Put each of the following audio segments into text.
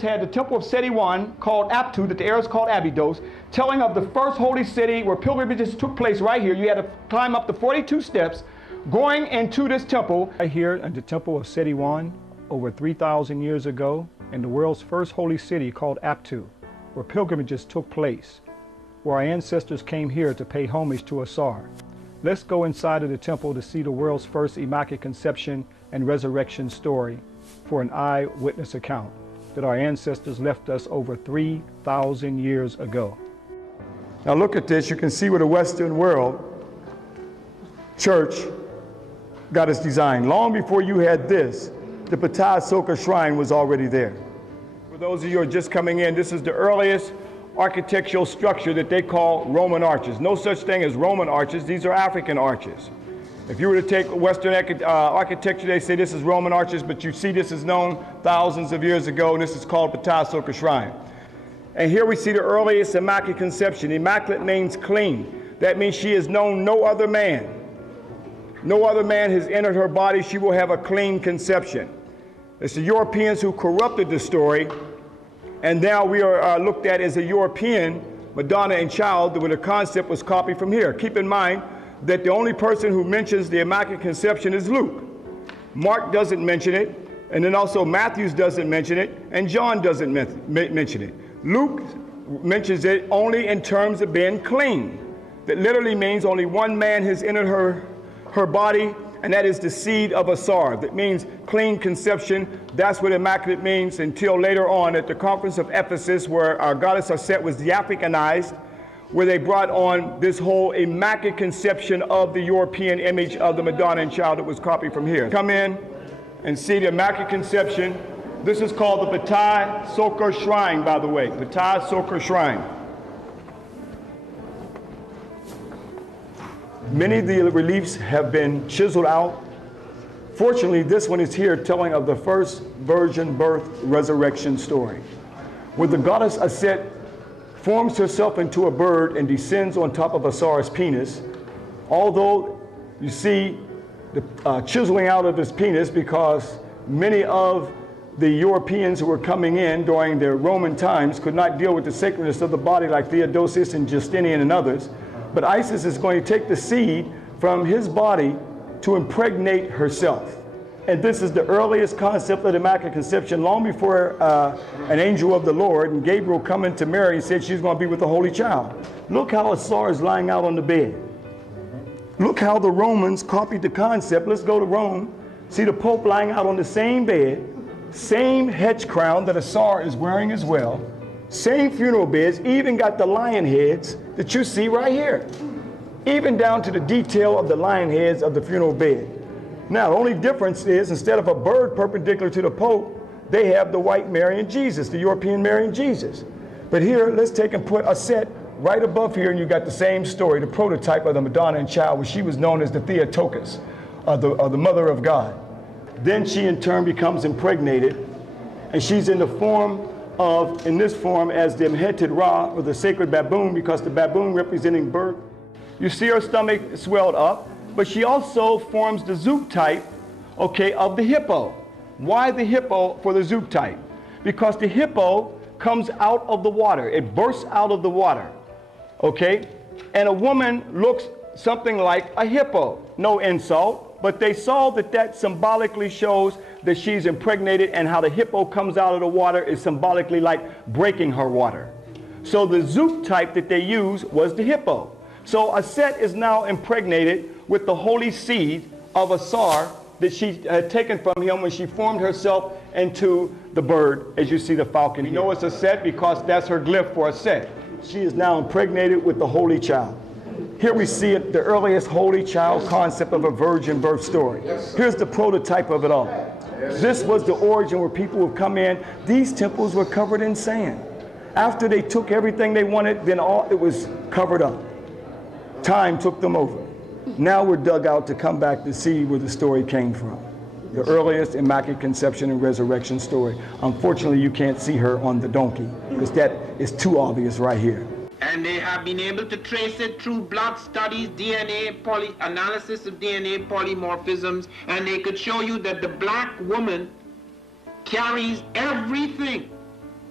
had the temple of Seti I, called Aptu, that the Arabs called Abydos, telling of the first holy city where pilgrimages took place right here. You had to climb up the 42 steps going into this temple. Right here in the temple of Seti I, over 3,000 years ago, in the world's first holy city called Aptu, where pilgrimages took place, where our ancestors came here to pay homage to Asar. Let's go inside of the temple to see the world's first Immaculate Conception and Resurrection story for an eyewitness account that our ancestors left us over 3,000 years ago. Now look at this. You can see where the Western world church got its design. Long before you had this, the Ptah Soka shrine was already there. For those of you who are just coming in, this is the earliest architectural structure that they call Roman arches. No such thing as Roman arches. These are African arches. If you were to take Western architecture, they say this is Roman arches, but you see this is known thousands of years ago, and this is called Ptah Soka shrine. And here we see the earliest Immaculate Conception. Immaculate means clean. That means she has known no other man. No other man has entered her body. She will have a clean conception. It's the Europeans who corrupted the story, and now we are looked at as a European Madonna and Child, where the concept was copied from here. Keep in mind that the only person who mentions the Immaculate Conception is Luke. Mark doesn't mention it, and then also Matthew doesn't mention it, and John doesn't mention it. Luke mentions it only in terms of being clean. That literally means only one man has entered her body, and that is the seed of Asar. That means clean conception. That's what immaculate means, until later on at the conference of Ephesus, where our goddess Aset was de-Africanized, where they brought on this whole immaculate conception of the European image of the Madonna and Child that was copied from here. Come in and see the Immaculate Conception. This is called the Ptah Soka Shrine, by the way, Ptah Soka Shrine. Many of the reliefs have been chiseled out. Fortunately, this one is here telling of the first virgin birth resurrection story, where the goddess Aset forms herself into a bird and descends on top of Asar's penis. Although you see the chiseling out of his penis, because many of the Europeans who were coming in during the Roman times could not deal with the sacredness of the body like Theodosius and Justinian and others. But Isis is going to take the seed from his body to impregnate herself. And this is the earliest concept of the Immaculate Conception, long before an angel of the Lord and Gabriel coming to Mary and said she's going to be with the Holy Child. Look how Asar is lying out on the bed. Look how the Romans copied the concept. Let's go to Rome. See the Pope lying out on the same bed, same hedge crown that Asar is wearing as well, same funeral beds, even got the lion heads that you see right here, even down to the detail of the lion heads of the funeral bed. Now, the only difference is, instead of a bird perpendicular to the Pope, they have the white Mary and Jesus, the European Mary and Jesus. But here, let's take and put Aset right above here, and you got the same story, the prototype of the Madonna and Child, where she was known as the Theotokos, the Mother of God. Then she in turn becomes impregnated, and she's in the form of, in this form, as the Mheted Ra, or the sacred baboon, because the baboon representing birth. You see her stomach swelled up, but she also forms the Zoop type, okay, of the hippo. Why the hippo for the Zoop type? Because the hippo comes out of the water. It bursts out of the water, okay? And a woman looks something like a hippo. No insult, but they saw that that symbolically shows that she's impregnated, and how the hippo comes out of the water is symbolically like breaking her water. So the Zoop type that they used was the hippo. So Aset is now impregnated with the holy seed of Asar that she had taken from him when she formed herself into the bird, as you see the falcon. We know it's Aset because that's her glyph for Aset. She is now impregnated with the Holy Child. Here we see it, the earliest Holy Child concept of a virgin birth story. Here's the prototype of it all. This was the origin where people would come in. These temples were covered in sand. After they took everything they wanted, then it was covered up. Time took them over. Now we're dug out to come back to see where the story came from. The earliest Immaculate Conception and Resurrection story. Unfortunately, you can't see her on the donkey, because that is too obvious right here. And they have been able to trace it through blood studies, DNA, analysis of DNA polymorphisms, and they could show you that the black woman carries everything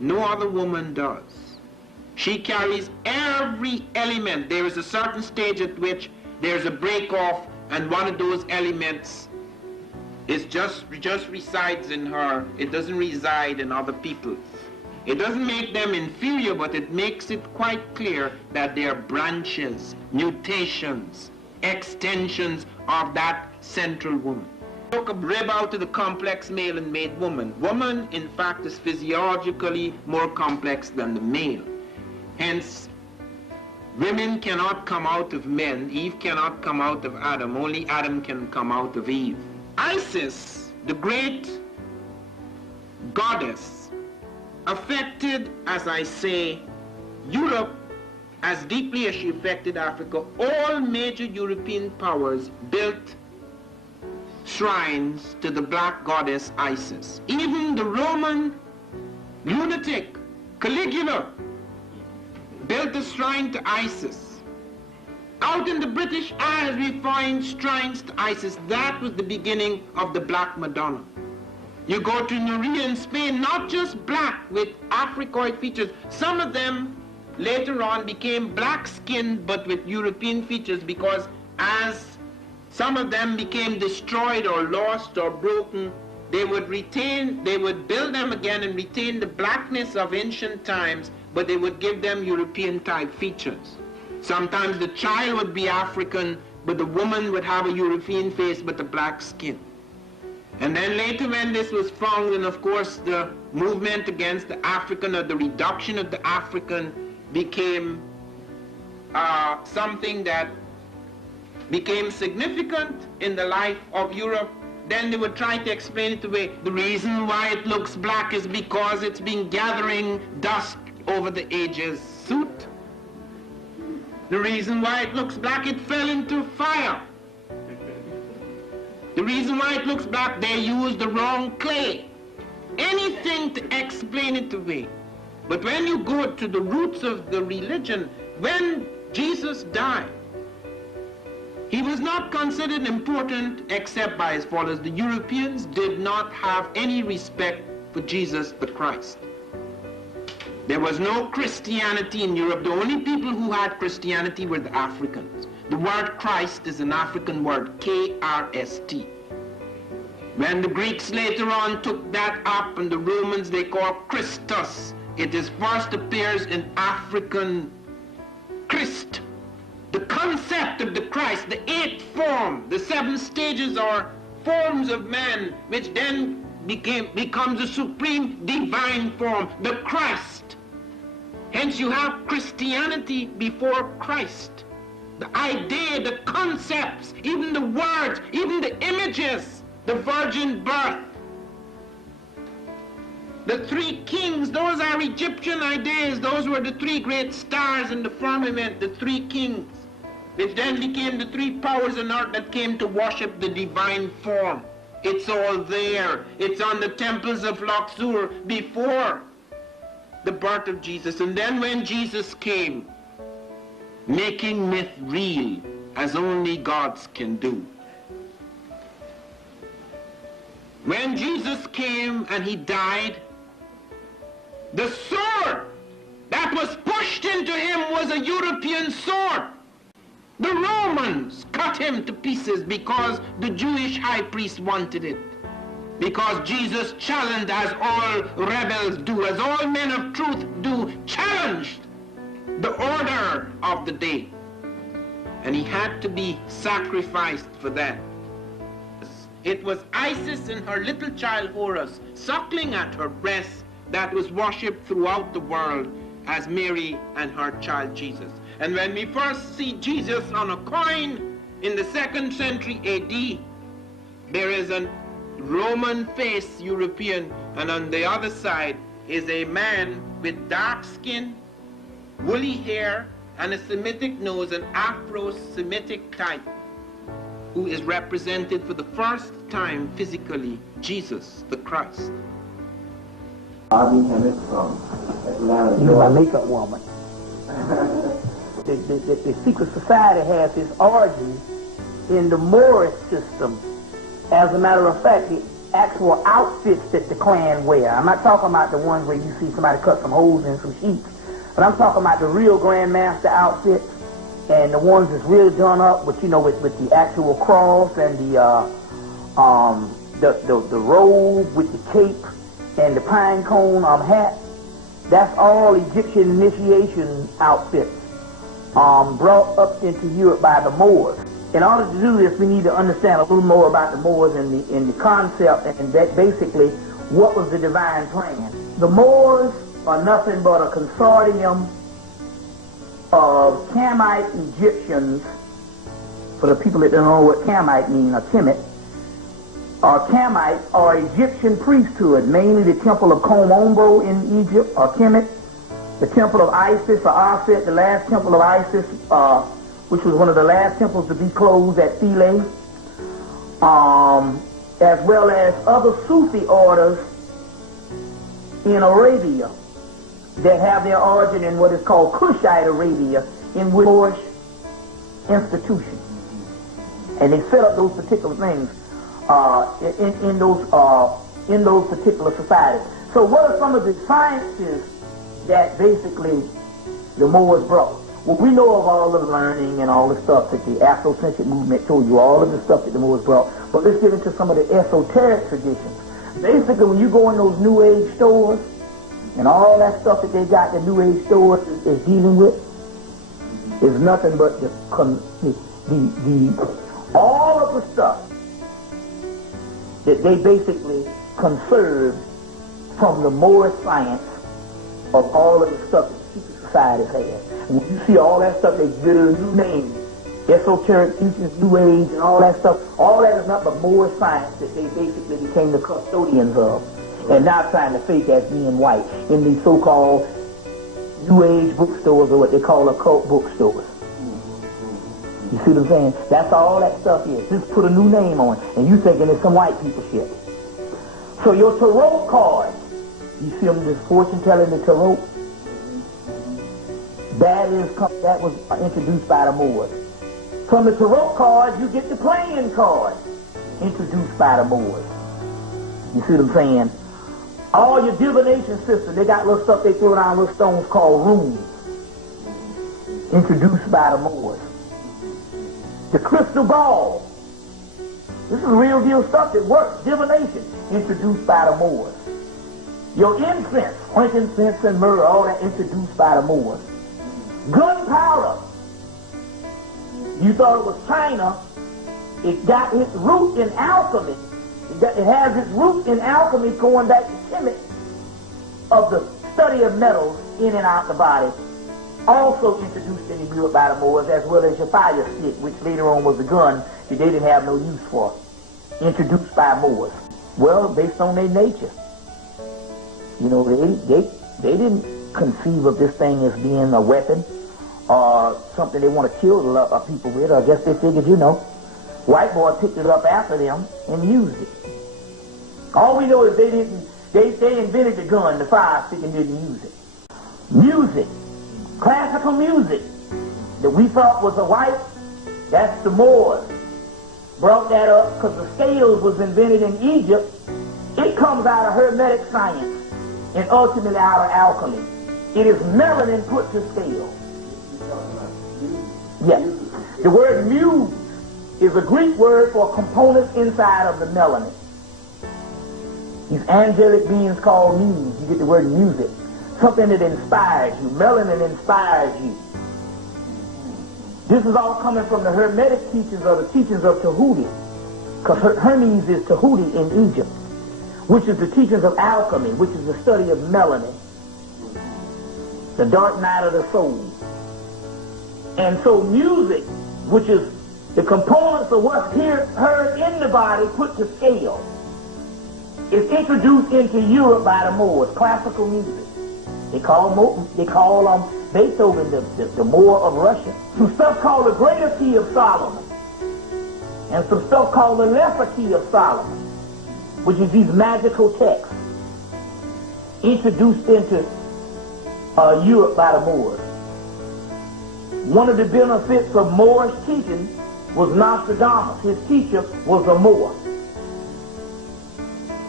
No other woman does. She carries every element. There is a certain stage at which there's a break-off, and one of those elements is just resides in her. It doesn't reside in other people. It doesn't make them inferior, but it makes it quite clear that they are branches, mutations, extensions of that central woman. Took a rib out of the complex male and made woman. Woman, in fact, is physiologically more complex than the male. Hence, women cannot come out of men. Eve cannot come out of Adam. Only Adam can come out of Eve. Isis, the great goddess, affected, as I say, Europe as deeply as she affected Africa. All major European powers built shrines to the black goddess Isis. Even the Roman lunatic Caligula built a shrine to Isis. Out in the British Isles we find shrines to Isis. That was the beginning of the Black Madonna. You go to Negroes in Spain, not just black with Africoid features. Some of them later on became black-skinned but with European features, because as some of them became destroyed or lost or broken, they would build them again and retain the blackness of ancient times, but they would give them European-type features. Sometimes the child would be African, but the woman would have a European face but a black skin. And then later, when this was found, and of course the movement against the African, or the reduction of the African, became something that became significant in the life of Europe, then they would try to explain it away. The reason why it looks black is because it's been gathering dust over the ages. Soot. The reason why it looks black, it fell into fire. The reason why it looks black, they used the wrong clay. Anything to explain it away. But when you go to the roots of the religion, when Jesus died, he was not considered important except by his followers. The Europeans did not have any respect for Jesus the Christ. There was no Christianity in Europe. The only people who had Christianity were the Africans. The word Christ is an African word, K-R-S-T. When the Greeks later on took that up, and the Romans they call Christos, it is first appears in African Christ. The concept of the Christ, the 8th form, the 7 stages or forms of man, which then becomes a supreme divine form, the Christ. Hence you have Christianity before Christ. The idea, the concepts, even the words, even the images, the virgin birth. The 3 kings, those are Egyptian ideas. Those were the 3 great stars in the firmament, the 3 kings, which then became the 3 powers on earth that came to worship the divine form. It's all there. It's on the temples of Luxor before the birth of Jesus. And then when Jesus came, making myth real as only gods can do. When Jesus came and he died, the sword that was pushed into him was a European sword. The Romans cut him to pieces because the Jewish high priest wanted it. Because Jesus challenged, as all rebels do, as all men of truth do, challenged the order of the day. And he had to be sacrificed for that. It was Isis and her little child Horus suckling at her breast that was worshipped throughout the world as Mary and her child Jesus. And when we first see Jesus on a coin in the 2nd century AD, there is a Roman face, European, and on the other side is a man with dark skin, woolly hair, and a Semitic nose, an Afro-Semitic type, who is represented for the first time physically, Jesus the Christ. Bobby Hennett from Atlanta, Georgia. You're my makeup woman. The secret society has its origin in the Moorish system. As a matter of fact, actual outfits that the clan wear. I'm not talking about the ones where you see somebody cut some holes in some sheets, but I'm talking about the real Grandmaster outfits and the ones that's really done up with, you know, with the actual cross and the robe with the cape and the pine cone hat. That's all Egyptian initiation outfits brought up into Europe by the Moors. In order to do this, we need to understand a little more about the Moors and the concept and that basically what was the divine plan. The Moors are nothing but a consortium of Camite Egyptians. For the people that don't know what Camite means, or Kemet, or Camite or Egyptian priesthood, mainly the temple of Kom-Ombo in Egypt, or Kemet, the temple of Isis, or Aset, the last temple of Isis, which was one of the last temples to be closed at Philae, as well as other Sufi orders in Arabia that have their origin in what is called Kushite Arabia, in which Moorish institution. And they set up those particular things in those particular societies. So what are some of the sciences that basically the Moors brought? Well, we know of all the learning and all the stuff that the Afrocentric movement told you, all of the stuff that the Moors brought. But let's get into some of the esoteric traditions. Basically, when you go in those New Age stores, and all that stuff that they got, the New Age stores is dealing with, is nothing but all of the stuff that they basically conserved from the Moorish science of all of the stuff that secret societies had. And when you see all that stuff, they give it a new name. Esoteric teachings, New Age, and all that stuff. All that is nothing but Moorish science that they basically became the custodians of. And now trying to fake as being white in these so-called New Age bookstores, or what they call occult bookstores. You see what I'm saying? That's all that stuff is. Just put a new name on it, and you thinking it's some white people shit. So your tarot cards, you see them just fortune telling the tarot? That was introduced by the Moors. From the tarot cards, you get the playing cards, introduced by the Moors. You see what I'm saying? All your divination systems, they got little stuff they throw down, little stones called runes, introduced by the Moors. The crystal ball, this is real deal stuff that works. Divination, introduced by the Moors. Your incense, frankincense and myrrh, all that introduced by the Moors. Gunpowder, you thought it was China. It got its root in alchemy. It has its root in alchemy going back to Kemet, of the study of metals in and out the body. Also introduced in Europe by the Moors, as well as your fire stick, which later on was a gun that they didn't have no use for. Introduced by Moors. Well, based on their nature. You know, they didn't conceive of this thing as being a weapon or something they want to kill people with. I guess they figured, you know, white boy picked it up after them and used it. All we know is they invented the gun, the fire stick, and didn't use it. Music, classical music that we thought was a white, that's the Moors. Brought that up because the scales was invented in Egypt. It comes out of Hermetic science and ultimately out of alchemy. It is melanin put to scale. Yes. The word muse is a Greek word for components inside of the melanin. These angelic beings called muse. You get the word music. Something that inspires you. Melanin inspires you. This is all coming from the Hermetic teachings or the teachings of Tahuti. Because Hermes is Tahuti in Egypt, which is the teachings of alchemy, which is the study of melanin, the dark night of the soul. And so music, which is the components of what's heard in the body put to scale, is introduced into Europe by the Moors. Classical music. They call Beethoven the Moor of Russia. Some stuff called the Greater Key of Solomon, and some stuff called the Lesser Key of Solomon, which is these magical texts introduced into Europe by the Moors. One of the benefits of Moorish teaching was Nostradamus. His teacher was a Moor.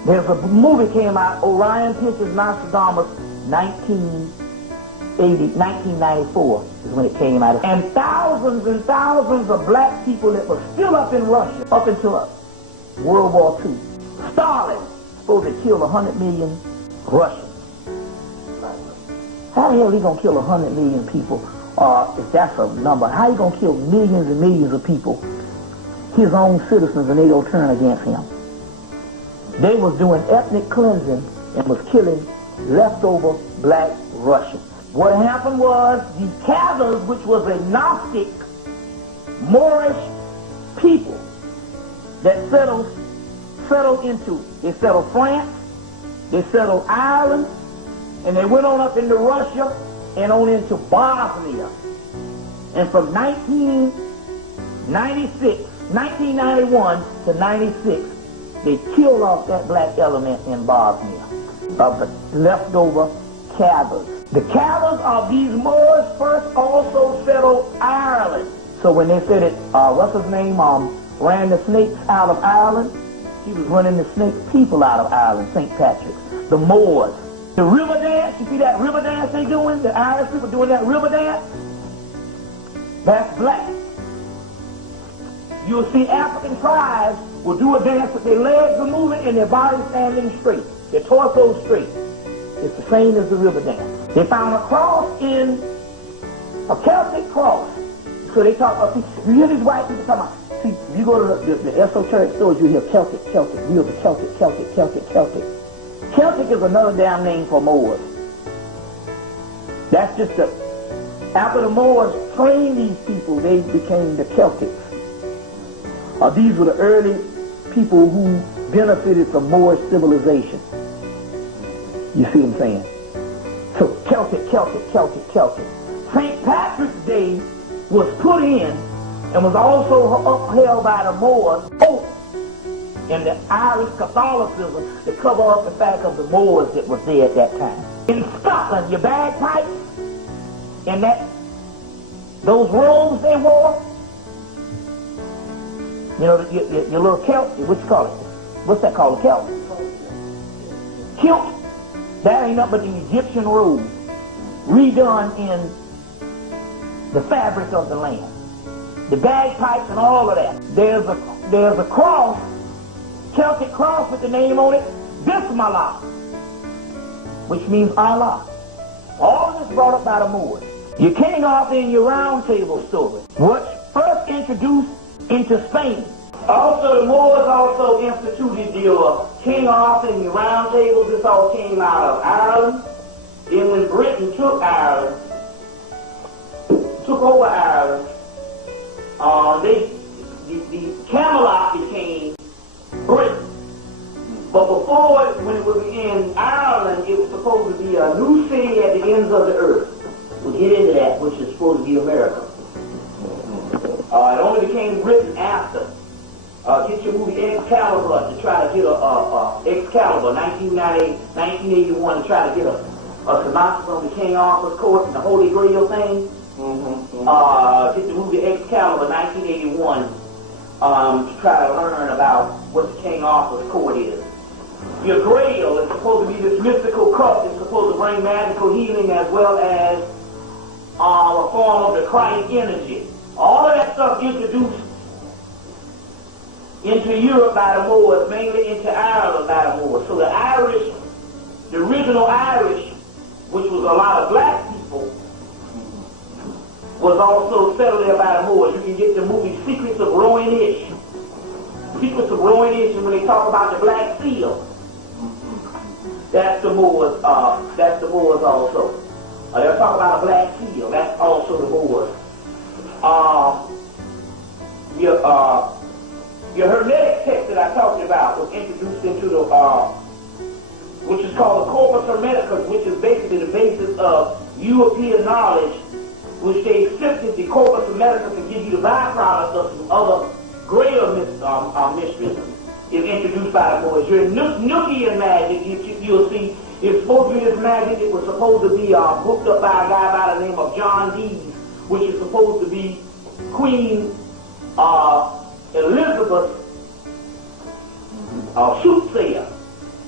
There's a movie came out, Orion Pictures Nostradamus, 1994 is when it came out. And thousands of black people that were still up in Russia up until World War II. Stalin supposed to kill 100 million Russians. How the hell are he going to kill 100 million people? If that's a number, how he going to kill millions and millions of people, his own citizens, and they don't turn against him? They was doing ethnic cleansing and was killing leftover black Russians. What happened was the Khazars, which was a Gnostic, Moorish people that settled they settled France, they settled Ireland, and they went on up into Russia and on into Bosnia. And from 1991 to 96, they killed off that black element in Bosnia of the leftover Khazars. The Khazars of these Moors first also settled Ireland. So when they said it, what's his name, ran the snakes out of Ireland, he was running the snake people out of Ireland, St. Patrick's. The Moors. The river dance, you see that river dance they doing? The Irish people doing that river dance? That's black. You'll see African tribes will do a dance with their legs are moving and their bodies standing straight, their torso straight. It's the same as the river dance. They found a cross in a Celtic cross. So they talk about, you hear these white people talking about, see, if you go to the esoteric stores, you hear Celtic, real the Celtic. Celtic is another damn name for Moors. That's just after the Moors trained these people, they became the Celtics. These were the early people who benefited from Moorish civilization. You see what I'm saying? So Celtic. St. Patrick's Day was put in and was also upheld by the Moors, both in the Irish Catholicism, to cover up the fact of the Moors that was there at that time. In Scotland, your bagpipes and those robes they wore, you know, your little kilt, what you call it? What's that called, a kilt? Kilt, that ain't nothing but the Egyptian robe, redone in the fabric of the land. The bagpipes and all of that. There's a cross, Celtic cross with the name on it, Bismillah, which means Allah. All of this brought up by the Moors. You came off in your round table story, which first introduced into Spain. Also, the Moors also instituted your King Arthur and your round tables. This all came out of Ireland. Then when Britain took over Ireland, the Camelot became Britain. But before, when it was in Ireland, it was supposed to be a new city at the ends of the earth. We'll get into that, which is supposed to be America. It only became Britain after. Get your movie Excalibur to try to get Excalibur, 1981, to try to get a synopsis on the King Arthur's court and the Holy Grail thing. Get the movie Excalibur, 1981, to try to learn about what the King Arthur's court is. Your Grail is supposed to be this mystical cup that's supposed to bring magical healing as well as a form of the crying energy. All of that stuff introduced into Europe by the Moors, mainly into Ireland by the Moors. So the Irish, the original Irish, which was a lot of black people, was also settled there by the Moors. You can get the movie Secrets of Rowan-ish. Secrets of Rowan-ish, and when they talk about the Black Seal, that's the Moors. That's the Moors also. They'll talk about a Black Seal. That's also the Moors. Your Hermetic text that I talked about was introduced into the, which is called the Corpus Hermeticus, which is basically the basis of European knowledge, which they accepted the Corpus Hermeticus to give you the byproduct of some other greater mysteries, is introduced by the Moors. Your Nukian magic, you'll see, it's supposed to be this magic. It was supposed to be booked up by a guy by the name of John Dees, which is supposed to be Queen Elizabeth soothsayer.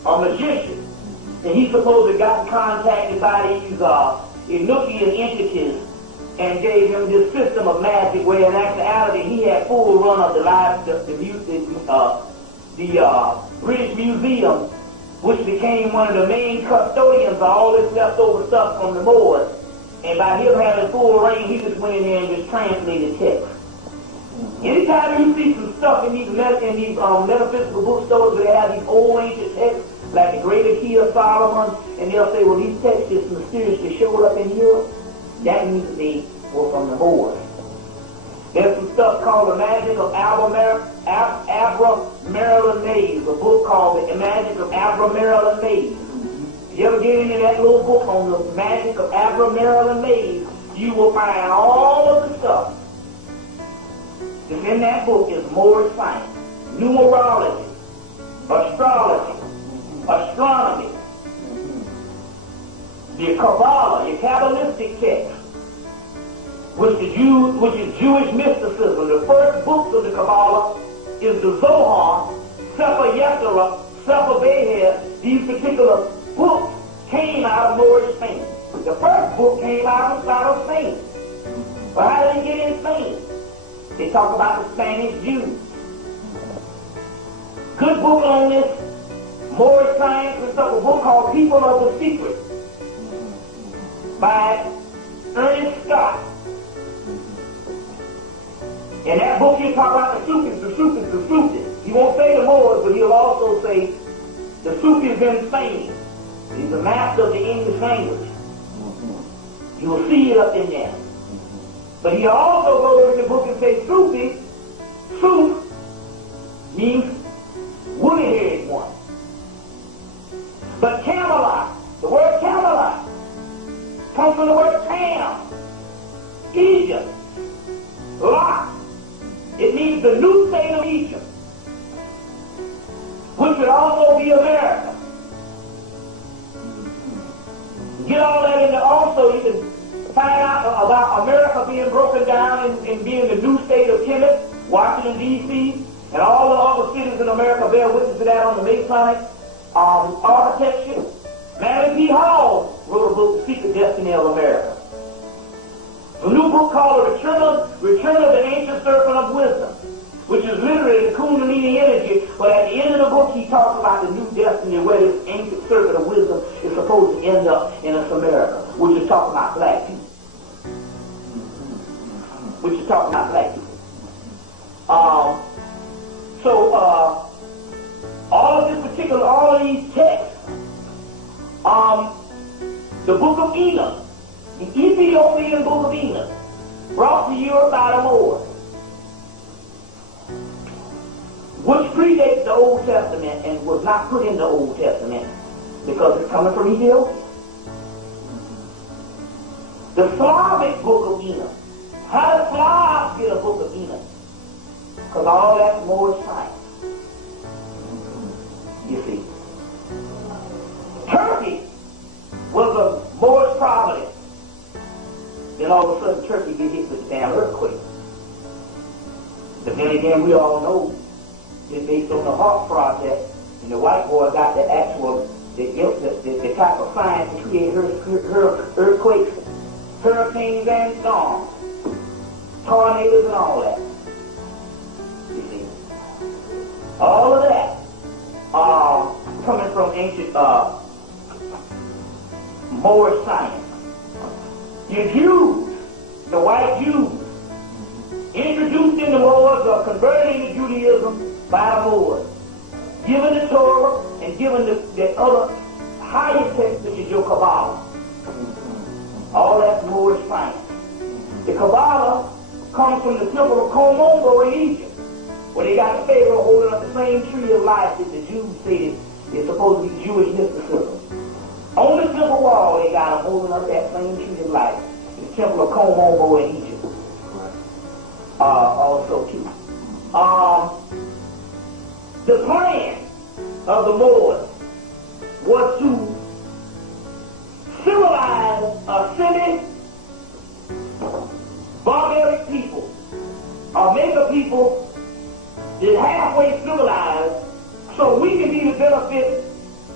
a magician, and he supposedly got contacted by these Enochian entities and gave him this system of magic where in actuality he had full run of the British Museum, which became one of the main custodians of all this leftover stuff from the Moors. And by him having full reign, he just went in there and just translated text. Anytime you see some stuff in these metaphysical bookstores where they have these old ancient texts, like the Greater Key of Solomon, and they'll say, well, these texts just mysteriously showed up in Europe, that means they were from the Moors. There's some stuff called The Magic of Abramelin, a book called The Magic of Abramelin. If you ever get into that little book on the magic of Abramelin, you will find all of the stuff that's in that book is Moorish science, numerology, astrology, astronomy, the Kabbalah, your Kabbalistic text, which is Jewish mysticism. The first books of the Kabbalah is the Zohar, Sefer Yetzirah, Sefer Beher. These particular books came out of Moorish Spain. The first book came out of Spain. But how did they get in Spain? They talk about the Spanish Jews. Good book on this Moorish science and stuff, a book called People of the Secret by Ernest Scott. In that book he'll talk about the Sufis. He won't say the Moors, but he'll also say the Sufis in Spain. He's the master of the English language. You will see it up in there. But he also goes in the book and says Sufi, Suf means woolly-haired one. But Camelot, the word Camelot, comes from the word Tam, Egypt, Lot. It means the new state of Egypt, which would also be America. Get all that in there. Also, you can find out about America being broken down and being the new state of Kemet, Washington, D.C., and all the other cities in America bear witness to that on the Masonic architecture. Mary P. Hall wrote a book, The Secret Destiny of America. A new book called Return of the Ancient Serpent of Wisdom, which is literally the Kundalini energy, but at the end of the book he talks about the new destiny where this ancient serpent of wisdom is supposed to end up in us America, which is talking about black people. All of these texts, the Book of Enoch, the Ethiopian Book of Enoch, brought to Europe by the Moors, which predates the Old Testament and was not put in the Old Testament because it's coming from Ethiopia. The Slavic Book of Enoch. How did Slavs get a Book of Enoch? Because all that's Moorish science. You see. Turkey was a Moorish province. Then all of a sudden Turkey get hit with a damn earthquake. But then again, we all know it's based on the Hawk Project, and the white boy got the actual, the type of science to create earthquakes, hurricanes and storms, tornadoes and all that. You see. All of that coming from ancient Moorish science. The Jews, the white Jews, introduced in the Moors or converted into Judaism by the Moors, given the Torah and given the other higher text, which is your Kabbalah. All that's Moorish science. The Kabbalah comes from the temple of Komombo in Egypt, where they got the Pharaoh holding up the same tree of life that the Jews said is supposed to be Jewish mysticism. On the temple wall, they got them holding up that same tree of life, the temple of Komombo in Egypt. Also too. The plan of the Moors was to civilize a semi-barbaric people, or make a people that halfway civilized, so we can be the benefit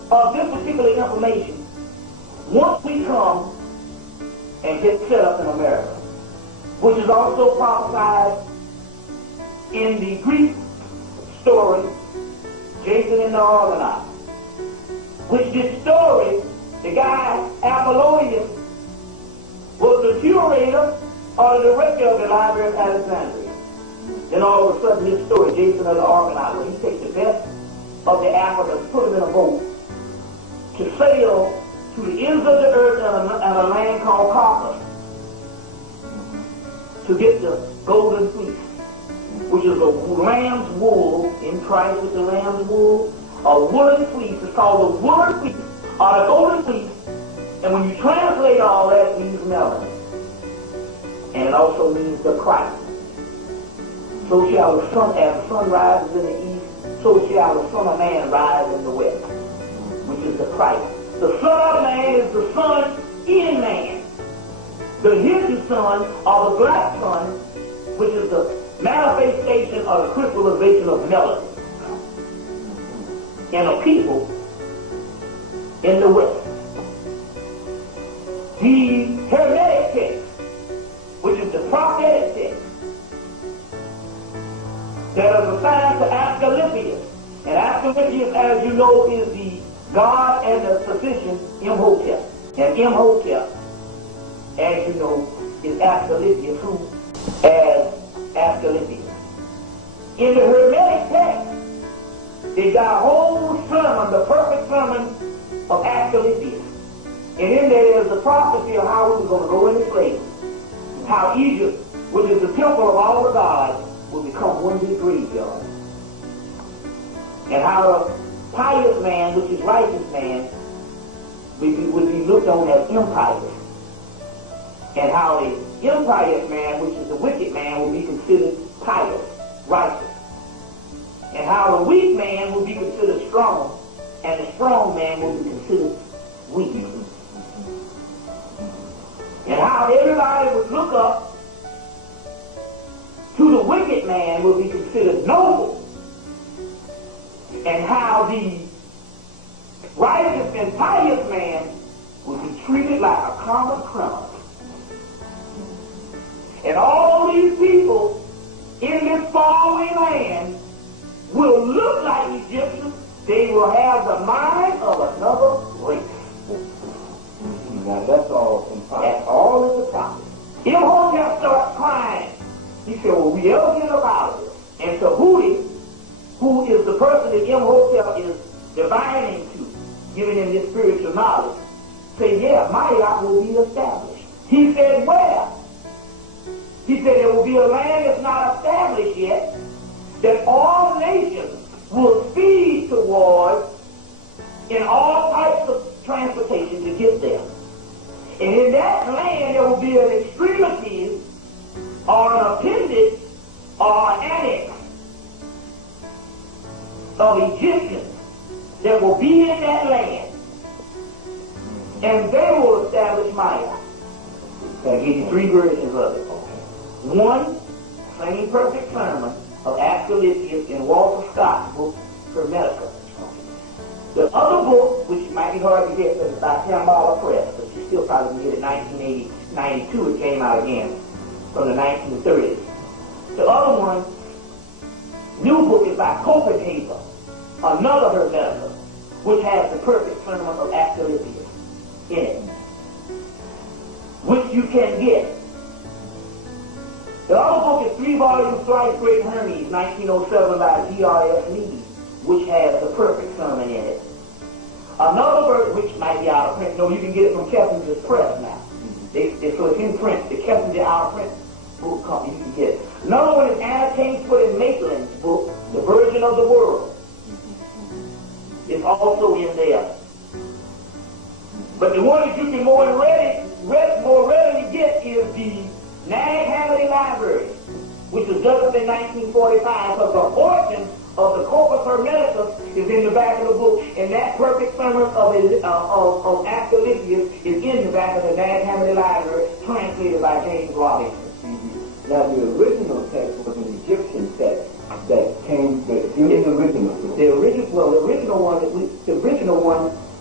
of this particular information once we come and get set up in America, which is also prophesied in the Greek story, Jason and the Argonauts, which this story, the guy, Apollonius, was the curator or the director of the Library of Alexandria. Then all of a sudden this story, Jason and the Argonauts, where he takes the best of the Africans, put them in a boat to sail to the ends of the earth and a land called Caucasus to get the golden fleece, which is a lamb's wool in Christ with the lamb's wool. A woolen fleece is called the woolen fleece or the golden fleece, and when you translate all that, it means melanin, and it also means the Christ. So shall the sun, as the sun rises in the east, so shall the Son of Man rise in the west, which is the Christ. The Son of Man is the Son in man. The hidden Son, or the black Son, which is the manifestation or the crystallization of melanin in a people in the West. The Hermetic text, which is the prophetic text, that is assigned to Asclepius. And Asclepius, as you know, is the god and the physician Imhotep. And Imhotep, as you know, is Asclepius, who as Asclepius. In the Hermetic text, they got a whole sermon, the perfect sermon of Asclepius. And in there is the prophecy of how we were going to go into slavery. How Egypt, which is the temple of all the gods, will become one big graveyard. And how the pious man, which is righteous man, would be looked on as impious. And how the impious man, which is the wicked man, will be considered pious, righteous. And how the weak man will be considered strong, and the strong man will be considered weak. And how everybody would look up to the wicked man will be considered noble. And how the righteous and pious man will be treated like a common criminal. And all these people in this faraway land will look like Egyptians. They will have the mind of another race. Now that's all in prophecy. That's all in the prophecy. Imhotep starts crying. He said, well, we ever get up out of this? And Tahuti, who is the person that Imhotep is divining to, giving him this spiritual knowledge, said, yeah, Maya will be established. He said, where? He said, there will be a land that's not established yet, that all nations will speed towards in all types of transportation to get there. And in that land, there will be an extremity or an appendage or an annex of Egyptians that will be in that land. And they will establish Maya. I'll give you three versions of it. One, same perfect sermon of Asclepius in Walter Scott's book, Hermetica. The other book, which might be hard to get, is by $10 Press, but you still probably can get it in 1992. It came out again from the 1930s. The other one, new book, is by Copenhagen, another Hermetica, which has the perfect sermon of Asclepius in it, which you can get. The other book is 3 volumes, Thrice Great Hermes, 1907 by G.R.S. Needy, which has the perfect sermon in it. Another verse, which might be out of print. No, you can get it from Kessinger's Press now. So it's in print. The Kessinger out of print book company, you can get it. Another one is Anna Kingsford and Maitland's book, The Virgin of the World. It's also in there. But the one that you can more readily get is the Nag Hammadi Library, which was done up in 1945, because the origin of the Corpus Hermeticus is in the back of the book, and that perfect sermon of Asclepius is in the back of the Nag Hammadi Library, translated by James Robinson. Now the original text was an Egyptian text that came, the original one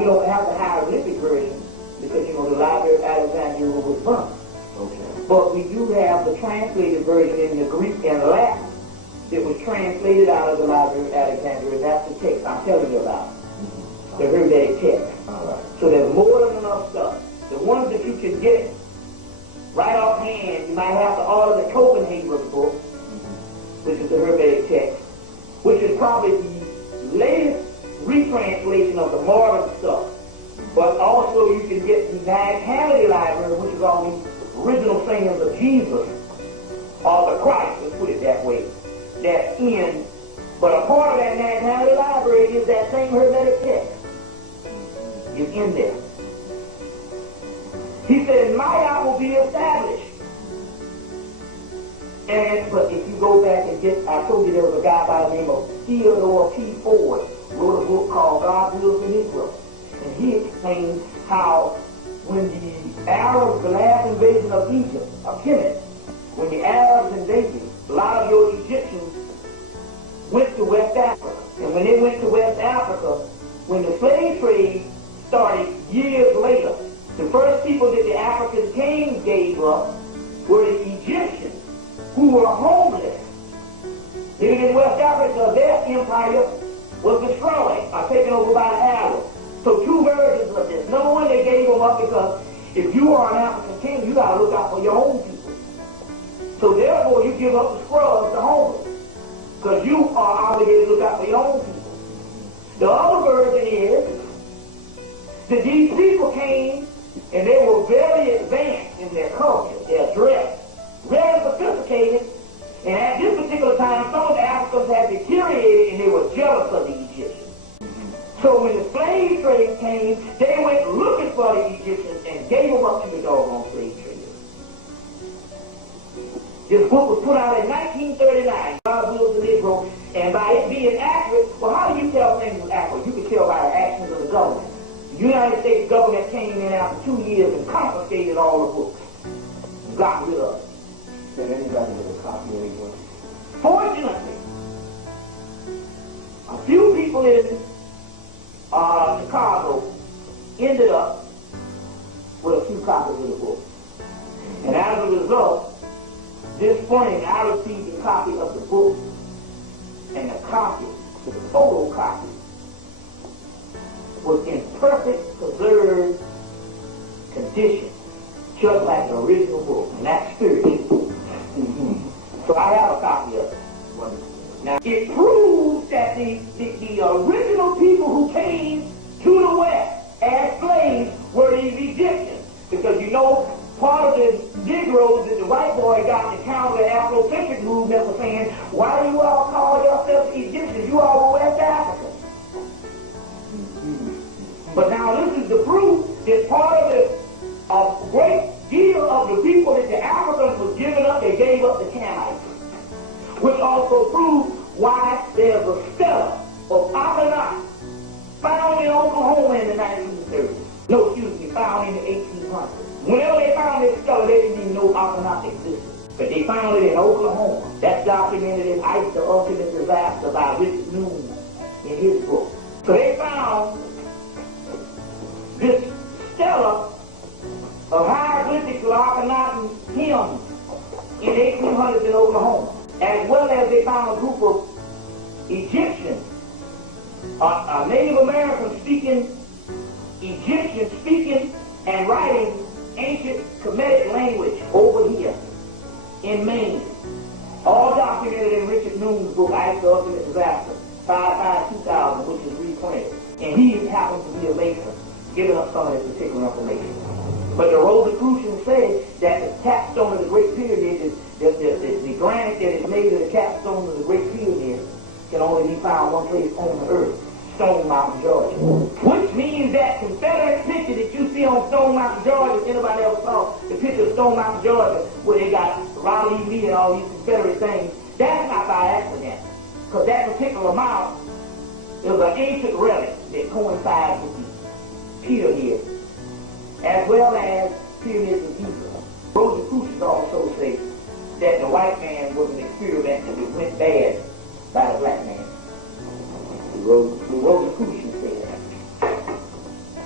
we don't have the hieroglyphic version because, you know, the Library of Alexandria was burnt. Okay. But we do have the translated version in the Greek and Latin that was translated out of the Library of Alexandria. That's the text I'm telling you about. The Hermetic text. All right. So there's more than enough stuff. The ones that you can get right offhand, you might have to order the Copenhagen book, which is the Hermetic text, which is probably the latest retranslation of the modern stuff. But also you can get the Nationality Library, which is all the original sayings of Jesus, or the Christ, let's put it that way. That's in, but a part of that Nationality Library is that same Hermetic text. It's in there. He said, Maya will be established. But if you go back and get, I told you there was a guy by the name of Theodore P. Ford, wrote a book called God Wills the Negro. And he explains how when the Arabs, the last invasion of Egypt, of Kemet, when the Arabs invaded, a lot of your Egyptians went to West Africa. And when they went to West Africa, when the slave trade started years later, the first people that the African kings gave up were the Egyptians, who were homeless. Living in West Africa, their empire was destroyed or taken over by the Arabs. So two versions of this. Number one, they gave them up because if you are an African king, you got to look out for your own people. So therefore, you give up the scrubs, the homeless, because you are obligated to look out for your own people. The other version is that these people came and they were very advanced in their culture, their dress, very sophisticated, and at this particular time, some of the Africans had deteriorated and they were jealous of the Egyptians. So when the slave trade came, they went looking for the Egyptians and gave them up to the doggone slave traders. This book was put out in 1939, God Wills the Negro, and by it being accurate, well, how do you tell things are accurate? You can tell by the actions of the government. The United States government came in after 2 years and confiscated all the books. Got rid of it. Can anybody get a copy of anyone? Fortunately, a few people in Chicago ended up with a few copies of the book. And as a result, this morning I received a copy of the book and a copy, the photocopy, was in perfect preserved condition, just like the original book, and that's spiritual. So I have a copy of it. Now, it proves that the original people who came to the West as slaves were these Egyptians. Because you know, part of the Negroes that the white boy got to counter the Afrocentric movement was saying, why do you all call yourselves Egyptians? You all were West Africans. But now this is the proof that part of a great deal of the people that the Africans was giving up, they gave up the Canaanites. Which also proves why there's a stela of Akhenaten found in Oklahoma in the 1930s. No, excuse me, found in the 1800s. Whenever they found this stela, they didn't even know Akhenaten existed. But they found it in Oklahoma. That's documented in Ice, the Ultimate Disaster by Richard Noon in his book. So they found this stela of hieroglyphics with Akhenaten hymns in the 1800s in Oklahoma. As well as they found a group of Egyptians, Native Americans speaking, Egyptians speaking and writing ancient Kemetic language over here in Maine. All documented in Richard Noon's book, Ice, the Ultimate Disaster, 5/5/2000, which is reprinted. And he happens to be a Mason, giving us some of this particular information. But the Rosicrucians say that the capstone of the Great Pyramid is the granite that is made of the capstone of the Great Pyramid can only be found one place on the earth, Stone Mountain, Georgia. Which means that Confederate picture that you see on Stone Mountain, Georgia, if anybody else saw the picture of Stone Mountain, Georgia, where they got Ronald E. Lee and all these Confederate things, that's not by accident. Because that particular mountain is an ancient relic that coincides with the pyramids, as well as pyramids of Giza. Rosicrucians also say that the white man was an experiment that went bad by the black man. The Rosicrucians say that.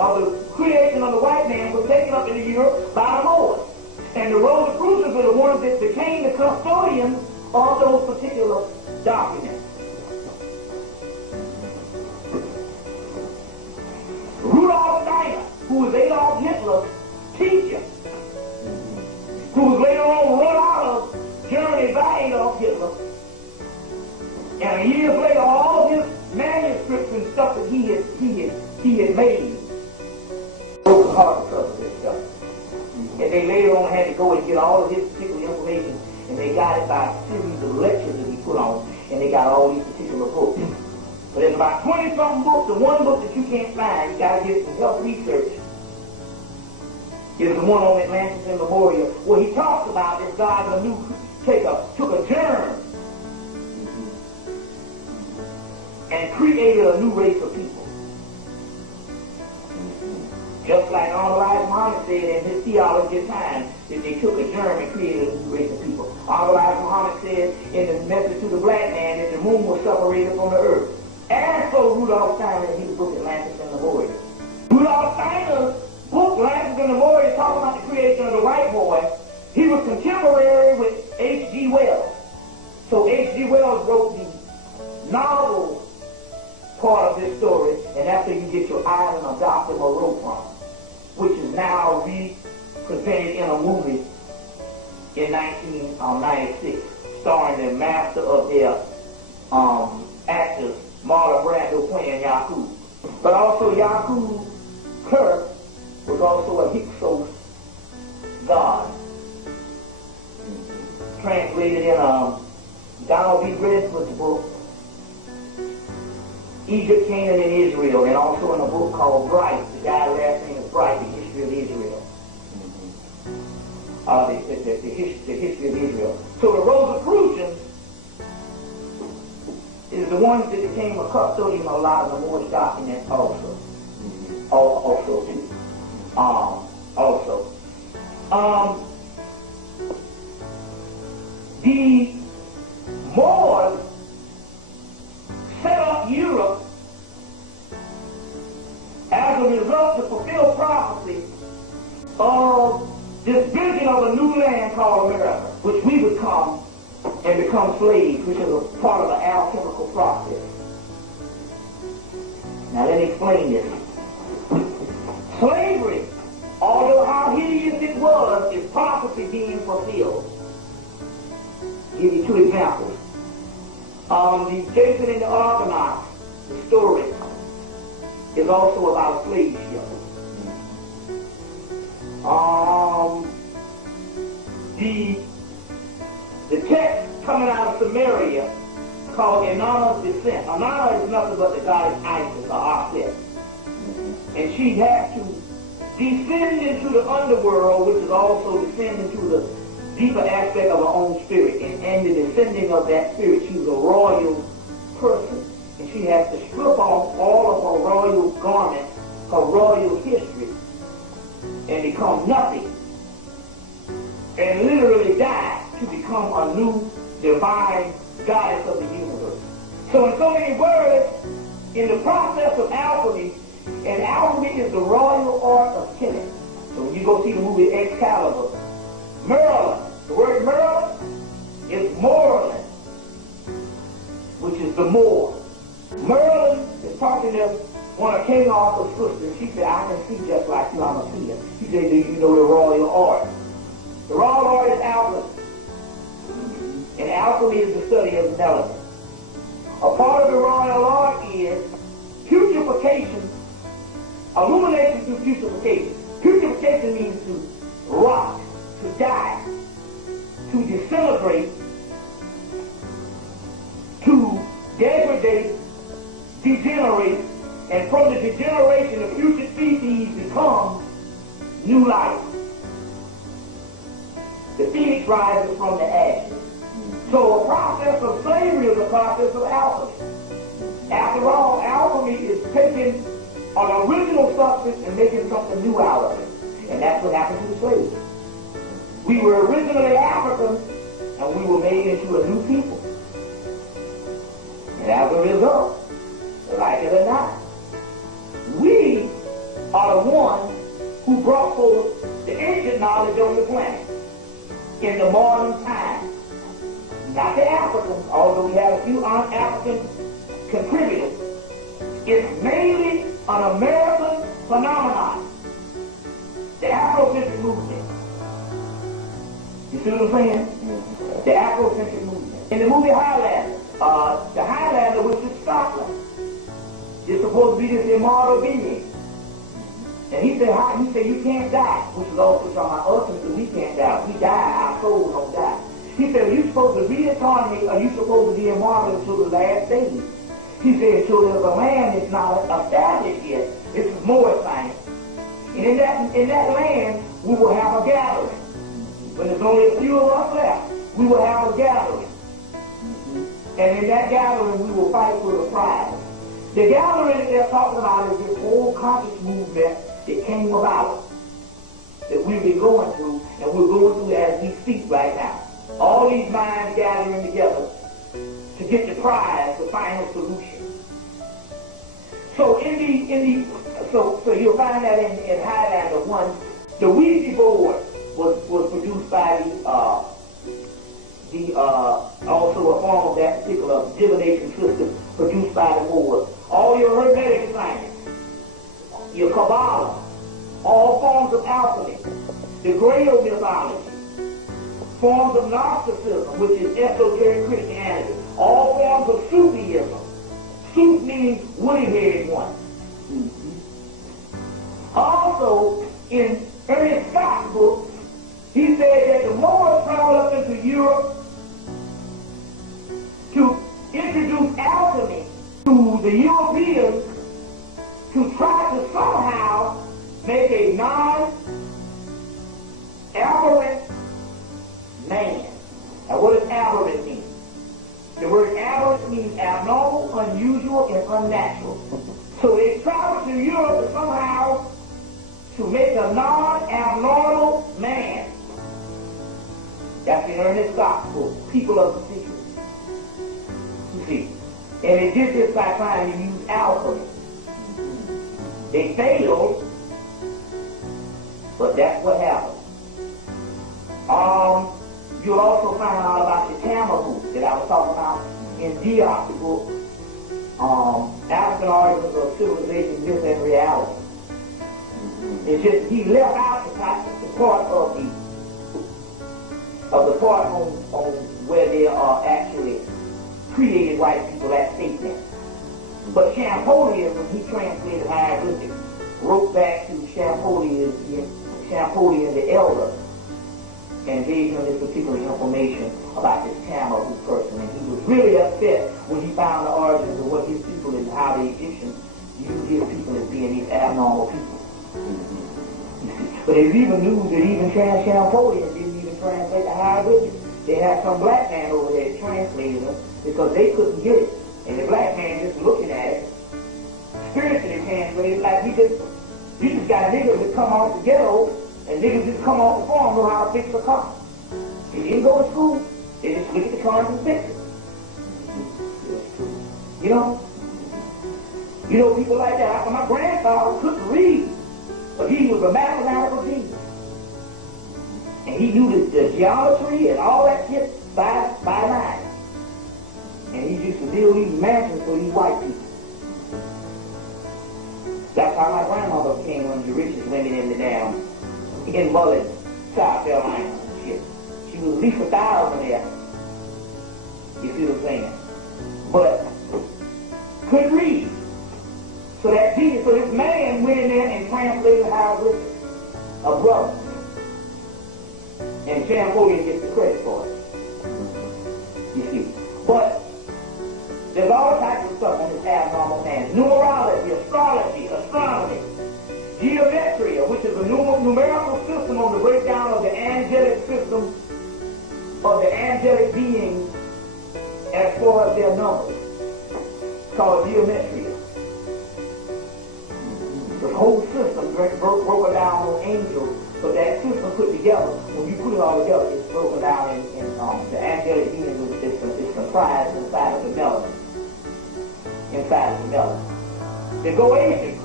of the creation of the white man was taken up into Europe by the Moors. And the Rosicrucians were the ones that became the custodians of those particular documents. Rudolf Steiner, who was Adolf Hitler's teacher, who was later on run out of Germany by Adolf Hitler, and years later all of his manuscripts and stuff that he had made broke heart because of this stuff. And they later on had to go and get all of his particular information, and they got it by a series of lectures that he put on, and they got all these particular books. But there's about 20-something books, the one book that you can't find, you got to get some help research, is the one on Atlantis and Memorial, where he talks about this God took a germ and created a new race of people. Just like Honorable Muhammad said in his theology of time, that they took a germ and created a new race of people. Honorable Muhammad said in his message to the black man that the moon was separated from the earth. And so Rudolf Steiner in his book Atlantis and Memorial. Rudolf Steiner's book Atlantis and Memorial talking about the creation of the white boy. He was contemporary with H.G. Wells. So H.G. Wells wrote the novel part of this story, and that's where you get your Island of Dr. Moreau from, which is now represented in a movie in 1996, starring the master of their actors, Marlon Brando playing Yakub. But also Yakub Kirk was also a Hyksos god, translated in Donald B. Greswold's book, Egypt, Canaan, and Israel, and also in a book called Bright. The guy's last name is Bright, The History of Israel. The history of Israel. So the Rosicrucians is the ones that became a custodian of a lot of the Moorish documents also. The Moors set up Europe as a result to fulfill prophecy of this vision of a new land called America, which we would come and become slaves, which is a part of the alchemical process. Now let me explain this. Slavery, although how hideous it was, is prophecy being fulfilled. I'll give you two examples. The Jason and the Argonauts, the story, is also about slave ship. The text coming out of Samaria called Inanna's Descent. Inanna is nothing but the goddess Isis, or Aset. And she had to descend into the underworld, which is also descend into the deeper aspect of her own spirit. And in the descending of that spirit, she was a royal person. And she has to strip off all of her royal garments, her royal history, and become nothing. And literally die to become a new divine goddess of the universe. So in so many words, in the process of alchemy, and alchemy is the royal art of killing. So when you go see the movie Excalibur, Merlin, the word Merlin is Morlin, which is the Moor. Merlin is talking to one of King Arthur's sisters. She said, I can see just like you, I'm a seer. She said, do you know the royal art? The royal art is alchemy. And alchemy is the study of melanin. A part of the royal art is putrefaction, illumination through putrefaction. Putrefaction means to rot, to die, to disintegrate, to degrade, degenerate, and from the degeneration of future species becomes new life. The phoenix rises from the ashes. So a process of slavery is a process of alchemy. After all, alchemy is taking an original substance and making something new out of it. And that's what happened to the slaves. We were originally Africans, and we were made into a new people. And as a result, like it or not, we are the ones who brought forth the ancient knowledge on the planet in the modern time. Not the Africans, although we have a few African contributors. It's mainly an American phenomenon. The Afrocentric movement. You see what I'm saying? The Afrocentric movement. In the movie Highlander, the Highlander, which is Scotland, is supposed to be this immortal being. And he said, you can't die, which is also talking about us, and we can't die. We die, our souls don't die. He said, you're supposed to reincarnate, or you're supposed to be immortal until the last days. He said, until there's a land that's not established yet. This is more science. And in that land, we will have a gathering. When there's only a few of us left, we will have a gathering. And in that gathering, we will fight for the prize. The gathering that they're talking about is this whole conscious movement that came about, that we've been going through, and we're going through as we speak right now. All these minds gathering together to get the prize, the final solution. So so you'll find that in Highlander 1, the Ouija board was produced by also a form of that particular divination system produced by the Moors. All your hermetic science, your Kabbalah, all forms of alchemy, the Grail mythology, forms of Gnosticism, which is esoteric Christianity, all forms of Sufism. Suf means woody-headed one. Also, in Ernest Scott's book, he said that the Moors traveled up into Europe to introduce alchemy to the Europeans to try to somehow make a non-aberrant man. Now what does aberrant mean? The word aberrant means abnormal, unusual, and unnatural. So they traveled to Europe to somehow to make a non-abnormal man. That's in Ernest Scott's book, People of the Secret. You see. And they did this by trying to use alchemy. They failed, but that's what happened. You'll also find out about the Tamaru that I was talking about in Diop's book, African Origins of Civilization, Myth, and Reality. It's just he left out the part of the part on where they are actually created white people as statements. But Champollion, when he translated hieroglyphics, wrote back to Champollion the Elder, and gave him this particular information about this Tamaru person. And he was really upset when he found the origins of what his people and how the Egyptians used his people as being these abnormal people. But there's even news that even Champollion didn't even translate the hieroglyphics. They had some black man over there translating them because they couldn't get it. And the black man just looking at it, spiritually translated, like you just got a nigga that come off the ghetto, and niggas just come off the farm know how to fix a car. They didn't go to school. They just look at the cars and fix it. You know people like that. My grandfather couldn't read, but he was a mathematical genius. And he knew the geometry and all that shit by mind. And he used to build these mansions for these white people. That's how my grandmother became one of the richest women in the damn in Mullen, South Carolina. She was at least 1,000 there. You see what I'm saying? But couldn't read. So this man went in there and translated hieroglyphics, a brother. And Champollion gets the credit for it. You see. But there's all types of stuff on this abnormal man. Numerology, astrology, astronomy, geometria, which is a numerical system on the breakdown of the angelic system of the angelic beings as far as their numbers. It's called geometria. The whole system broken down on angels, but that system put together, when you put it all together, it's broken down in the angelic beings is comprised inside of the melody. Inside of the melody. The Goetians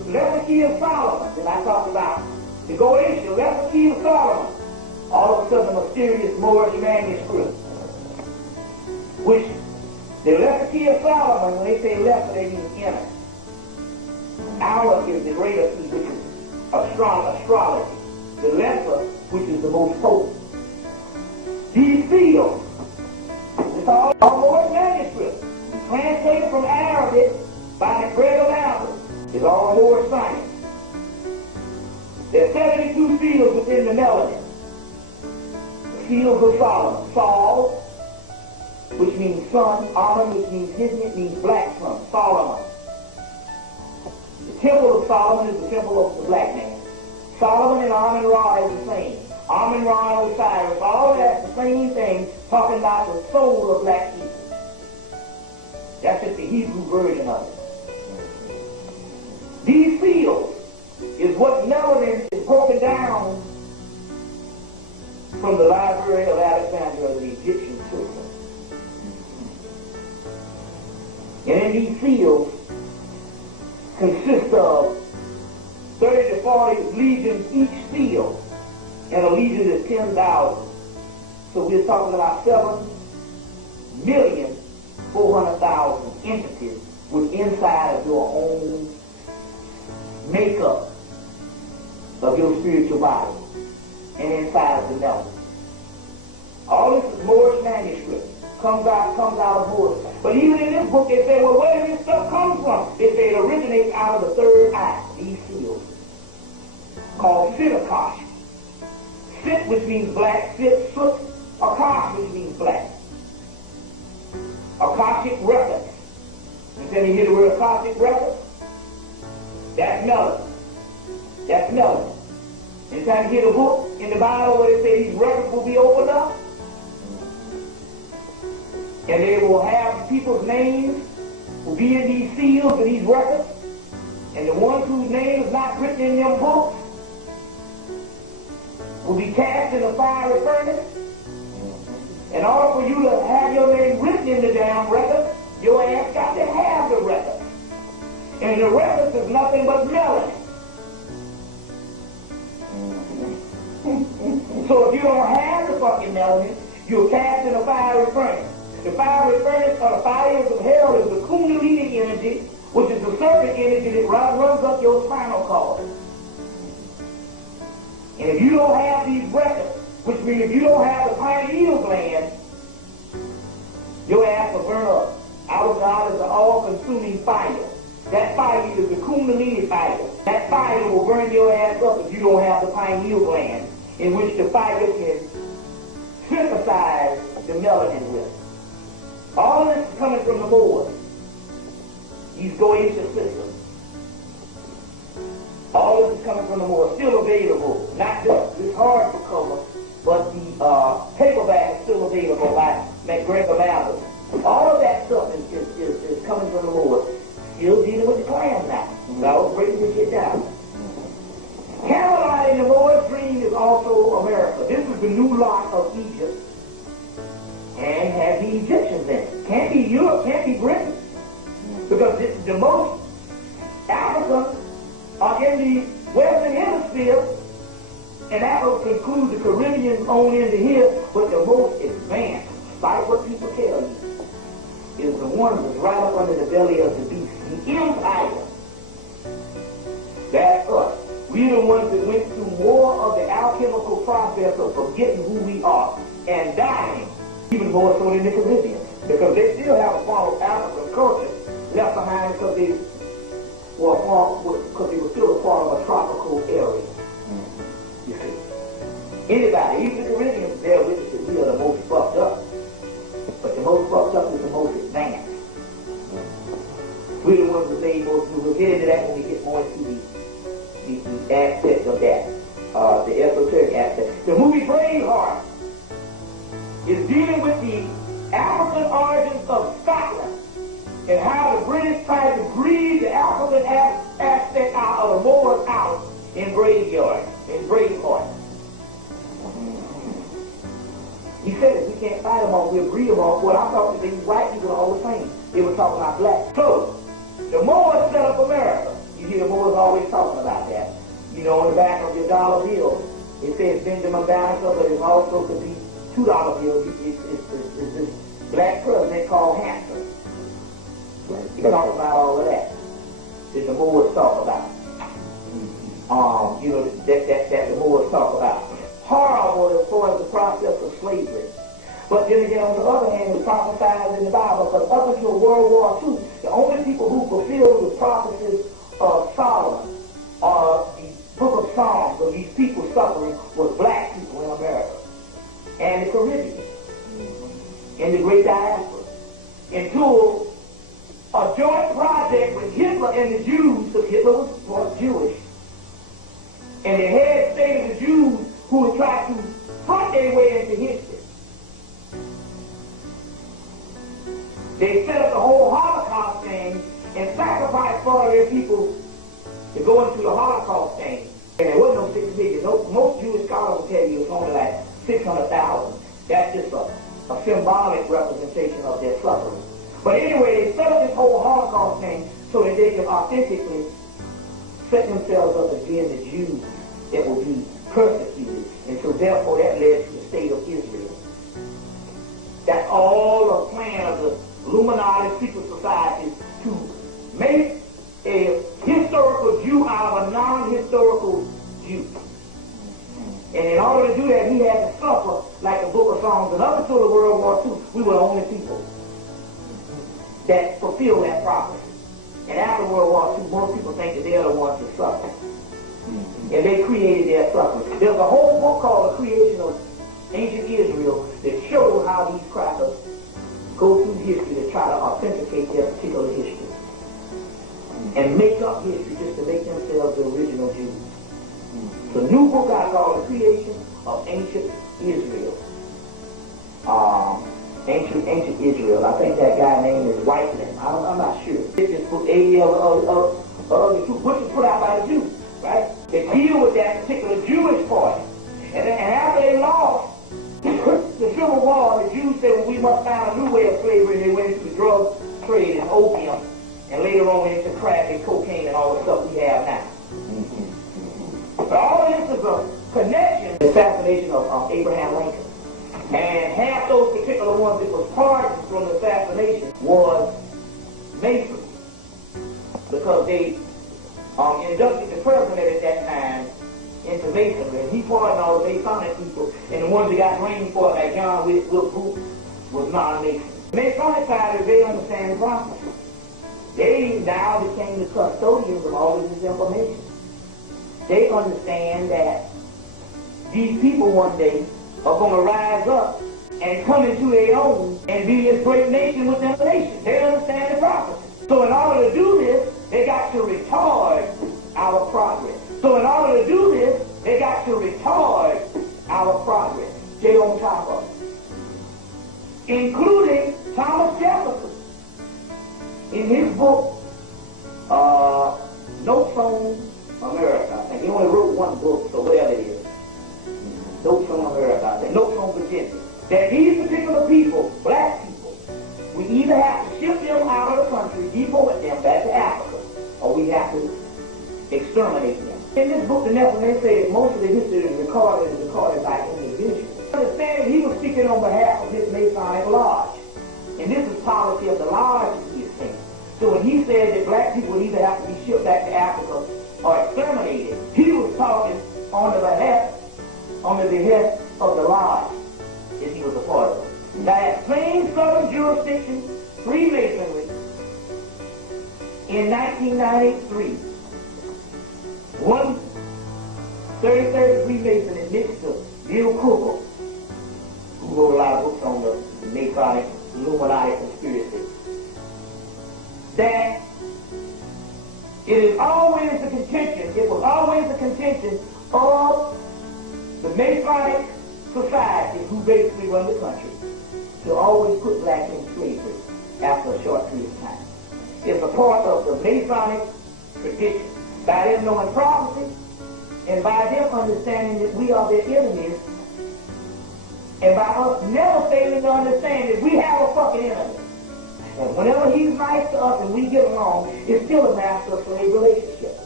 left the key of Solomon that I talked about. The Goetian left the key of Solomon. All of a sudden, a mysterious Moorish manuscript, which they left the key of Solomon. When they say left, they mean inner. Our is the greater key, which is astrology. The lesser, which is the most potent. These seals, it's all Moorish manuscript, translated from Arabic by NEGROES. It's all Moorish science. There's 72 seals within the melanin. The seals of Solomon. Sol, which means sun. Amun, which means hidden. It means black sun. Solomon. The temple of Solomon is the temple of the black man. Solomon and Amun-Ra is the same. Amun-Ra and Osiris, all of that's the same thing, talking about the soul of black people. That's just the Hebrew version of it. These seals is what melanin is broken down from the library of Alexandria of the Egyptian system. And in these seals consist of 30 to 40 legions each seal, and a legion is 10,000. So we're talking about 7,400,000 entities with inside of your own makeup of your spiritual body and inside of the melanin. All this is Moorish manuscript. Comes out of Moorish. But even in this book, they say, well, where did this stuff come from? They say it originates out of the third eye, these seals, called Sitakosh. Sit, which means black, sit, soot, Akash, which means black. Akashic records. And then you hear the word Akashic records? That's melanin. That's melanin. Anytime you hear the book in the Bible where they say these records will be opened up, and they will have people's names will be in these seals and these records, and the ones whose name is not written in them books will be cast in a fiery furnace. In order for you to have your name written in the damn record, your ass got to have the record. And the record is nothing but melanin. So if you don't have the fucking melanin, you're cast in a fiery furnace. The fiery furnace or the fires of hell is the Kundalini energy, which is the serpent energy that runs up your spinal cord. And if you don't have these records, which means if you don't have the pineal gland, your ass will burn up. Our God is an all-consuming fire. That fire is the Kundalini fire. That fire will burn your ass up if you don't have the pineal gland, in which the fire can synthesize the melanin with. All of this is coming from the Moors. These Goetian systems. All of this is coming from the Moors. Still available. Not just this hardcover, but the paperback is still available by NEGROES. All of that stuff is coming from the Moors. Still dealing with the Klan now. So I was breaking this shit down. Camelot in the Moors' dream is also America. This is the new lot of Egypt. And has the Egyptians in it. Can't be Europe, can't be Britain. Because the most Africans are in the Western Hemisphere, and that will conclude the Caribbean on into here, but the most advanced, like what people tell you, is the one that's right up under the belly of the beast. The empire. That's us. We're the ones that went through more of the alchemical process of forgetting who we are and dying. Even more so than the Caribbeans, because they still have a form of African culture left behind because they were still a part of a tropical area. You see, anybody, even the Caribbeans, they're with us. We are the most fucked up, but the most fucked up is the most advanced. We're the ones that they go through. We'll get into that when we get more into the aspect of that, the esoteric aspect. The movie Braveheart is dealing with the African origins of Scotland and how the British tried to breed the African aspect out of the Moors out in Braveheart. He said if we can't fight them all, we'll breed them all. Well, I thought that these white people are all the same. They were talking about black. So, the Moors set up America. You hear the Moors always talking about that. You know, on the back of your dollar bill, it says Benjamin Banneker, but it also could be $2 bills. It's this black president called Hampton. He talks about all of that that the Moors talk about. You know, that the Moors talk about. Horrible as far as the process of slavery. But then again, on the other hand, it's prophesied in the Bible, because up until World War II, the only people who fulfilled the prophecies of Solomon or the book of Psalms of these people suffering was black people in America and the Caribbean, in the great diaspora, until a joint project with Hitler and the Jews, because Hitler was Jewish, and the head state of the Jews who would try to front their way into history. They set up the whole Holocaust thing and sacrificed for their people to go into the Holocaust thing. And there wasn't no 6 million. Most Jewish scholars will tell you it's only like 600,000. That's just a symbolic representation of their suffering. But anyway, they set up this whole Holocaust thing so that they can authentically set themselves up as being the Jews that will be persecuted. And so therefore that led to the state of Israel. That's all a plan of the Illuminati secret society to make a historical Jew out of a non-historical Jew. And in order to do that, he had to suffer like the book of Psalms. And up until the World War II, we were the only people that fulfilled that prophecy. And after World War II, most people think that they're the ones that suffer. And they created their suffering. There's a whole book called The Creation of Ancient Israel that shows how these crackers go through history to try to authenticate their particular history and make up history just to make themselves the original Jews. The new book I call The Creation of Ancient Israel. Ancient Israel. I think that guy's name is Whiteman. I'm not sure. This book, the two books put out by the Jews, right? They deal with that particular Jewish party. And after they lost the Civil War, the Jews said, well, we must find a new way of slavery, and they went into the drug trade and opium, and later on into crack and cocaine and all the stuff we have now. But all of this is a connection to the assassination of Abraham Lincoln. And half those particular ones that was pardoned from the assassination was Masons, because they inducted the president at that time into Masonry, and he pardoned all the Masonic people, and the ones that got blamed for it, like John Wilkes Booth, was non-Mason. The Masonic side, they understand the prophecy. They now became the custodians of all of this information. They understand that these people one day are going to rise up and come into their own and be this great nation within a nation. They understand the prophecy. So in order to do this, they got to retard our progress. So in order to do this, they got to retard our progress. Stay on top of it. Including Thomas Jefferson. In his book, Notes on America, I think. He only wrote one book, so whatever it is. Notes on America, I think. Notes on Virginia. That these particular people, black people, we either have to ship them out of the country, deport them back to Africa, or we have to exterminate them. In this book, the Nephilim say that most of the history is recorded by individuals. Understand, he was speaking on behalf of his Masonic lodge. And this is policy of the lodge he is saying. So when he said that black people either have to be shipped back to Africa or exterminated, he was talking on the behest of the lodge that he was a part of. Now that same southern jurisdiction, Freemasonry, in 1993, one 33rd Freemason admits to Bill Cooper, who wrote a lot of books on the Masonic Illuminati conspiracy, that it was always the contention of the Masonic society who basically run the country to always put blacks in slavery after a short period of time. It's a part of the Masonic tradition. By them knowing prophecy, and by them understanding that we are their enemies, and by us never failing to understand that we have a fucking enemy. And whenever he's nice to us and we get along, it's still a master-slave relationship.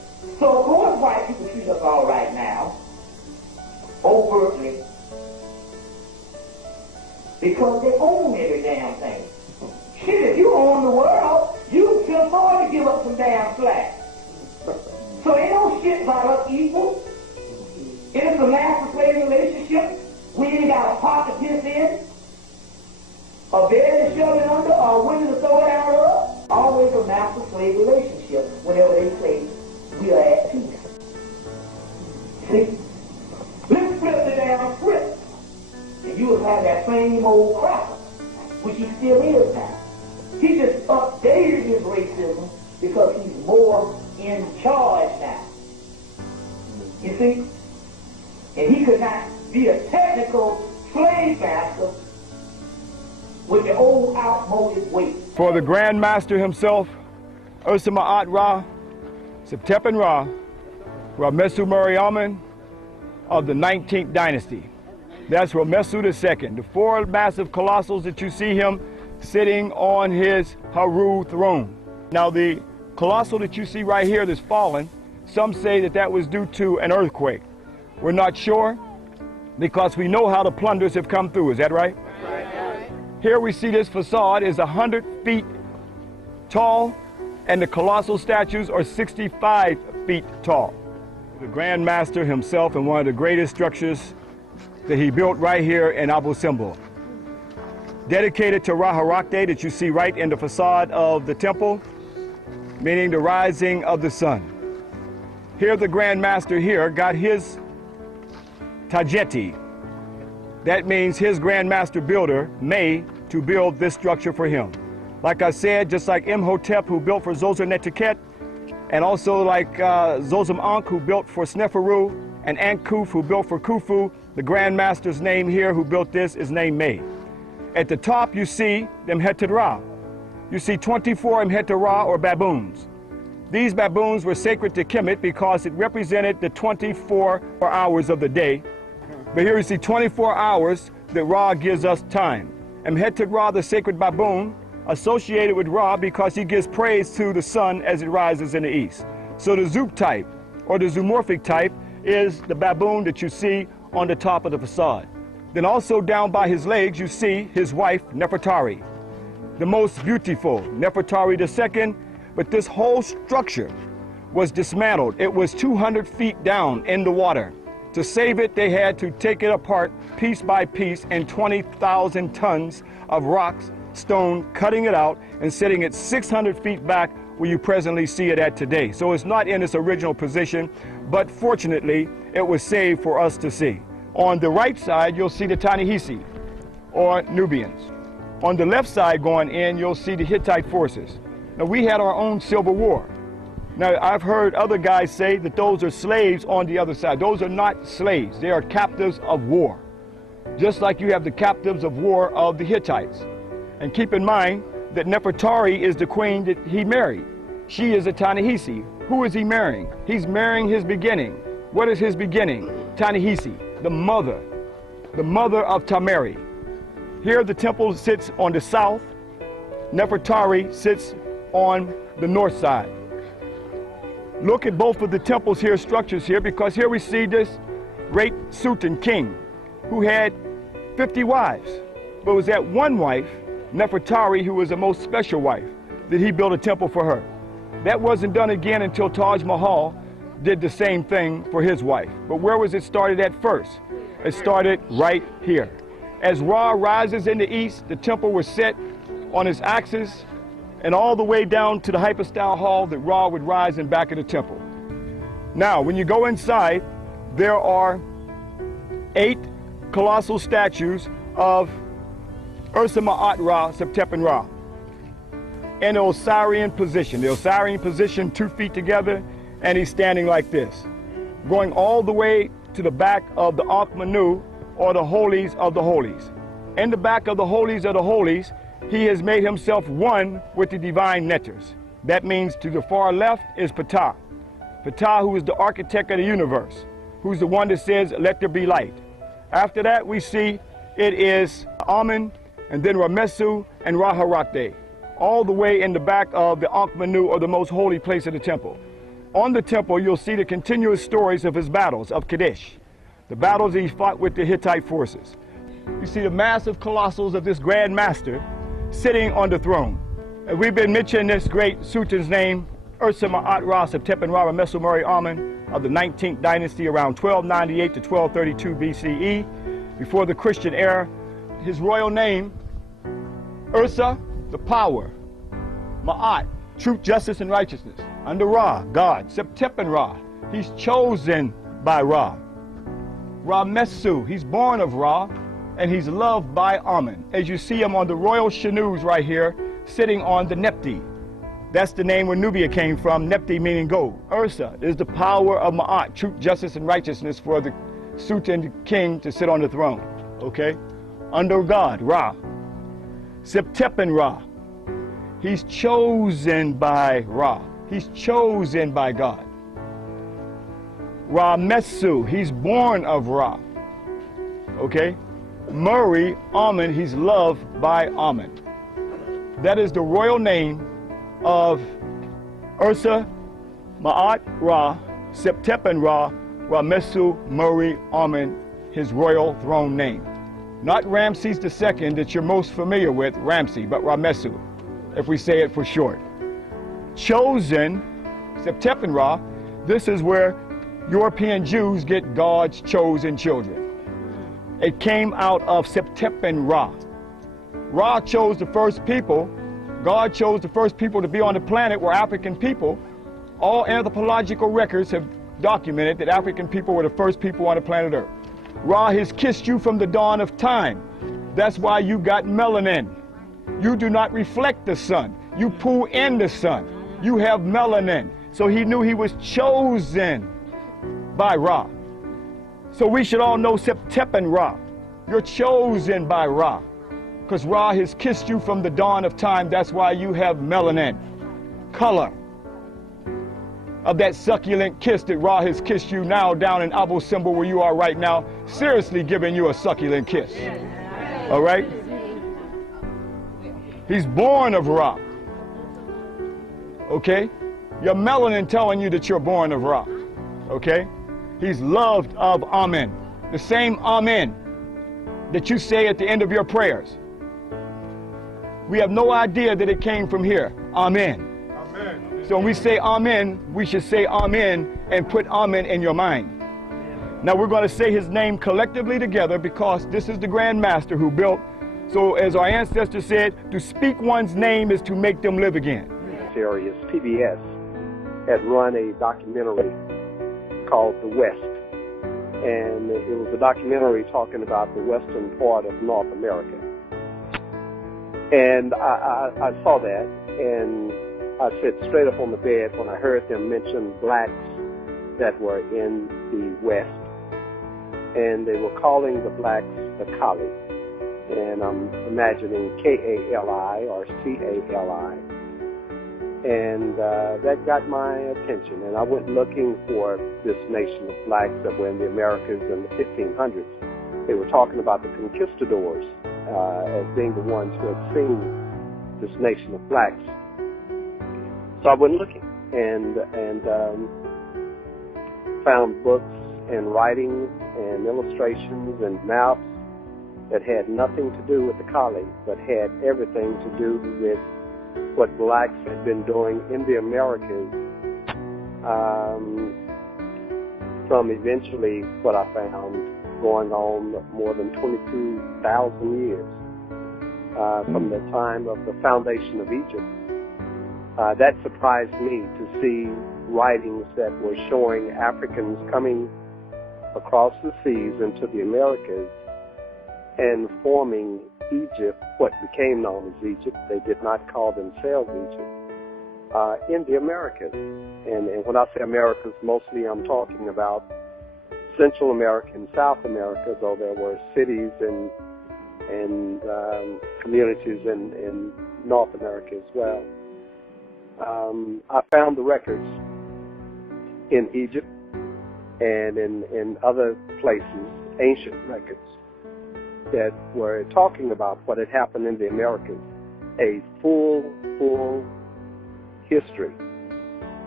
So of course white people treat us all right now, overtly, because they own every damn thing. Shit, if you own the world, you can afford to give up some damn slack. So ain't no shit about us equal. If it's a master-slave relationship, we ain't got a pot to piss in, a bed to shove it under, or a window to throw it out of. Always a master-slave relationship whenever they say we are at peace. See? Let's flip the damn script, and you will have that same old cracker, which he still is now. He just updated his racism because he's more in charge now. You see? And he could not be a technical slave master with the old outmoded way. For the Grand Master himself, Ursa Ma'at Ra, Septepen Ra, Ramesu Meriamun of the 19th dynasty. That's Ramesu II, the four massive colossals that you see him sitting on his Haru throne. Now the colossal that you see right here that's fallen, some say that that was due to an earthquake. We're not sure because we know how the plunders have come through, is that right? Here we see this facade is 100 feet tall and the colossal statues are 65 feet tall. The Grand Master himself in one of the greatest structures that he built right here in Abu Simbel. Dedicated to Ra Harakte that you see right in the facade of the temple, meaning the rising of the sun. Here the Grand Master here got his Tajeti. That means his Grand Master builder, May, to build this structure for him. Like I said, just like Imhotep who built for Zoser-Neterket, and also like Zosem-Ankh who built for Sneferu, and Ankuf who built for Khufu, the Grand Master's name here who built this is named May. At the top you see the Mheted Ra. You see 24 Mheted Ra or baboons. These baboons were sacred to Kemet because it represented the 24 hours of the day. But here you see 24 hours that Ra gives us time. And Mheted Ra, the sacred baboon, associated with Ra because he gives praise to the sun as it rises in the east. So the Zoop type, or the zoomorphic type, is the baboon that you see on the top of the facade. Then also down by his legs you see his wife, Nefertari, the most beautiful, Nefertari II, but this whole structure was dismantled. It was 200 feet down in the water. To save it, they had to take it apart piece by piece and 20,000 tons of rocks, stone, cutting it out and setting it 600 feet back where you presently see it at today. So it's not in its original position, but fortunately, it was saved for us to see. On the right side, you'll see the Ta-Nehisi, or Nubians. On the left side going in, you'll see the Hittite forces. Now, we had our own civil war. Now, I've heard other guys say that those are slaves on the other side. Those are not slaves. They are captives of war, just like you have the captives of war of the Hittites. And keep in mind that Nefertari is the queen that he married. She is a Ta-Nehisi. Who is he marrying? He's marrying his beginning. What is his beginning? Ta-Nehisi, the mother of Tameri. Here the temple sits on the south. Nefertari sits on the north side. Look at both of the temples here, structures here, because here we see this great Sultan king who had 50 wives. But it was that one wife, Nefertari, who was the most special wife, that he built a temple for her. That wasn't done again until Taj Mahal did the same thing for his wife. But where was it started at first? It started right here. As Ra rises in the east, the temple was set on its axis and all the way down to the hypostyle hall that Ra would rise in back of the temple. Now, when you go inside, there are 8 colossal statues of Ursa Ma'at Ra, Septepen Ra, in the Osirian position. The Osirian position, 2 feet together, and he's standing like this, going all the way to the back of the Ankh Manu, or the Holies of the Holies. In the back of the Holies of the Holies, he has made himself one with the divine netters. That means to the far left is Ptah. Ptah, who is the architect of the universe, who's the one that says, let there be light. After that, we see it is Amun, and then Ramesu and Ra Harakte, all the way in the back of the Ankh Manu, or the most holy place of the temple. on the temple, you'll see the continuous stories of his battles of Kadesh, the battles he fought with the Hittite forces. You see the massive colossals of this Grand Master sitting on the throne. And we've been mentioning this great Sultan's name, Ursa Ma'at Ra Septepen Ra Mesu Murray Amen of the 19th dynasty around 1298 to 1232 BCE, before the Christian era. His royal name, Ursa, the power, Ma'at, truth, justice, and righteousness. Under Ra, God, Septepen Ra, he's chosen by Ra. Ra Mesu, he's born of Ra, and he's loved by Amen. As you see him on the royal Shanu's right here, sitting on the Nepti. That's the name where Nubia came from, Nepti meaning gold. Ursa is the power of Ma'at, truth, justice, and righteousness for the Sultan, the king, to sit on the throne, okay? Under God, Ra. Septepen Ra, he's chosen by Ra. He's chosen by God. Ra Mesu, he's born of Ra, okay? Murray, Amen, he's loved by Amen. That is the royal name of Ursa Ma'at Ra, Septepen Ra, Ramesu Murray Amen, his royal throne name. Not Ramses II that you're most familiar with, Ramsey, but Ramesu, if we say it for short. Chosen, Septepen Ra, this is where European Jews get God's chosen children. It came out of Septepen Ra. Ra chose the first people. God chose the first people to be on the planet were African people. All anthropological records have documented that African people were the first people on the planet Earth. Ra has kissed you from the dawn of time. That's why you got melanin. You do not reflect the sun. You pull in the sun. You have melanin. So he knew he was chosen by Ra. So we should all know Septepen Ra. You're chosen by Ra. Because Ra has kissed you from the dawn of time. That's why you have melanin, color of that succulent kiss that Ra has kissed you now down in Abu Simbel where you are right now, seriously giving you a succulent kiss. All right? He's born of Ra. Okay? Your melanin telling you that you're born of Ra. Okay? He's loved of Amen. The same Amen that you say at the end of your prayers. We have no idea that it came from here. Amen. Amen. So when we say Amen, we should say Amen and put Amen in your mind. Now we're going to say his name collectively together because this is the Grand Master who built. So as our ancestors said, to speak one's name is to make them live again. Serious PBS had run a documentary called The West. And it was a documentary talking about the western part of North America. And I saw that, and I sat straight up on the bed when I heard them mention blacks that were in the West. And they were calling the blacks the Kali. And I'm imagining K-A-L-I or C-A-L-I. And that got my attention. And I went looking for this nation of blacks that were in the Americas in the 1500s. They were talking about the conquistadors as being the ones who had seen this nation of blacks. So I went looking and found books and writings and illustrations and maps that had nothing to do with the Kali, but had everything to do with what blacks had been doing in the Americas from eventually what I found going on more than 22,000 years from the time of the foundation of Egypt. That surprised me to see writings that were showing Africans coming across the seas into the Americas and forming Egypt, what became known as Egypt. They did not call themselves Egypt, in the Americas. And when I say Americas, mostly I'm talking about Central America and South America, though there were cities and communities in North America as well. I found the records in Egypt and in other places, ancient records, that were talking about what had happened in the Americas, a full history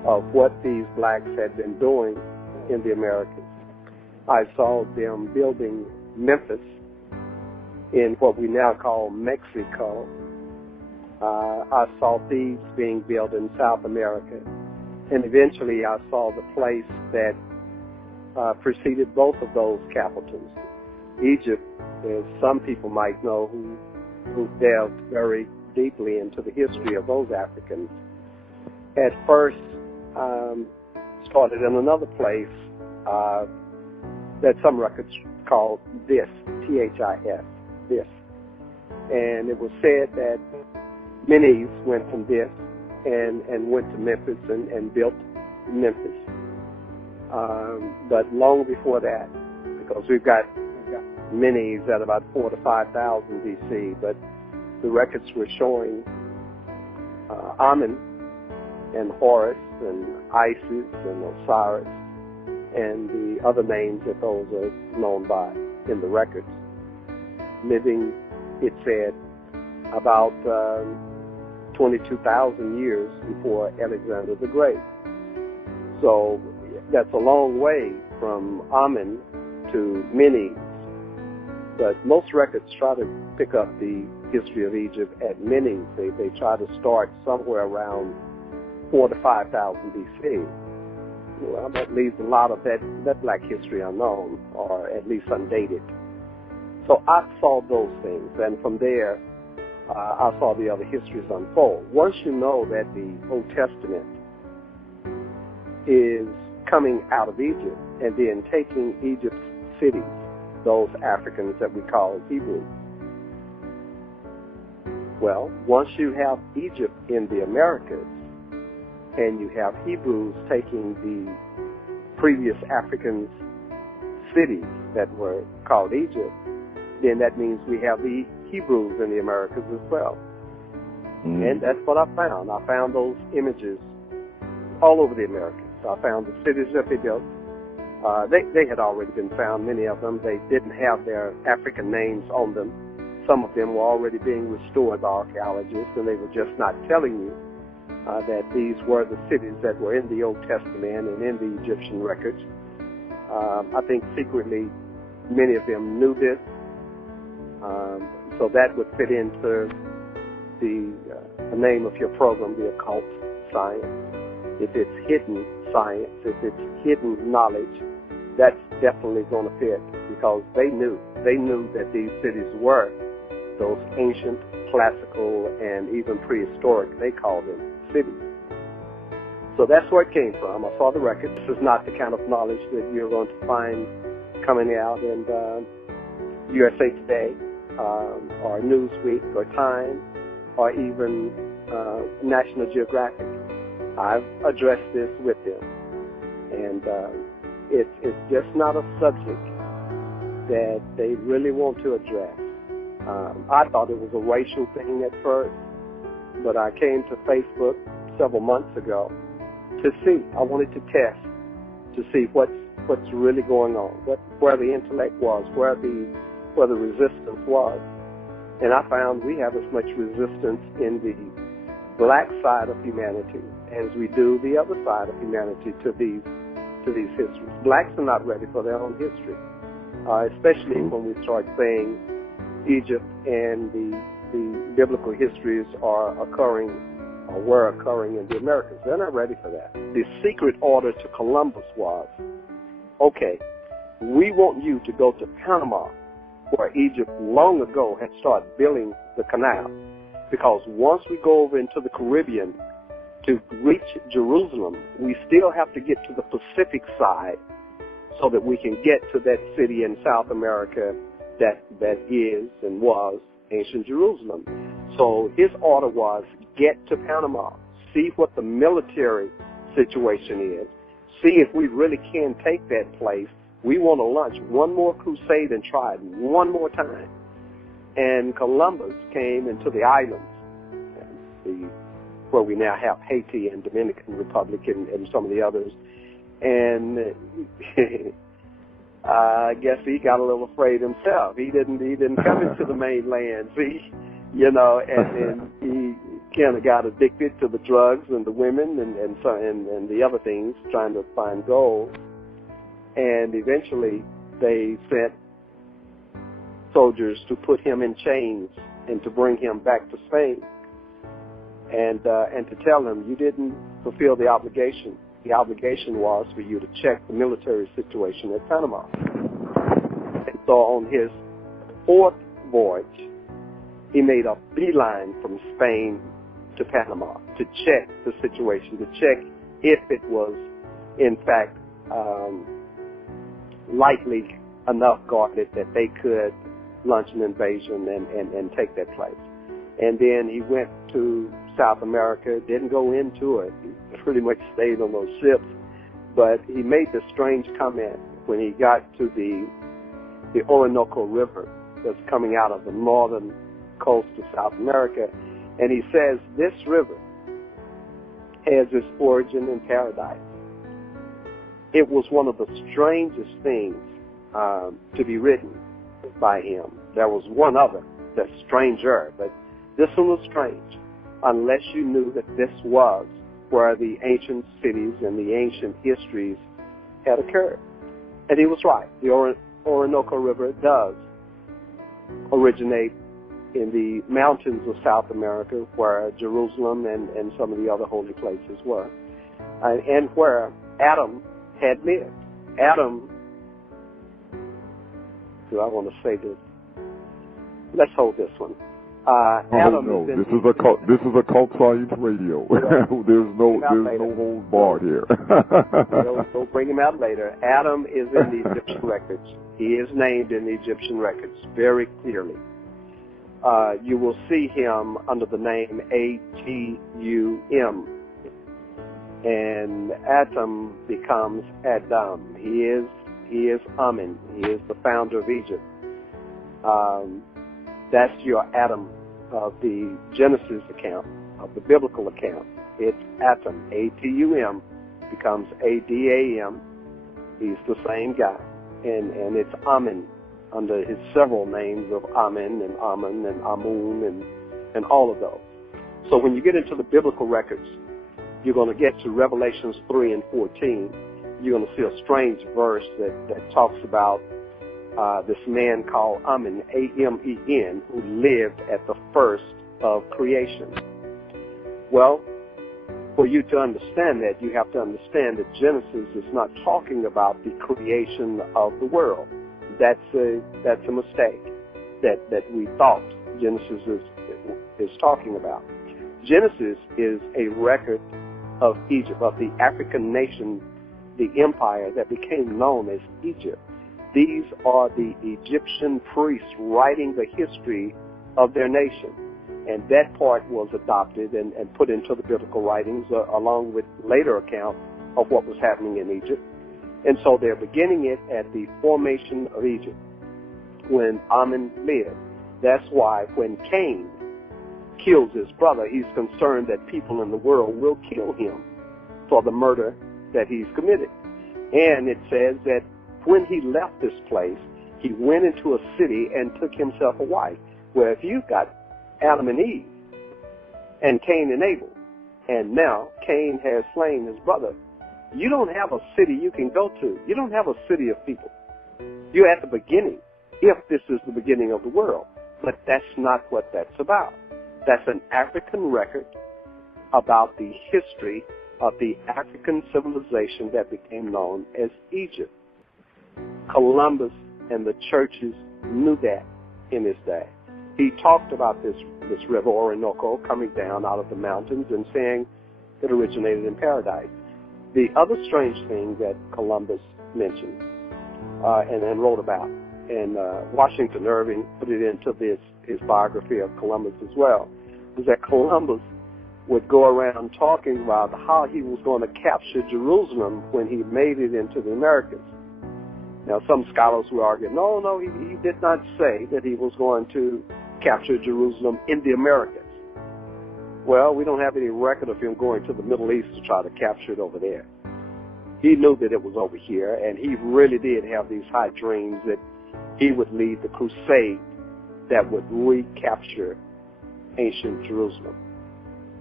of what these blacks had been doing in the Americas. I saw them building Memphis in what we now call Mexico. I saw thieves being built in South America. And eventually I saw the place that preceded both of those capitals. Egypt, as some people might know who delved very deeply into the history of those Africans, at first started in another place that some records call this, T-H-I-S, this. And it was said that Menes went from this and went to Memphis and built Memphis. But long before that, because we've got Menes at about 4,000 to 5,000 BC, but the records were showing Amen and Horus and Isis and Osiris and the other names that those are known by in the records, living, it said, about 22,000 years before Alexander the Great. So that's a long way from Amen to Menes. But most records try to pick up the history of Egypt at Menes. They try to start somewhere around 4,000 to 5,000 BC. Well, that leaves a lot of that black history unknown, or at least undated. So I saw those things, and from there, I saw the other histories unfold. Once you know that the Old Testament is coming out of Egypt and then taking Egypt's cities, those Africans that we call Hebrews. Well, once you have Egypt in the Americas and you have Hebrews taking the previous African cities that were called Egypt, then that means we have the Hebrews in the Americas as well. And that's what I found. I found those images all over the Americas. I found the cities that they built. They had already been found, many of them. They didn't have their African names on them. Some of them were already being restored by archaeologists, and they were just not telling you that these were the cities that were in the Old Testament and in the Egyptian records. I think secretly many of them knew this. So that would fit into the name of your program, the occult science. If it's hidden science, if it's hidden knowledge, that's definitely going to fit, because they knew that these cities were those ancient, classical, and even prehistoric, they called them, cities. So that's where it came from. I saw the record. This is not the kind of knowledge that you're going to find coming out in USA Today, or Newsweek, or Time, or even National Geographic. I've addressed this with them, and it's just not a subject that they really want to address. I thought it was a racial thing at first, but I came to Facebook several months ago to see. I wanted to test to see what's really going on, where the intellect was, where the resistance was, and I found we have as much resistance in the black side of humanity as we do the other side of humanity to these histories. Blacks are not ready for their own history, especially when we start saying Egypt and the biblical histories are occurring or were occurring in the Americas. They're not ready for that. The secret order to Columbus was, okay, we want you to go to Panama, where Egypt long ago had started building the canal. Because once we go over into the Caribbean to reach Jerusalem, we still have to get to the Pacific side so that we can get to that city in South America that is and was ancient Jerusalem. So his order was, get to Panama, see what the military situation is, see if we really can take that place. We want to launch one more crusade and try it one more time. And Columbus came into the islands, where we now have Haiti and Dominican Republic and some of the others. And I guess he got a little afraid himself. He didn't come into the mainland, see, and he kind of got addicted to the drugs and the women and the other things, trying to find gold. And eventually they sent soldiers to put him in chains and to bring him back to Spain, and to tell him, you didn't fulfill the obligation. The obligation was for you to check the military situation at Panama. And so on his fourth voyage, he made a beeline from Spain to Panama to check the situation, to check if it was, in fact, lightly enough guarded that they could launch an invasion and take that place. And then he went to South America, didn't go into it. He pretty much stayed on those ships. But he made this strange comment when he got to the Orinoco River that's coming out of the northern coast of South America. And he says, this river has its origin in paradise. It was one of the strangest things to be written by him. There was one other that's stranger, but this one was strange, unless you knew that this was where the ancient cities and the ancient histories had occurred. And he was right. The Orinoco River does originate in the mountains of South America, where Jerusalem and some of the other holy places were, and where Adam had lived. Adam, do I want to say this? Let's hold this one. Adam no, this is a Cult Science Radio. There's no hold barred here. We'll bring him out later. Adam is in the Egyptian records. He is named in the Egyptian records very clearly. You will see him under the name Atum, and Atum becomes Adam. He is Amen. He is the founder of Egypt. That's your Adam of the Genesis account, of the biblical account. It's Atum. Atum becomes Adam. He's the same guy. And it's Amen under his several names of Amen and Amun and Amun and all of those. So when you get into the biblical records, you're going to get to Revelations 3 and 14. You're going to see a strange verse that talks about this man called Amen, A-M-E-N, who lived at the first of creation. Well, for you to understand that, you have to understand that Genesis is not talking about the creation of the world. That's a mistake that we thought Genesis is talking about. Genesis is a record of Egypt, of the African nation, the empire that became known as Egypt. These are the Egyptian priests writing the history of their nation. And that part was adopted and put into the biblical writings along with later accounts of what was happening in Egypt. And so they're beginning it at the formation of Egypt, when Amen lived. That's why when Cain kills his brother, he's concerned that people in the world will kill him for the murder that he's committed. And it says that when he left this place, he went into a city and took himself a wife. Well, if you've got Adam and Eve and Cain and Abel, and now Cain has slain his brother, you don't have a city you can go to. You don't have a city of people. You're at the beginning, if this is the beginning of the world. But that's not what that's about. That's an African record about the history of the African civilization that became known as Egypt. Columbus and the churches knew that in his day. He talked about this river Orinoco coming down out of the mountains and saying it originated in paradise. The other strange thing that Columbus mentioned and wrote about, and Washington Irving put it into his biography of Columbus as well, was that Columbus would go around talking about how he was going to capture Jerusalem when he made it into the Americas. Now, some scholars will argue, no, he did not say that he was going to capture Jerusalem in the Americas. Well, we don't have any record of him going to the Middle East to try to capture it over there. He knew that it was over here, and he really did have these high dreams that he would lead the crusade that would recapture ancient Jerusalem.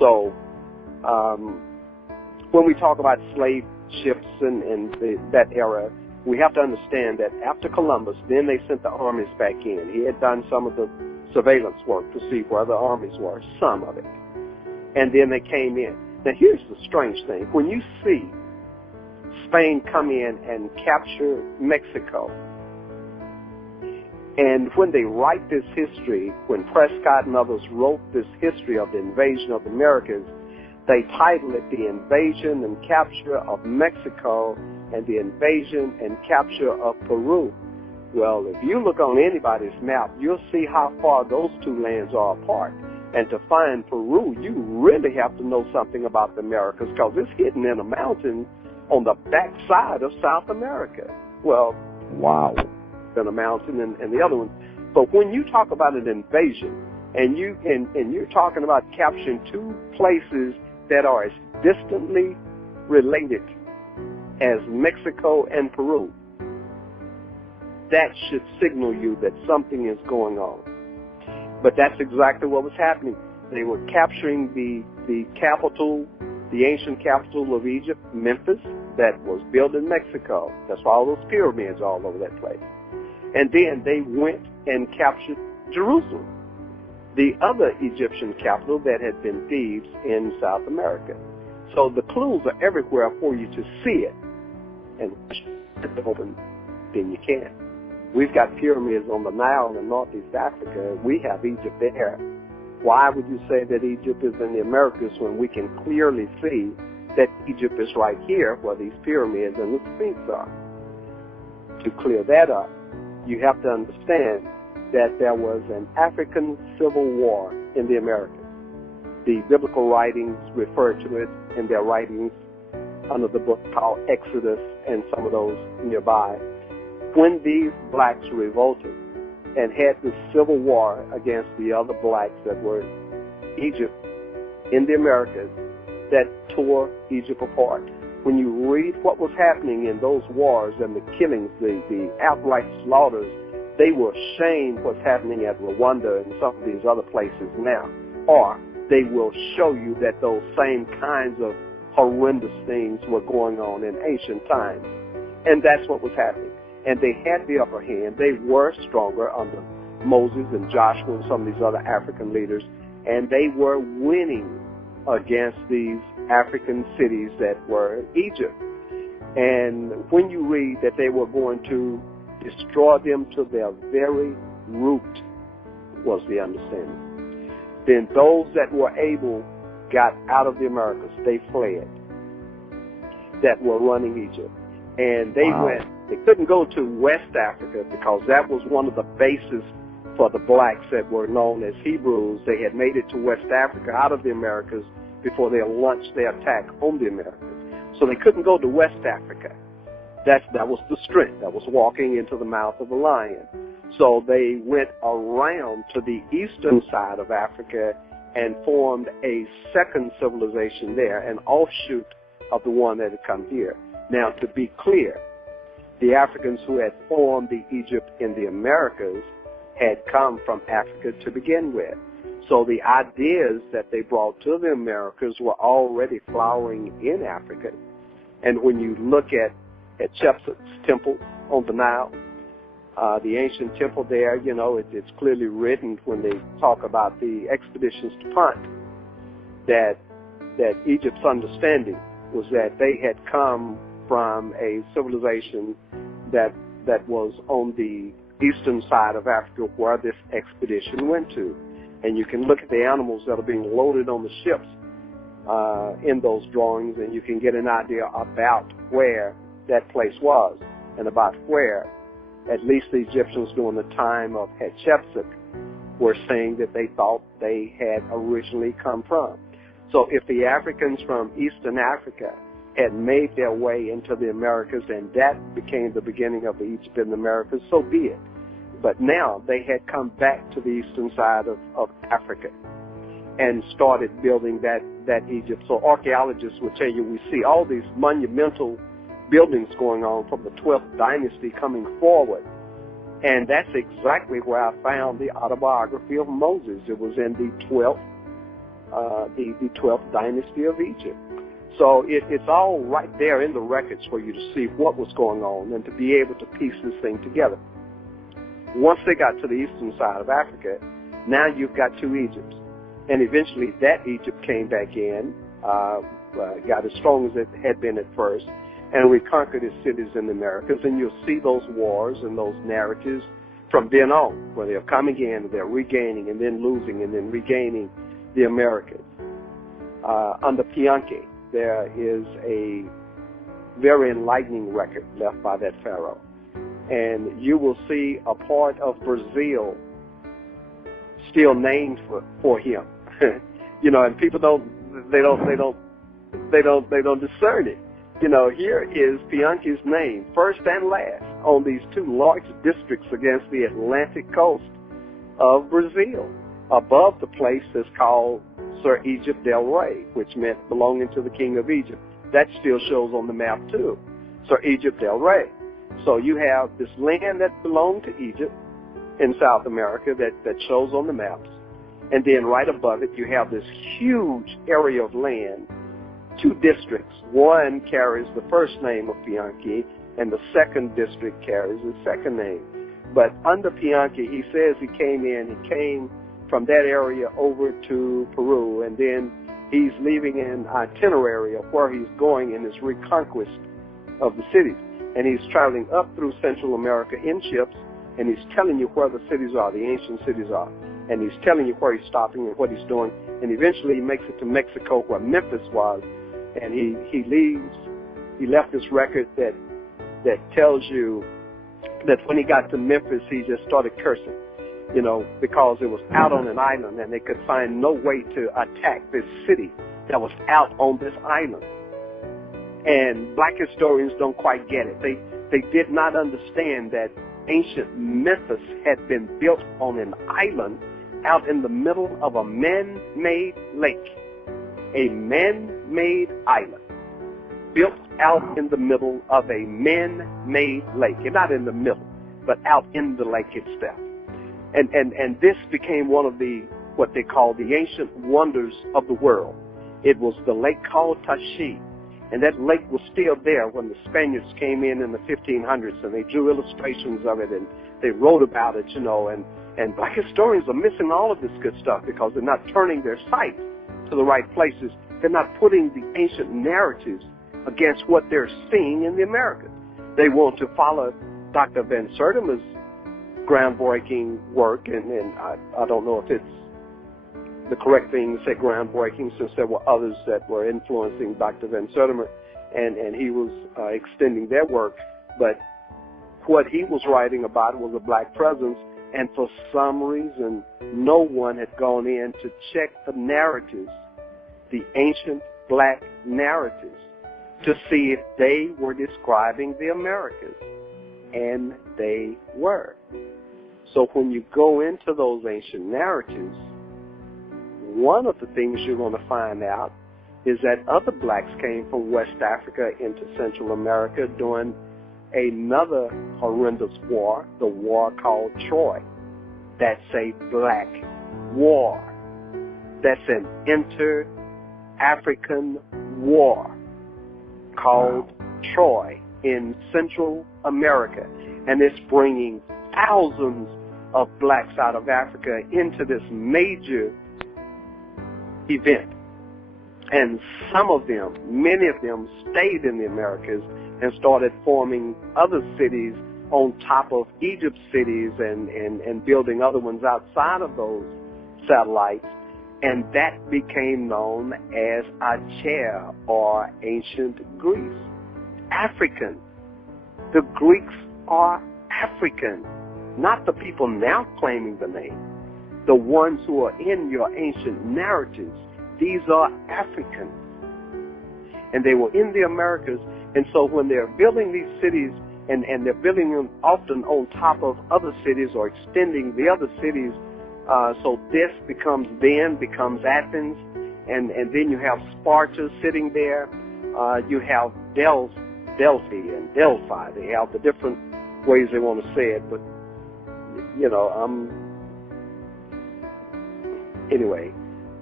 So when we talk about slave ships and that era, we have to understand that after Columbus, then they sent the armies back in. He had done some of the surveillance work to see where the armies were, some of it. And then they came in. Now here's the strange thing. When you see Spain come in and capture Mexico, and when they write this history, when Prescott and others wrote this history of the invasion of the Americas, they title it The Invasion and Capture of Mexico and the Invasion and Capture of Peru. Well, if you look on anybody's map, you'll see how far those two lands are apart. And to find Peru, you really have to know something about the Americas, because it's hidden in a mountain on the backside of South America. Well, wow. In a mountain and the other one. But when you talk about an invasion, and you're talking about capturing two places that are as distantly related as Mexico and Peru, that should signal you that something is going on. But that's exactly what was happening. They were capturing the capital, the ancient capital of Egypt, Memphis, that was built in Mexico. That's why all those pyramids are all over that place. And then they went and captured Jerusalem, the other Egyptian capital that had been Thebes in South America. So the clues are everywhere for you to see it. And open, then you can. We've got pyramids on the Nile in Northeast Africa. We have Egypt there. Why would you say that Egypt is in the Americas when we can clearly see that Egypt is right here where these pyramids and the Sphinx are? To clear that up, you have to understand that there was an African civil war in the Americas. The biblical writings refer to it in their writings under the book called Exodus and some of those nearby. When these blacks revolted and had this civil war against the other blacks that were Egypt in the Americas, that tore Egypt apart. When you read what was happening in those wars and the killings, the outright slaughters, they will shame what's happening at Rwanda and some of these other places now. Or they will show you that those same kinds of horrendous things were going on in ancient times. And that's what was happening. And they had the upper hand. They were stronger under Moses and Joshua and some of these other African leaders. And they were winning against these African cities that were Egypt. And when you read that they were going to destroy them to their very root, was the understanding. Then those that were able got out of the Americas. They fled, that were running Egypt. And they went, they couldn't go to West Africa because that was one of the bases for the blacks that were known as Hebrews. They had made it to West Africa out of the Americas before they launched their attack on the Americas. So they couldn't go to West Africa. That was the strength. That was walking into the mouth of a lion. So they went around to the eastern side of Africa and formed a second civilization there, an offshoot of the one that had come here. Now, to be clear, the Africans who had formed the Egypt in the Americas had come from Africa to begin with. So the ideas that they brought to the Americas were already flowering in Africa. And when you look at Chepset's temple on the Nile, the ancient temple there, you know, it's clearly written when they talk about the expeditions to Punt that Egypt's understanding was that they had come from a civilization that was on the eastern side of Africa where this expedition went to. And you can look at the animals that are being loaded on the ships in those drawings, and you can get an idea about where that place was and about where at least the Egyptians during the time of Hatshepsut were saying that they thought they had originally come from. So if the Africans from Eastern Africa had made their way into the Americas and that became the beginning of the Egypt in the Americas, so be it. But now they had come back to the eastern side of Africa and started building that Egypt. So archaeologists will tell you we see all these monumental buildings going on from the 12th dynasty coming forward. And that's exactly where I found the autobiography of Moses. It was in the 12th the 12th dynasty of Egypt. So it's all right there in the records for you to see what was going on and to be able to piece this thing together. Once they got to the eastern side of Africa, now you've got two Egypts. And eventually that Egypt came back in, got as strong as it had been at first, and reconquered its cities in the Americas. And you'll see those wars and those narratives from then on, where they're coming in, they're regaining, and then losing, and then regaining the Americas. Under Pianke, there is a very enlightening record left by that pharaoh. And you will see a part of Brazil still named for him. You know, and people don't discern it. You know, here is Pianke's name, first and last, on these two large districts against the Atlantic coast of Brazil, above the place that's called Sir Egypt del Rey, which meant belonging to the king of Egypt. That still shows on the map too, Sir Egypt del Rey. So you have this land that belonged to Egypt in South America that shows on the maps. And then right above it, you have this huge area of land, two districts. One carries the first name of Pianke, and the second district carries the second name. But under Pianke, he says he came from that area over to Peru, and then he's leaving an itinerary of where he's going in his reconquest of the cities. And he's traveling up through Central America in ships, and he's telling you where the cities are, the ancient cities are. And he's telling you where he's stopping and what he's doing. And eventually he makes it to Mexico, where Memphis was. And he leaves. He left this record that tells you that when he got to Memphis, he just started cursing, you know, because it was out on an island, and they could find no way to attack this city that was out on this island. And black historians don't quite get it. They did not understand that ancient Memphis had been built on an island out in the middle of a man-made lake. A man-made island built out in the middle of a man-made lake. And not in the middle, but out in the lake itself. And this became one of what they call the ancient wonders of the world. It was the lake called Tashi. And that lake was still there when the Spaniards came in the 1500s, and they drew illustrations of it, and they wrote about it, you know, and black historians are missing all of this good stuff because they're not turning their sights to the right places. They're not putting the ancient narratives against what they're seeing in the Americas. They want to follow Dr. Van Sertima's groundbreaking work, and I don't know if it's the correct thing to say groundbreaking, since there were others that were influencing Dr. Van Sertima, and he was extending their work. But what he was writing about was a black presence, and for some reason, no one had gone in to check the narratives, the ancient black narratives, to see if they were describing the Americas. And they were. So when you go into those ancient narratives, one of the things you're going to find out is that other blacks came from West Africa into Central America during another horrendous war, the war called Troy. That's a black war. That's an inter-African war called Troy in Central America. And it's bringing thousands of blacks out of Africa into this major event. And some of them, many of them, stayed in the Americas and started forming other cities on top of Egypt's cities and building other ones outside of those satellites. And that became known as Achaia, or ancient Greece. African. The Greeks are African, not the people now claiming the name. The ones who are in your ancient narratives, these are Africans. And they were in the Americas, and so when they're building these cities, and they're building them often on top of other cities or extending the other cities, so this becomes Athens, and then you have Sparta sitting there. You have Delphi and Delphi. They have the different ways they want to say it, but anyway,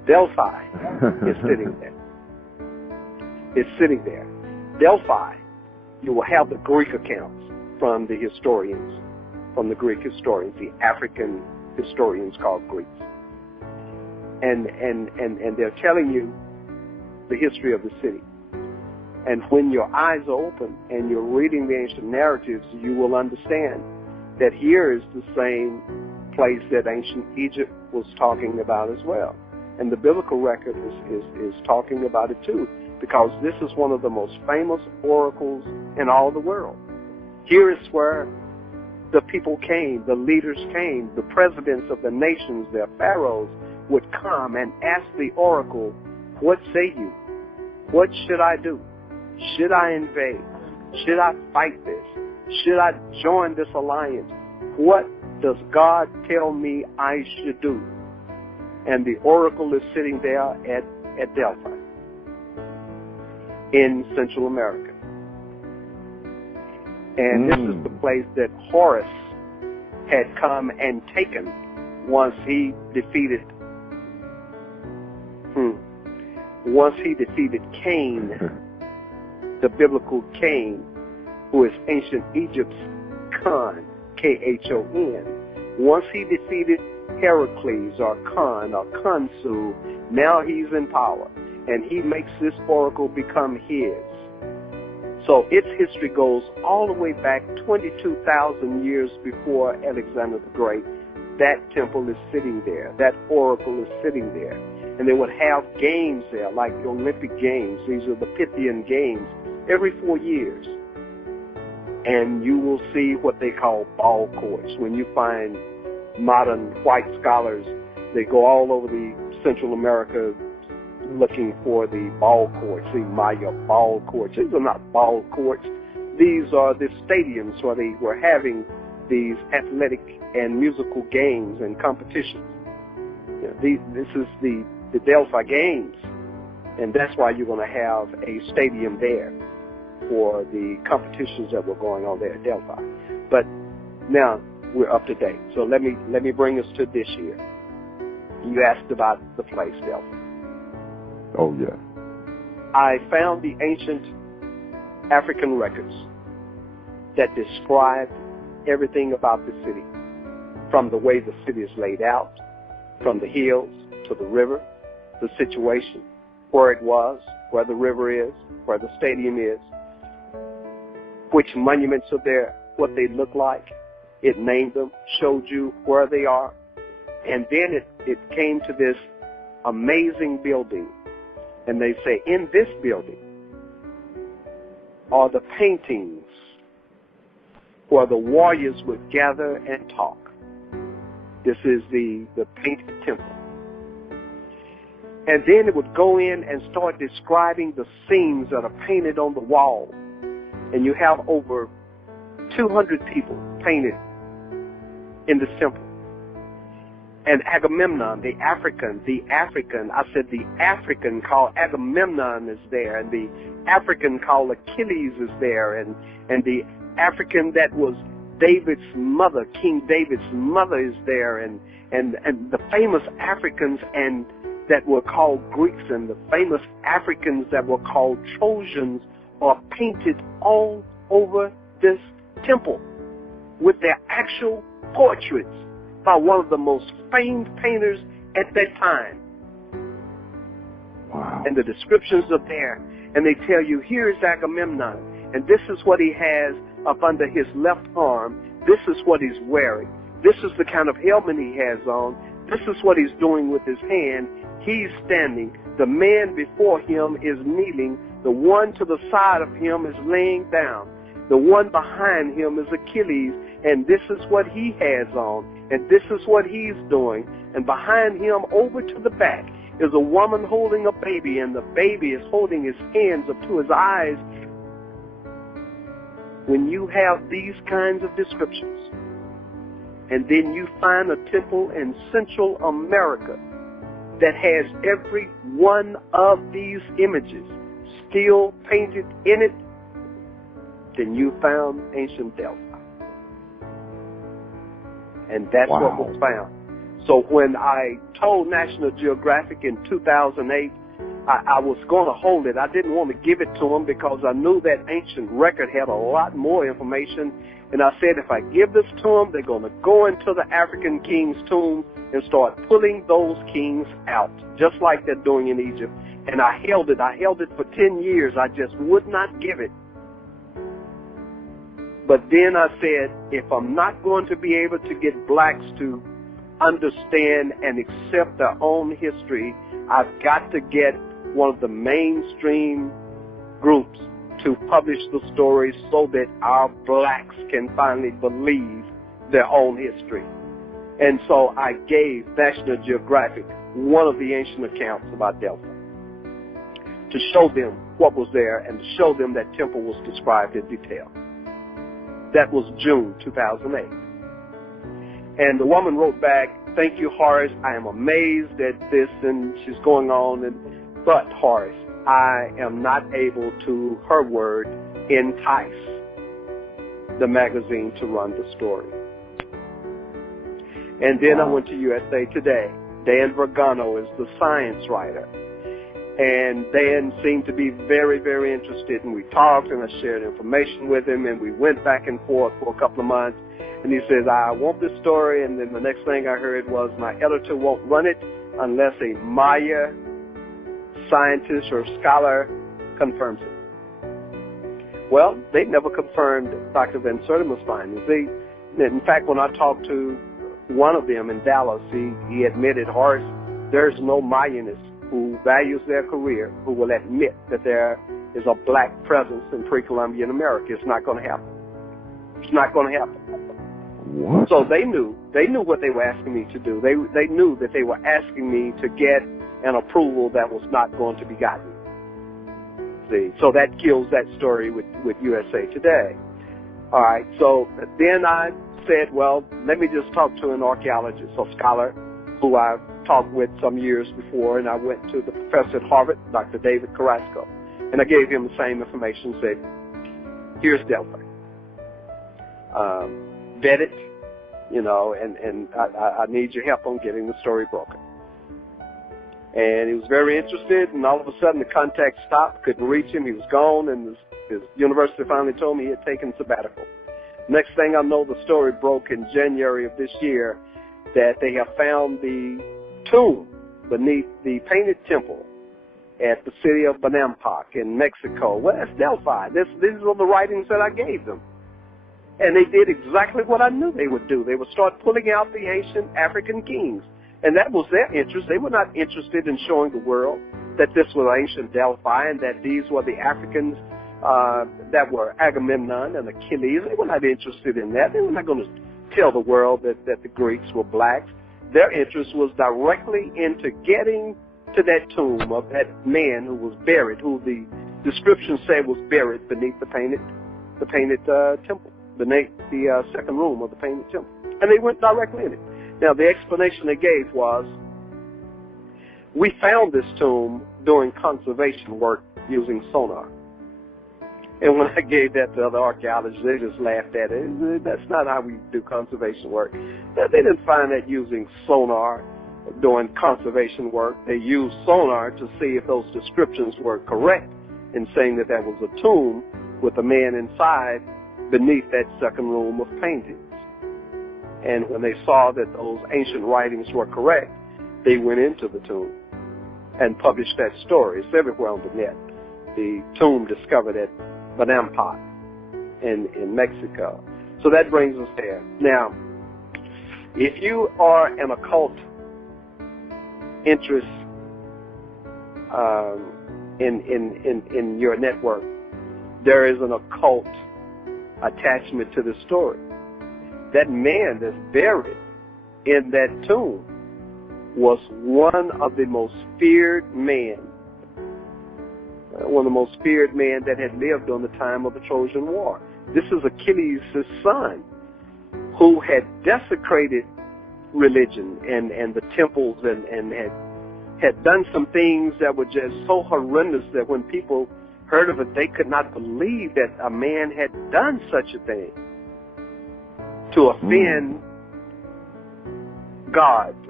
Delphi is sitting there. It's sitting there. Delphi, you will have the Greek accounts from the historians, from the Greek historians, the African historians called Greeks. And they're telling you the history of the city. And when your eyes are open and you're reading the ancient narratives, you will understand that here is the same place that ancient Egypt was talking about as well. And the biblical record is talking about it too, because this is one of the most famous oracles in all the world. Here is where the people came, the leaders came, the presidents of the nations, their pharaohs, would come and ask the oracle, what say you? What should I do? Should I invade? Should I fight this? Should I join this alliance? What does God tell me I should do? And the oracle is sitting there at Delphi in Central America. And this is the place that Horus had come and taken once he defeated Cain, the biblical Cain, who is ancient Egypt's Khan, K-H-O-N. Once he defeated Heracles or Khan or Khonsu, now he's in power, and he makes this oracle become his. So its history goes all the way back 22,000 years before Alexander the Great. That temple is sitting there. That oracle is sitting there. And they would have games there, like the Olympic Games. These are the Pythian Games, every 4 years. And you will see what they call ball courts. When you find modern white scholars, they go all over the Central America looking for the ball courts, the Maya ball courts. These are not ball courts. These are the stadiums where they were having these athletic and musical games and competitions. This is the Delphi Games, and that's why you're going to have a stadium there for the competitions that were going on there at Delphi. But now we're up to date. So let me bring us to this year. You asked about the place, Delphi. Oh, yeah. I found the ancient African records that described everything about the city, from the way the city is laid out, from the hills to the river, the situation, where it was, where the river is, where the stadium is, which monuments are there, what they look like. It named them, showed you where they are. And then it came to this amazing building. And they say, in this building are the paintings where the warriors would gather and talk. This is the painted temple. And then it would go in and start describing the scenes that are painted on the wall. And you have over 200 people painted in this temple. And Agamemnon, the African called Agamemnon is there, and the African called Achilles is there, and the African that was David's mother, King David's mother is there, and the famous Africans and that were called Greeks and the famous Africans that were called Trojans are painted all over this temple with their actual portraits by one of the most famed painters at that time. Wow. And the descriptions are there, and they tell you, here is Agamemnon, and this is what he has up under his left arm. This is what he's wearing. This is the kind of helmet he has on. This is what he's doing with his hand. He's standing. The man before him is kneeling. The one to the side of him is laying down. The one behind him is Achilles, and this is what he has on, and this is what he's doing. And behind him, over to the back, is a woman holding a baby, and the baby is holding his hands up to his eyes. When you have these kinds of descriptions, and then you find a temple in Central America that has every one of these images still painted in it, then you found ancient Delphi. And that's wow. what was found. So when I told National Geographic in 2008, I was going to hold it. I didn't want to give it to them because I knew that ancient record had a lot more information. And I said, if I give this to them, they're going to go into the African king's tomb and start pulling those kings out, just like they're doing in Egypt. And I held it. I held it for 10 years. I just would not give it. But then I said, if I'm not going to be able to get blacks to understand and accept their own history, I've got to get one of the mainstream groups to publish the stories so that our blacks can finally believe their own history. And so I gave National Geographic one of the ancient accounts about Delphi to show them what was there and to show them that temple was described in detail. That was June 2008. And the woman wrote back, "Thank you, Horace. I am amazed at this," and she's going on. But, Horace, I am not able to, her word, entice the magazine to run the story. And then I went to USA Today. Dan Vergano is the science writer. And Dan seemed to be very, very interested, and we talked, and I shared information with him, and we went back and forth for a couple of months. And he says, "I want this story," and then the next thing I heard was, "My editor won't run it unless a Maya scientist or scholar confirms it." Well, they never confirmed Dr. Van Sertima's findings. In fact, when I talked to one of them in Dallas, he admitted, "Horace, there's no Mayanist who values their career who will admit that there is a black presence in pre-Columbian America. It's not going to happen. It's not going to happen." What? So they knew what they were asking me to do. They knew that they were asking me to get an approval that was not going to be gotten. See, so that kills that story with USA Today. All right, so then I said, well, let me just talk to an archaeologist or scholar who I've talked with some years before, and I went to the professor at Harvard, Dr. David Carrasco, and I gave him the same information, said, "Here's Delphi. Vet it, and I need your help on getting the story broken." And he was very interested, and all of a sudden the contact stopped, couldn't reach him, he was gone, and his university finally told me he had taken sabbatical. Next thing I know, the story broke in January of this year that they have found the tomb beneath the painted temple at the city of Bonampak in Mexico. Well, that's Delphi. These are the writings that I gave them. And they did exactly what I knew they would do. They would start pulling out the ancient African kings. And that was their interest. They were not interested in showing the world that this was ancient Delphi and that these were the Africans that were Agamemnon and Achilles. They were not interested in that. They were not going to tell the world that the Greeks were blacks. Their interest was directly into getting to that tomb of that man who was buried, who the description said was buried beneath the painted temple, beneath the second room of the painted temple. And they went directly in it. Now, the explanation they gave was, we found this tomb doing conservation work using sonar. And when I gave that to other archaeologists, they just laughed at it. That's not how we do conservation work. They didn't find that using sonar doing conservation work. They used sonar to see if those descriptions were correct in saying that that was a tomb with a man inside beneath that second room of paintings. And when they saw that those ancient writings were correct, they went into the tomb and published that story. It's everywhere on the net. The tomb discovered at Bonampak in Mexico. So that brings us there. Now, if you are an occult interest in your network, there is an occult attachment to the story. That man that's buried in that tomb was one of the most feared men, one of the most feared men that had lived during the time of the Trojan War. This is Achilles' son, who had desecrated religion and the temples and had done some things that were just so horrendous that when people heard of it, they could not believe that a man had done such a thing to offend God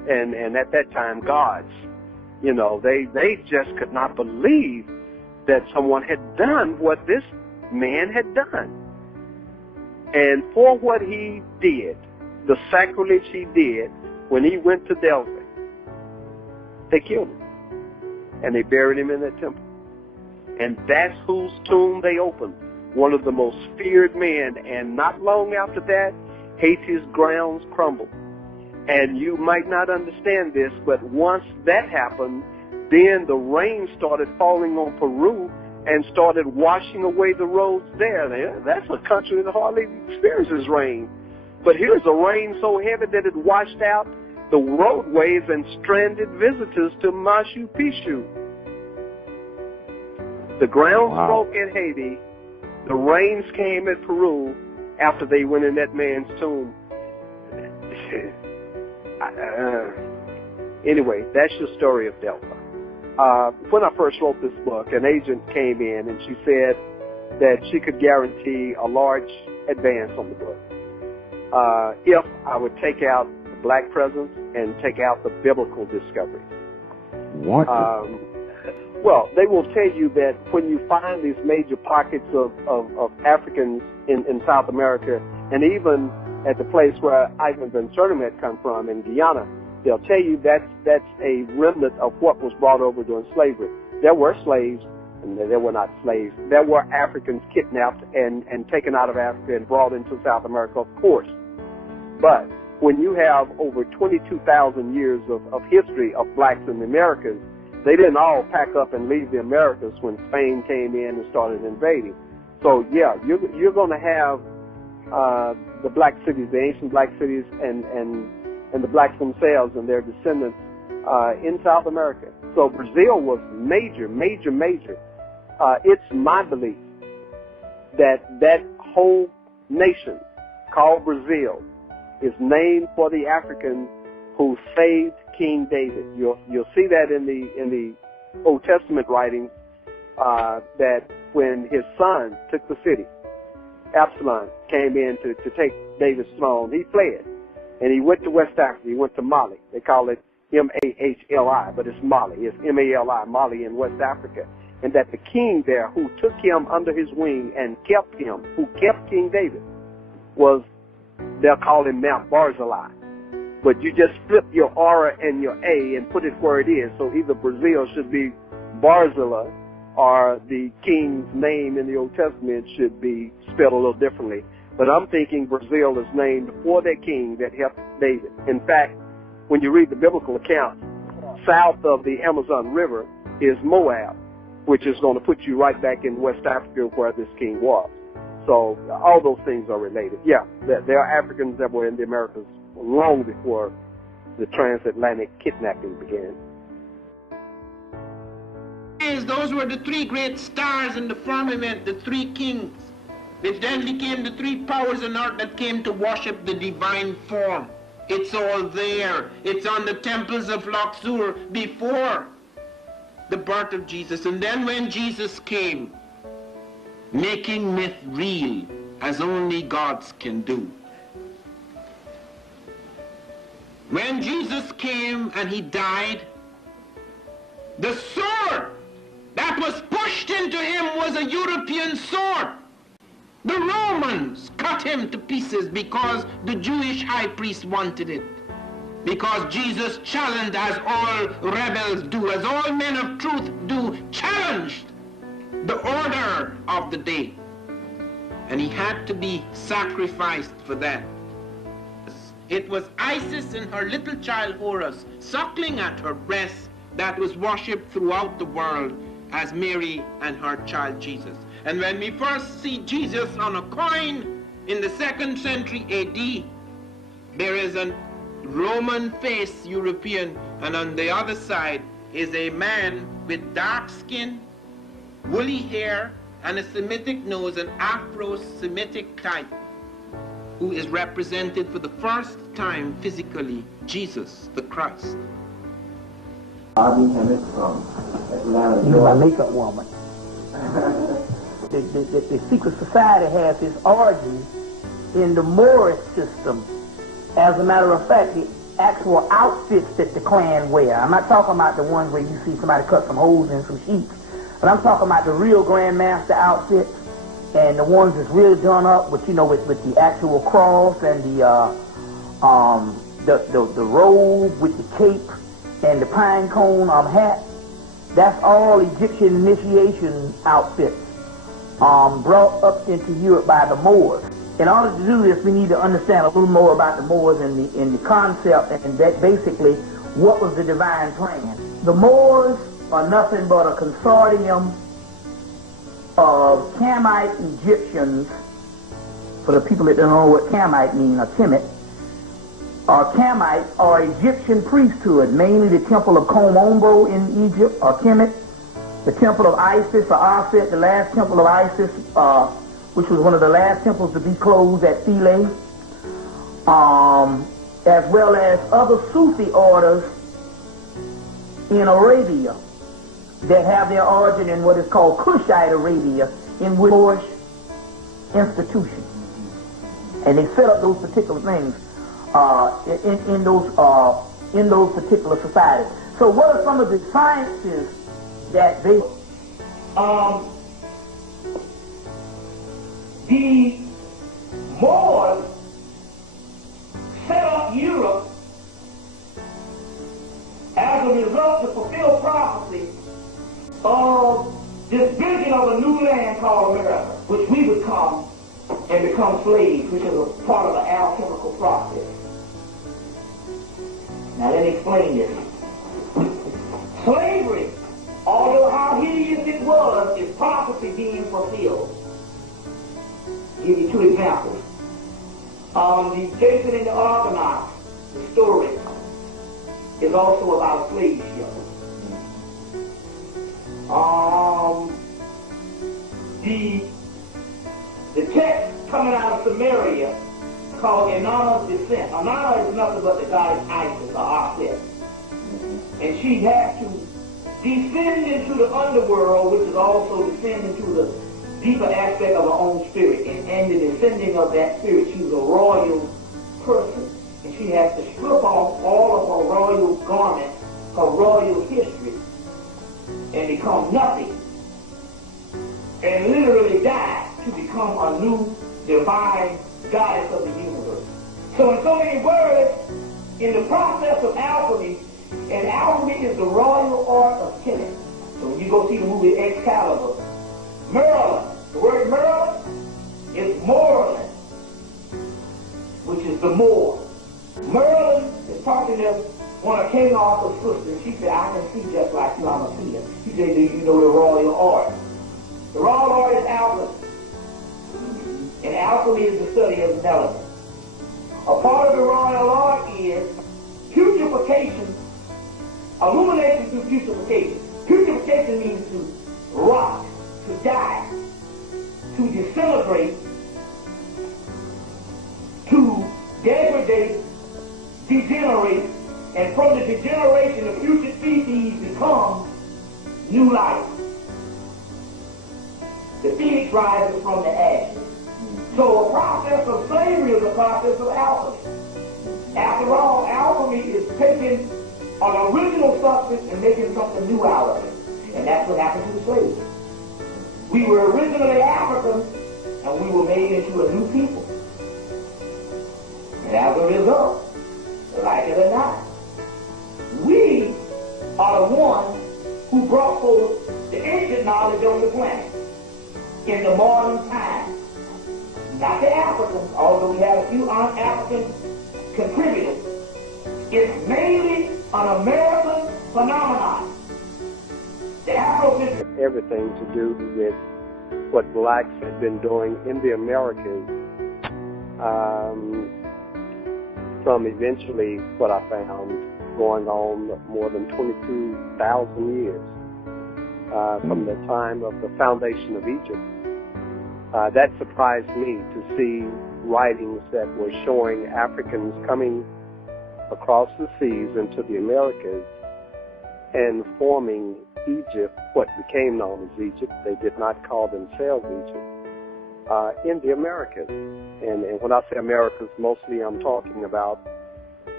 and at that time, gods. You know, they just could not believe that someone had done what this man had done. And for what he did, the sacrilege he did when he went to Delphi, they killed him. And they buried him in that temple. And that's whose tomb they opened. One of the most feared men. And not long after that, Haiti's grounds crumbled. And you might not understand this, but once that happened, then the rain started falling on Peru and started washing away the roads there. That's a country that hardly experiences rain. But here's a rain so heavy that it washed out the roadways and stranded visitors to Machu Picchu. The ground broke in Haiti. The rains came at Peru after they went in that man's tomb. Anyway, that's your story of Delphi. When I first wrote this book, an agent came in and she said that she could guarantee a large advance on the book if I would take out the black presence and take out the biblical discovery. What? Well, they will tell you that when you find these major pockets of Africans in South America, and even at the place where Ivan Van Sertima had come from in Guyana, they'll tell you that's a remnant of what was brought over during slavery. There were slaves, and there were not slaves. There were Africans kidnapped and taken out of Africa and brought into South America, of course. But when you have over 22,000 years of history of blacks in the Americas, they didn't all pack up and leave the Americas when Spain came in and started invading. So yeah, you're going to have the black cities, the ancient black cities, and the blacks themselves and their descendants in South America. So Brazil was major. It's my belief that whole nation called Brazil is named for the African who saved King David. You'll see that in the Old Testament writings that when his son took the city, Absalom came in to take David's throne, he fled. And he went to West Africa. He went to Mali. They call it M-A-H-L-I, but it's Mali. It's M-A-L-I, Mali in West Africa. And that the king there who took him under his wing and kept him, who kept King David, was, they'll call him Mount Barzillai. But you just flip your R and your A and put it where it is. So either Brazil should be Barzillai, or the king's name in the Old Testament should be spelled a little differently. But I'm thinking Brazil is named for that king that helped David. In fact, when you read the biblical accounts, south of the Amazon River is Moab, which is going to put you right back in West Africa where this king was. So all those things are related. Yeah, there are Africans that were in the Americas long before the transatlantic kidnapping began. Those were the three great stars in the firmament, the three kings. Which then became the three powers on earth that came to worship the divine form. It's all there. It's on the temples of Luxor before the birth of Jesus. And then when Jesus came, making myth real as only gods can do. When Jesus came and he died, the sword that was pushed into him was a European sword. The Romans cut him to pieces because the Jewish high priest wanted it. Because Jesus challenged, as all rebels do, as all men of truth do, challenged the order of the day. And he had to be sacrificed for that. It was Isis and her little child Horus suckling at her breast that was worshipped throughout the world as Mary and her child Jesus. And when we first see Jesus on a coin in the 2nd century AD, there is a Roman face, European, and on the other side is a man with dark skin, woolly hair, and a Semitic nose, an Afro-Semitic type, who is represented for the first time physically, Jesus, the Christ. Bobby Hemmett from Atlanta, You're my makeup woman. The secret society has its origin in the Moorish system. As a matter of fact, the actual outfits that the clan wear. I'm not talking about the ones where you see somebody cut some holes in some sheets, but I'm talking about the real Grandmaster outfits and the ones that's really done up with, you know, with the actual cross and the robe with the cape and the pine cone hat. That's all Egyptian initiation outfits brought up into Europe by the Moors. In order to do this, we need to understand a little more about the Moors and the concept and that basically what was the divine plan. The Moors are nothing but a consortium of Camite Egyptians. For the people that don't know what Camite means, or Kemet, or Camite, or Egyptian priesthood, mainly the temple of Kom-Ombo in Egypt, or Kemet, the temple of Isis, or Aset, the last temple of Isis, which was one of the last temples to be closed at Philae, as well as other Sufi orders in Arabia that have their origin in what is called Kushite Arabia, in which Moorish institution. And they set up those particular things in those particular societies. So what are some of the sciences that they... The Moors set up Europe as a result to fulfill prophecy of this vision of a new land called America, which we would come and become slaves, which is a part of the alchemical process. Now let me explain this. Slavery, although how hideous it was, is prophecy being fulfilled. I'll give you two examples. The Jason and the Argonauts, the story, is also about slave ship. The text coming out of Samaria called Inanna's Descent. Inanna is nothing but the goddess Isis, or Aset. And she had to descend into the underworld, which is also descend into the deeper aspect of her own spirit. And the descending of that spirit, she was a royal person. And she has to strip off all of her royal garments, her royal history, and become nothing. And literally die to become a new divine goddess of the universe. So in so many words, in the process of alchemy, and alchemy is the royal art of killing. So when you go see the movie Excalibur, Merlin, the word Merlin is Morlin, which is the Moor. Merlin is talking to one of King Arthur's sisters. She said, I can see just like you, I'm a seer. He said, do you know the royal art? The royal art is alchemy. And alchemy is the study of the element. A part of the royal art is putrefaction, illumination through putrefaction. Putrefaction means to rot, to die, to disintegrate, to degrade, degenerate, and from the degeneration of future species becomes new life. The phoenix rises from the ashes. So a process of slavery is a process of alchemy. After all, alchemy is taking an original substance and making something new out of it. And that's what happened to the slaves. We were originally Africans, and we were made into a new people. And as a result, like it or not, we are the ones who brought forth the ancient knowledge on the planet in the modern time. Not the Africans, although we have a few African contributors. It's mainly an American phenomenon. The Afrocentric. Everything to do with what blacks had been doing in the Americas from eventually what I found going on more than 22,000 years from the time of the foundation of Egypt. That surprised me to see writings that were showing Africans coming across the seas into the Americas and forming Egypt, what became known as Egypt. They did not call themselves Egypt, in the Americas. And when I say Americas, mostly I'm talking about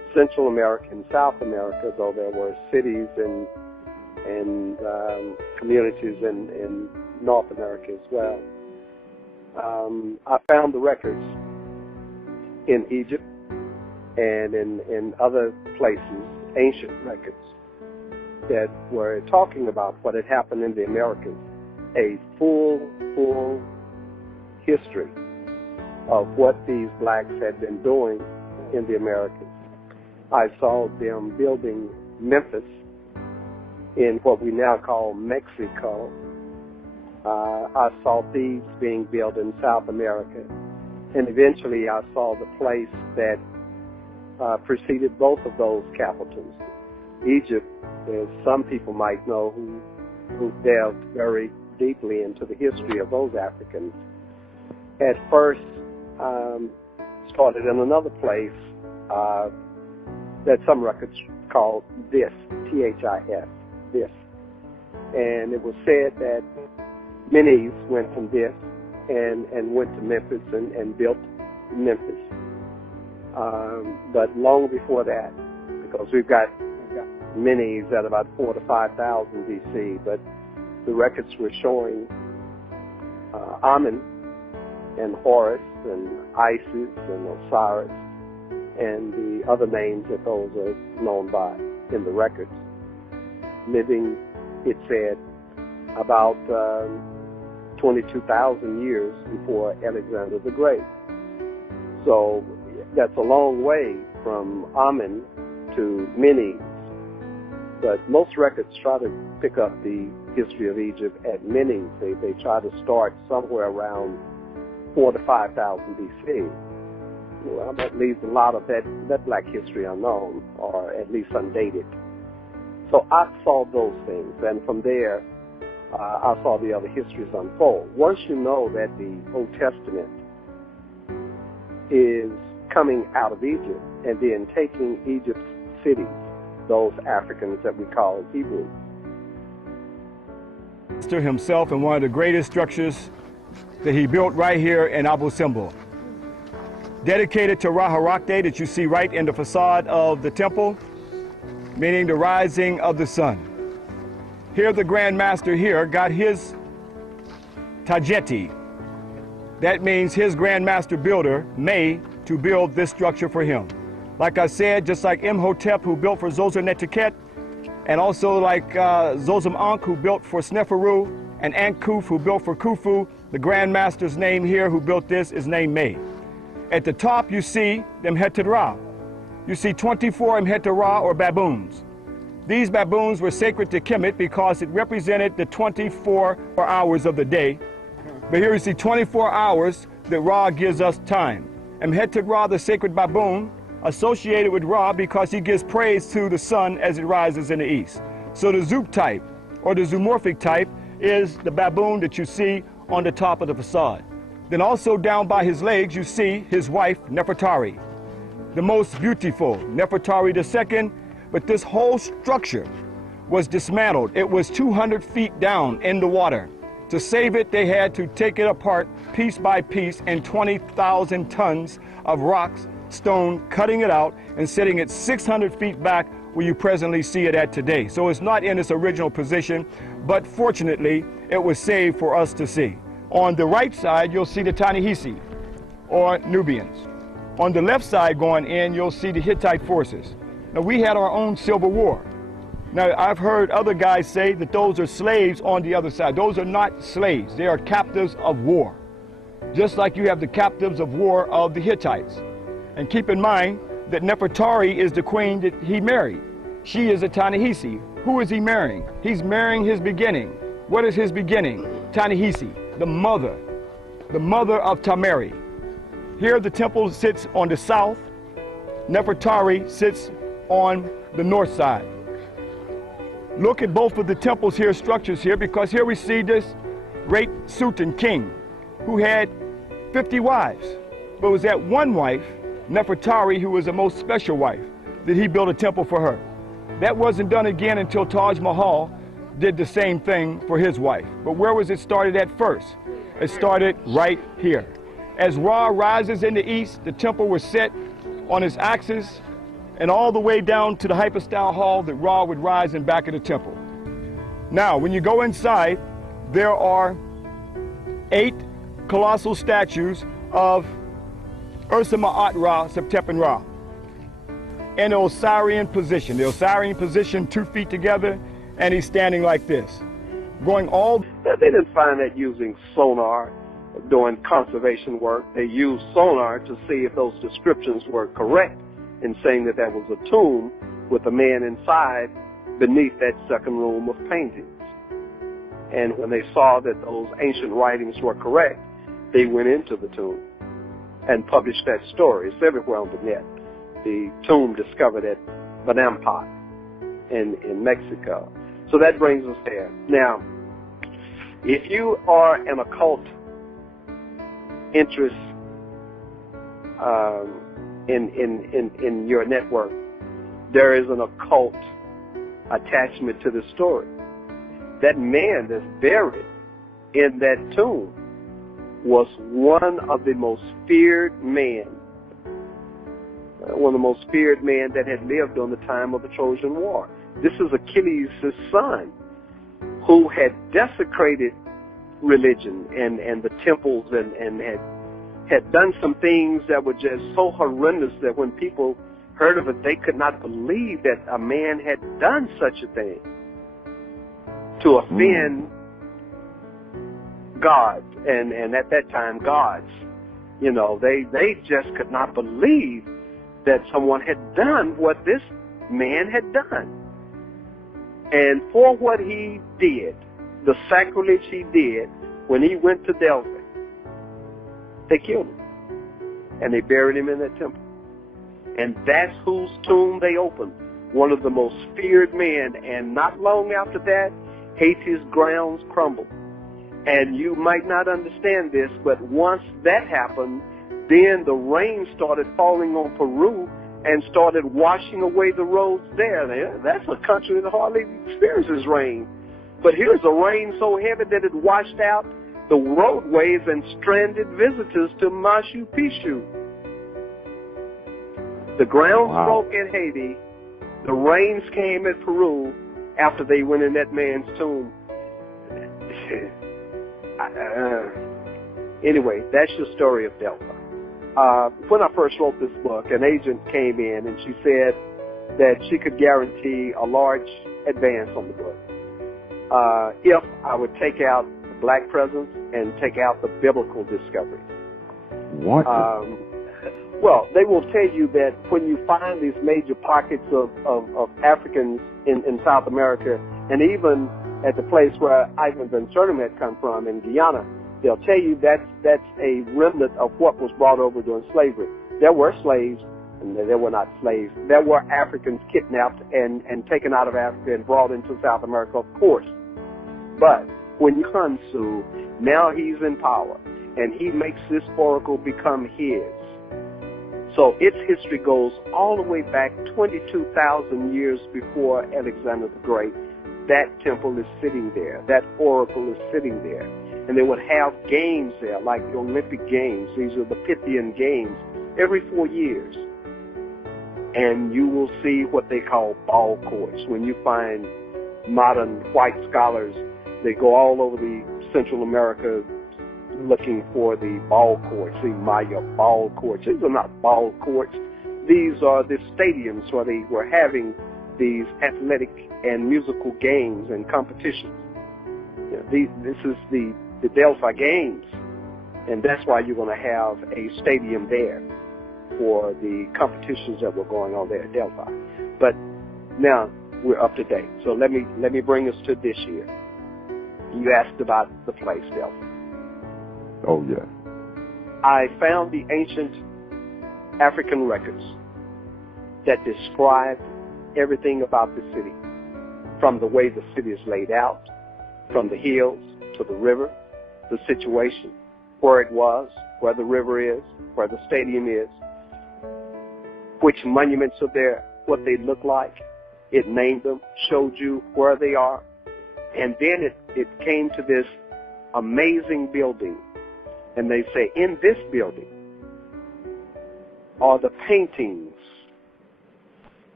Central America and South America, though there were cities and communities in North America as well. I found the records in Egypt and in other places, ancient records, that were talking about what had happened in the Americas, a full history of what these blacks had been doing in the Americas. I saw them building Memphis in what we now call Mexico. I saw thieves being built in South America. And eventually I saw the place that preceded both of those capitals. Egypt, as some people might know who delved very deeply into the history of those Africans, at first started in another place that some records call This, T-H-I-S, This. And it was said that Menes went from This and went to Memphis and built Memphis. But long before that, because we've got Menes at about 4,000 to 5,000 BC, but the records were showing Amen and Horus and Isis and Osiris and the other names that those are known by in the records, living, it said, about 22,000 years before Alexander the Great. So that's a long way from Amen to Menes. But most records try to pick up the history of Egypt at Menes. They try to start somewhere around 4,000 to 5,000 BC. Well, that leaves a lot of that black history unknown, or at least undated. So I saw those things, and from there, I saw the other histories unfold. Once you know that the Old Testament is coming out of Egypt and then taking Egypt's cities, those Africans that we call Hebrews. Himself in one of the greatest structures that he built right here in Abu Simbel, dedicated to Ra Harakte, that you see right in the facade of the temple, meaning the rising of the sun. Here the Grand Master here got his Tajeti. That means his Grand Master builder, May, to build this structure for him. Like I said, just like Imhotep, who built for Zoser-Neterket, and also like Zosem-Ankh, who built for Sneferu, and Ankh-Kuf, who built for Khufu, the Grand Master's name here, who built this, is named May. At the top, you see the Mhetet-Ra. You see 24 Mhetet-Ra, or baboons. These baboons were sacred to Kemet because it represented the 24 hours of the day. But here you see 24 hours that Ra gives us time. And Mhetet-Ra, the sacred baboon, associated with Ra because he gives praise to the sun as it rises in the east. So the Zoop type, or the zoomorphic type, is the baboon that you see on the top of the facade. Then also down by his legs, you see his wife, Nefertari, the most beautiful, Nefertari II. But this whole structure was dismantled. It was 200 feet down in the water. To save it, they had to take it apart piece by piece in 20,000 tons of rocks, stone, cutting it out and setting it 600 feet back where you presently see it at today. So it's not in its original position, but fortunately, it was saved for us to see. On the right side, you'll see the Ta-Nehisi, or Nubians. On the left side going in, you'll see the Hittite forces. Now, we had our own civil war. Now, I've heard other guys say that those are slaves on the other side. Those are not slaves. They are captives of war. Just like you have the captives of war of the Hittites. And keep in mind that Nefertari is the queen that he married. She is a Ta-Nehisi. Who is he marrying? He's marrying his beginning. What is his beginning? Ta-Nehisi, the mother of Tameri. Here the temple sits on the south. Nefertari sits on the north side. Look at both of the temples here, structures here, because here we see this great Sultan king who had 50 wives. But it was that one wife, Nefertari, who was the most special wife, that he built a temple for her. That wasn't done again until Taj Mahal did the same thing for his wife. But where was it started at first? It started right here. As Ra rises in the east, the temple was set on its axis and all the way down to the hypostyle hall that Ra would rise in back of the temple. Now, when you go inside, there are 8 colossal statues of Ursa Ma'at Ra, Septepen Ra, in the Osirian position. The Osirian position, 2 feet together, and he's standing like this, going all... They didn't find that using sonar, doing conservation work. They used sonar to see if those descriptions were correct in saying that that was a tomb with a man inside beneath that second room of paintings. And when they saw that those ancient writings were correct, they went into the tomb and published that story. It's everywhere on the net. The tomb discovered at Banampa in Mexico. So that brings us there. Now, if you are an occult interest in your network, there is an occult attachment to the story. That man that's buried in that tomb was one of the most feared men, one of the most feared men that had lived on the time of the Trojan War. This is Achilles' son, who had desecrated religion and the temples and had done some things that were just so horrendous that when people heard of it, they could not believe that a man had done such a thing to offend God, and at that time, gods. You know, they just could not believe that someone had done what this man had done. And for what he did, the sacrilege he did, when he went to Delphi, they killed him. And they buried him in that temple. And that's whose tomb they opened. One of the most feared men. And not long after that, Haiti's grounds crumbled. And you might not understand this, but once that happened, then the rain started falling on Peru and started washing away the roads there. That's a country that hardly experiences rain. But here's a rain so heavy that it washed out the roadways and stranded visitors to Machu Picchu. The grounds broke in Haiti. The rains came at Peru after they went in that man's tomb. Anyway, that's your story of Delphi. When I first wrote this book, an agent came in and she said that she could guarantee a large advance on the book if I would take out the black presence and take out the biblical discoveries. What? Well, they will tell you that when you find these major pockets of Africans in South America, and even at the place where Ivan Van Sertima had come from in Guyana, they'll tell you that's a remnant of what was brought over during slavery. There were slaves, and there were not slaves. There were Africans kidnapped and taken out of Africa and brought into South America, of course. But when Sun Tzu, now he's in power, and he makes this oracle become his. So its history goes all the way back 22,000 years before Alexander the Great. That temple is sitting there. That oracle is sitting there. And they would have games there, like the Olympic Games. These are the Pythian Games, every 4 years. And you will see what they call ball courts. When you find modern white scholars, they go all over the Central America looking for the ball courts, the Maya ball courts. These are not ball courts. These are the stadiums where they were having these athletic and musical games and competitions. This is the Delphi Games, and that's why you're going to have a stadium there for the competitions that were going on there at Delphi. But now we're up to date. So let me bring us to this year. You asked about the place, Delphi. Oh, yeah. I found the ancient African records that described everything about the city, from the way the city is laid out, from the hills to the river, the situation, where it was, where the river is, where the stadium is, which monuments are there, what they look like. It named them, showed you where they are. And then it came to this amazing building. And they say, in this building are the paintings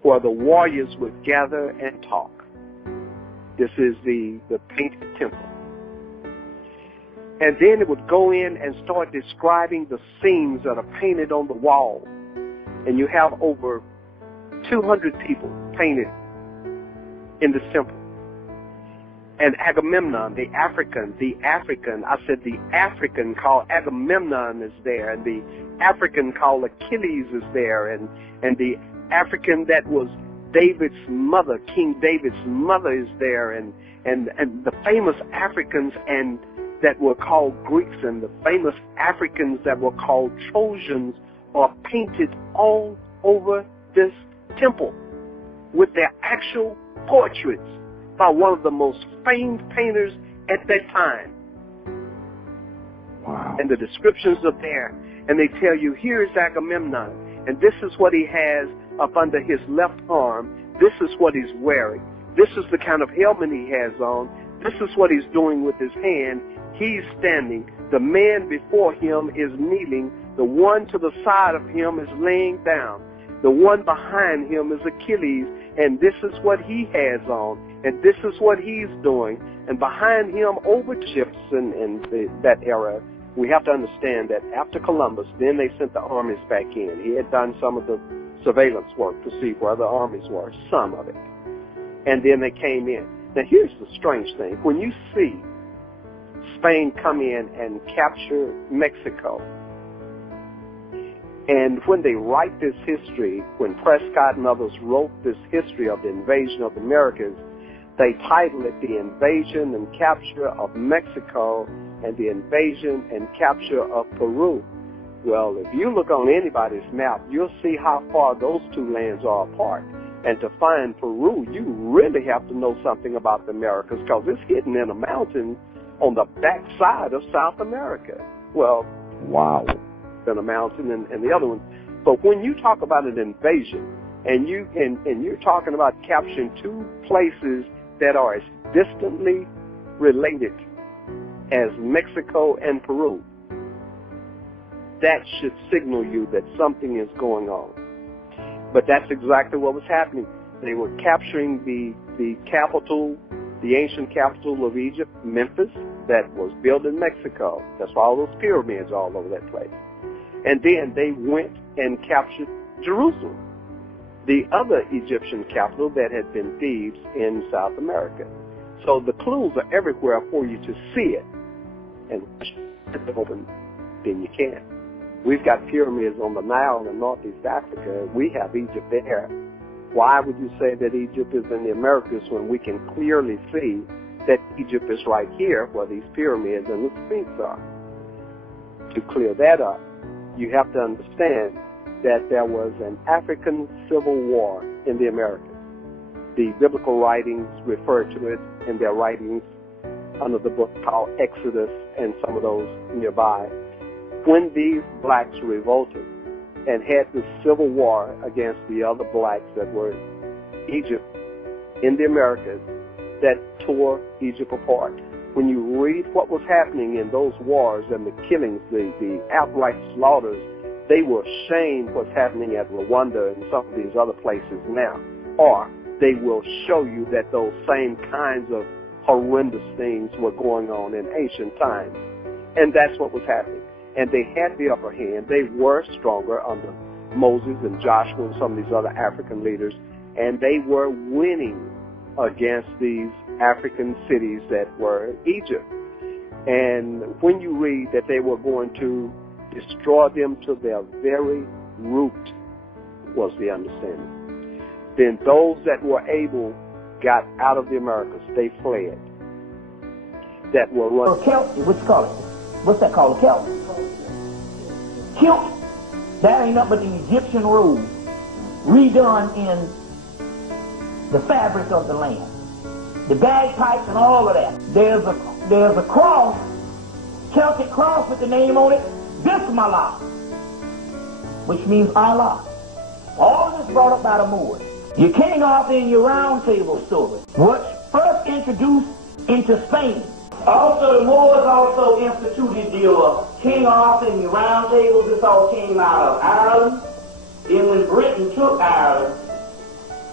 where the warriors would gather and talk. This is the painted temple. And then it would go in and start describing the scenes that are painted on the wall. And you have over 200 people painted in this temple. And Agamemnon, the African called Agamemnon is there, and the African called Achilles is there, and the African that was David's mother, King David's mother is there, and the famous Africans and that were called Greeks and the famous Africans that were called Trojans are painted all over this temple with their actual portraits by one of the most famed painters at that time. Wow. And the descriptions are there, and they tell you, here's Agamemnon, and this is what he has up under his left arm. This is what he's wearing. This is the kind of helmet he has on. This is what he's doing with his hand. He's standing. The man before him is kneeling. The one to the side of him is laying down. The one behind him is Achilles, and this is what he has on, and this is what he's doing. And behind him, over ships in that era, we have to understand that after Columbus, then they sent the armies back in. He had done some of the surveillance work to see where the armies were, some of it. And then they came in. Now here's the strange thing. When you see Spain come in and capture Mexico, and when they write this history, when Prescott and others wrote this history of the invasion of the Americas, they title it The Invasion and Capture of Mexico and the Invasion and Capture of Peru. Well, if you look on anybody's map, you'll see how far those two lands are apart. And to find Peru, you really have to know something about the Americas, because it's hidden in a mountain on the backside of South America. Well, wow. In a mountain and the other one. But when you talk about an invasion, and you're talking about capturing two places that are as distantly related as Mexico and Peru, that should signal you that something is going on. But that's exactly what was happening. They were capturing the capital, the ancient capital of Egypt, Memphis, that was built in Mexico. That's why all those pyramids are all over that place. And then they went and captured Jerusalem, the other Egyptian capital that had been Thebes in South America. So the clues are everywhere for you to see it. And open, then you can. We've got pyramids on the Nile in Northeast Africa. We have Egypt there. Why would you say that Egypt is in the Americas when we can clearly see that Egypt is right here where these pyramids and the Sphinx are? To clear that up, you have to understand that there was an African civil war in the Americas. The biblical writings refer to it in their writings under the book called Exodus and some of those nearby. When these blacks revolted and had this civil war against the other blacks that were Egypt in the Americas, that tore Egypt apart. When you read what was happening in those wars and the killings, the outright slaughters, they will shame what's happening at Rwanda and some of these other places now. Or they will show you that those same kinds of horrendous things were going on in ancient times. And that's what was happening. And they had the upper hand. They were stronger under Moses and Joshua and some of these other African leaders. And they were winning against these African cities that were Egypt. And when you read that they were going to destroy them to their very root, was the understanding. Then those that were able got out of the Americas. They fled. That were running. What's it called? What's that called? Kilt. Kilt. That ain't nothing but the Egyptian rules redone in the fabric of the land. The bagpipes and all of that. There's a cross, Celtic cross with the name on it, Bismillah, which means Allah. All of this brought up by the Moors. Your King Arthur in your round table story was first introduced into Spain. Also, the Moors also instituted your King Arthur and your round tables. This all came out of Ireland. Then when Britain took Ireland,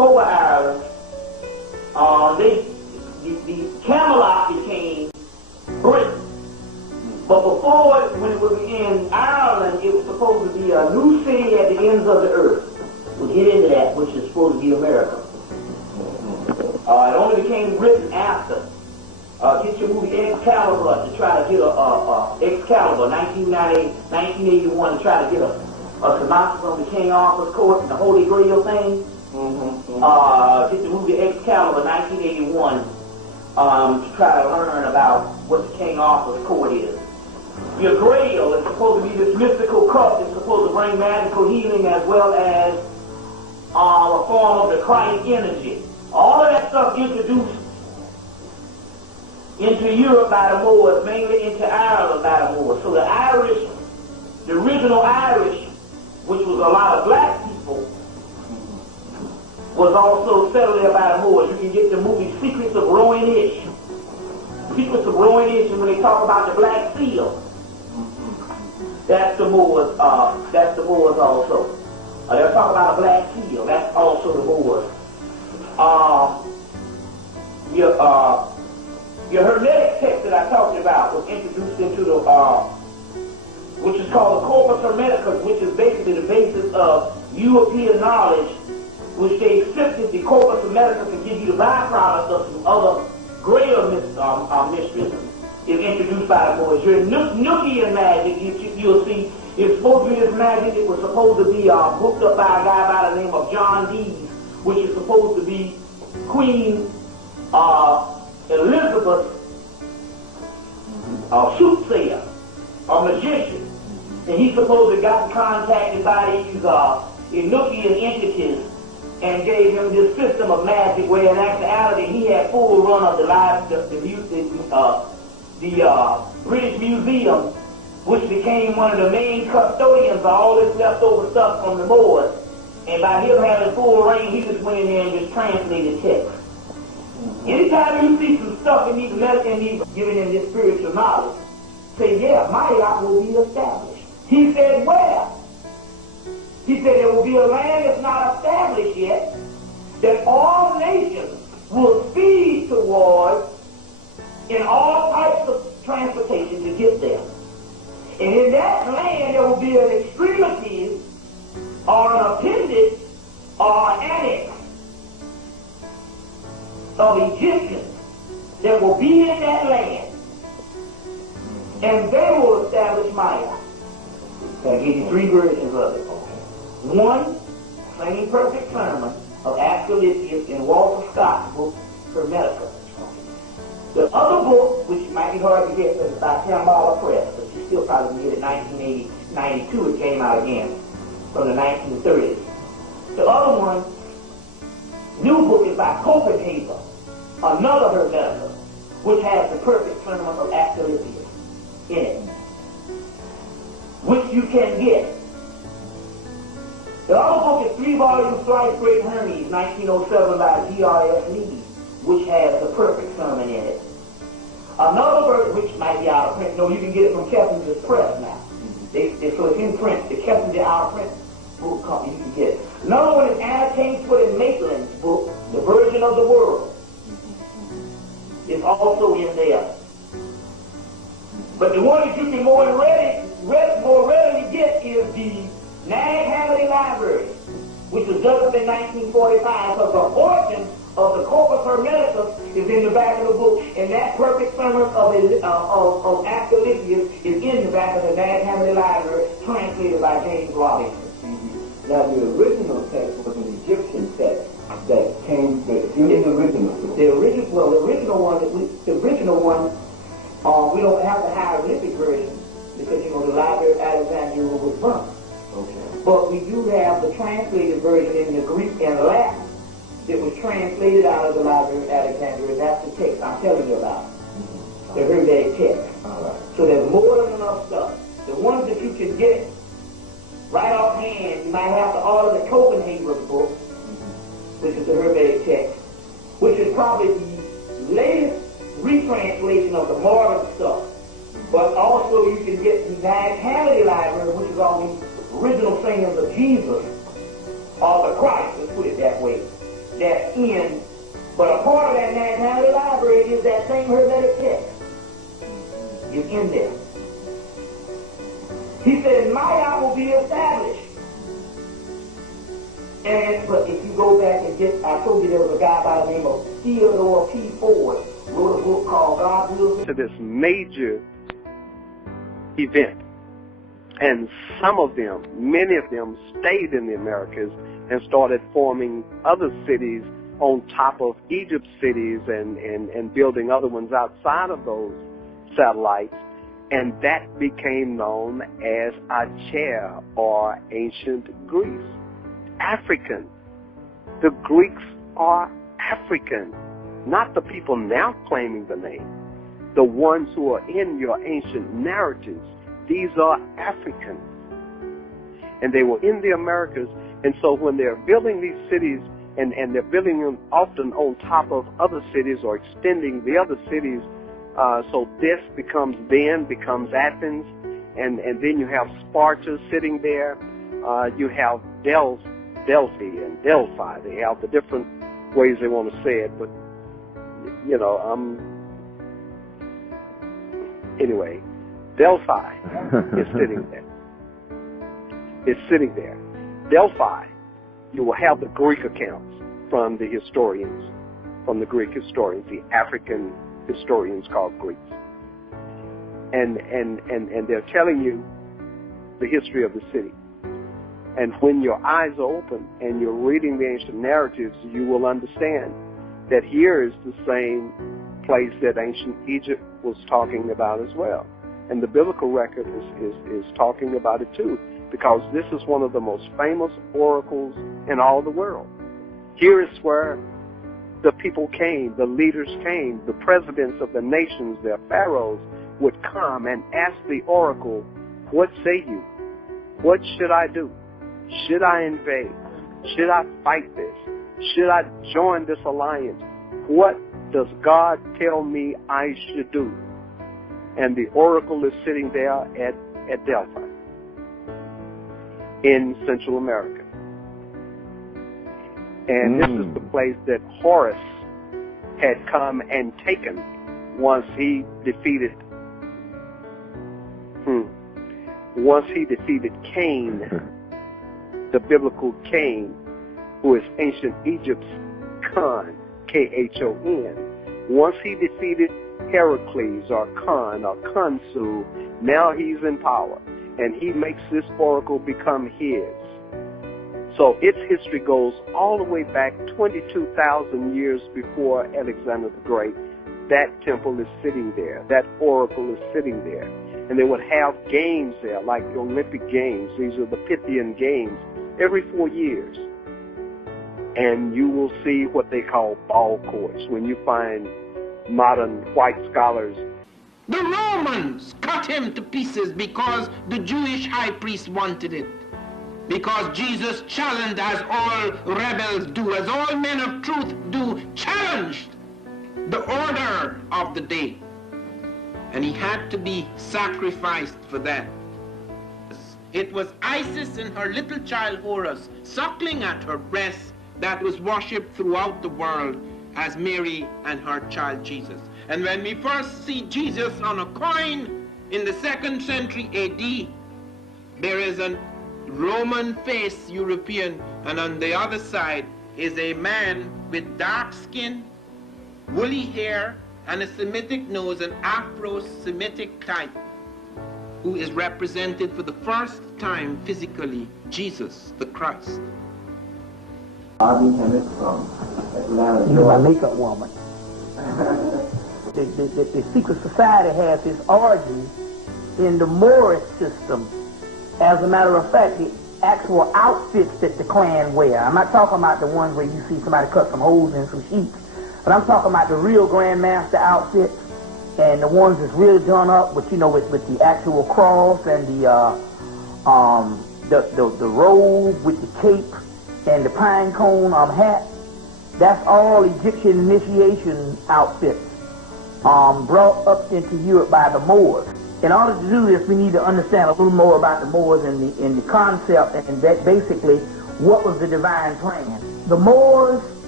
over Ireland, the Camelot became Britain. But before, when it was in Ireland, it was supposed to be a new city at the ends of the earth. We'll get into that, which is supposed to be America. It only became Britain after. Get your movie Excalibur to try to get Excalibur, 1981, to try to get a synopsis on the King Arthur's court and the Holy Grail thing. Get the movie Excalibur, 1981, to try to learn about what the King Arthur's court is. Your Grail is supposed to be this mystical cup that's supposed to bring magical healing as well as a form of the Christ energy. All of that stuff introduced into Europe by the Moors, mainly into Ireland by the Moors. So the Irish, the original Irish, which was a lot of black people, was also settled there by the Moors. You can get the movie Secrets of Rowan-ish. Secrets of Rowan-ish, and when they talk about the Black Seal, that's the Moors. That's the Moors also. They'll talk about a Black Seal. That's also the Moors. Your Hermetic text that I talked about was introduced into the, which is called the Corpus Hermeticus, which is basically the basis of European knowledge, which they accepted the Corpus Hermeticus and give you the byproduct of some other greater mysteries, is introduced by the Moors. Your Nookian magic, you'll see, is supposed to be this magic. It was supposed to be booked up by a guy by the name of John Dees, which is supposed to be Queen Elizabeth, a soothsayer, a magician, and he's supposed to have gotten contacted by these Enochian entities and gave him this system of magic where in actuality he had full run of the British Museum, which became one of the main custodians of all this leftover stuff from the Moors. And by him having full reign, he just went in there and just translated text. Anytime you see some stuff in these giving them this spiritual knowledge, say, yeah, Maya will be established. He said, where? He said, there will be a land that's not established yet, that all nations will feed towards in all types of transportation to get there. And in that land, there will be an extremity or an appendix or an annex of Egyptians that will be in that land, and they will establish Maya. I'll give you three versions of it. One, plain perfect sermon of Asclepius in Walter Scott's book, Hermetica. The other book, which might be hard to get, is by Shambhala Press, but you still probably get it. 1992 it came out again, from the 1930s. The other one, new book, is by Copenhagen, another Hermetica, which has the perfect sermon of Asclepius in it, which you can get. The other book is 3 volumes, Thrice Great Hermes, 1907 by G.R.S. Needy, which has the perfect sermon in it. Another version, which might be out of print, no, you can get it from Kessinger's Press now. So it's in print. The Kessinger out of print book company, you can get it. Another one is Anna Kingsford and Maitland's book, The Virgin of the World. It's also in there. But the one that you can more readily get is the Nag Hammadi Library, which was done up in 1945, because the origin of the Corpus Hermeticus is in the back of the book, and that perfect sermon of Asclepius is in the back of the Nag Hammadi Library, translated by James Robinson. Now the original text was an Egyptian text that came, the original one, we don't have the hieroglyphic version because, the Library of Alexandria was burnt. Okay. But we do have the translated version in the Greek and Latin that was translated out of the Library of Alexandria. That's the text I'm telling you about. The Hermetic text. All right. So there's more than enough stuff. The ones that you can get right offhand, you might have to order the Copenhagen book, which is the Hermetic text, which is probably the latest retranslation of the modern stuff. But also you can get the Nag Hammadi Library, which is all the original sayings of Jesus, or the Christ, let's put it that way. that's in, but a part of that nationality library is that same Hermetic text. It's in there. He said, Maya will be established. But if you go back and get, I told you there was a guy by the name of Theodore P. Ford, wrote a book called God Will. To this major event. And some of them, many of them, stayed in the Americas and started forming other cities on top of Egypt's cities and building other ones outside of those satellites. And that became known as Achair, or ancient Greece. African. The Greeks are African, not the people now claiming the name. The ones who are in your ancient narratives, these are African. And they were in the Americas, and so when they're building these cities, and they're building them often on top of other cities or extending the other cities, so this becomes Athens, and then you have Sparta sitting there. You have Delphi and Delphi. They have the different ways they want to say it, but you know, anyway, Delphi is sitting there. It's sitting there. Delphi, you will have the Greek accounts from the historians, from the Greek historians, the African historians called Greeks. And they're telling you the history of the city. And when your eyes are open and you're reading the ancient narratives, you will understand that here is the same place that ancient Egypt was talking about as well. And the biblical record is talking about it too, because this is one of the most famous oracles in all the world. Here is where the people came, the leaders came, the presidents of the nations, their pharaohs, would come and ask the oracle, what say you? What should I do? Should I invade? Should I fight this? Should I join this alliance? What does God tell me I should do? And the oracle is sitting there at Delphi in Central America. And this is the place that Horus had come and taken once he defeated Cain, the biblical Cain, who is ancient Egypt's Khan, K-H-O-N. Once he defeated Heracles or Khan or Khonsu, now he's in power, and he makes this oracle become his. So its history goes all the way back 22,000 years before Alexander the Great. That temple is sitting there. That oracle is sitting there. And they would have games there, like the Olympic Games. These are the Pythian Games, every 4 years. And you will see what they call ball courts when you find modern white scholars. The Romans cut him to pieces because the Jewish high priest wanted it. Because Jesus challenged, as all rebels do, as all men of truth do, challenged the order of the day. And he had to be sacrificed for that. It was Isis and her little child Horus suckling at her breast that was worshipped throughout the world as Mary and her child Jesus. And when we first see Jesus on a coin in the 2nd century AD, there is a Roman face, European, and on the other side is a man with dark skin, woolly hair, and a Semitic nose, an Afro-Semitic type, who is represented for the first time physically, Jesus the Christ. Bobby Hennett from Atlanta. You're my makeup woman. The secret society has its origin in the Moorish system. As a matter of fact, the actual outfits that the clan wear. I'm not talking about the ones where you see somebody cut some holes in some sheets, but I'm talking about the real grandmaster outfits and the ones that's really done up with, you know, with the actual cross and the robe with the cape and the pine cone hat. That's all Egyptian initiation outfits brought up into Europe by the Moors. In order to do this, we need to understand a little more about the Moors and the concept and that basically what was the divine plan. The Moors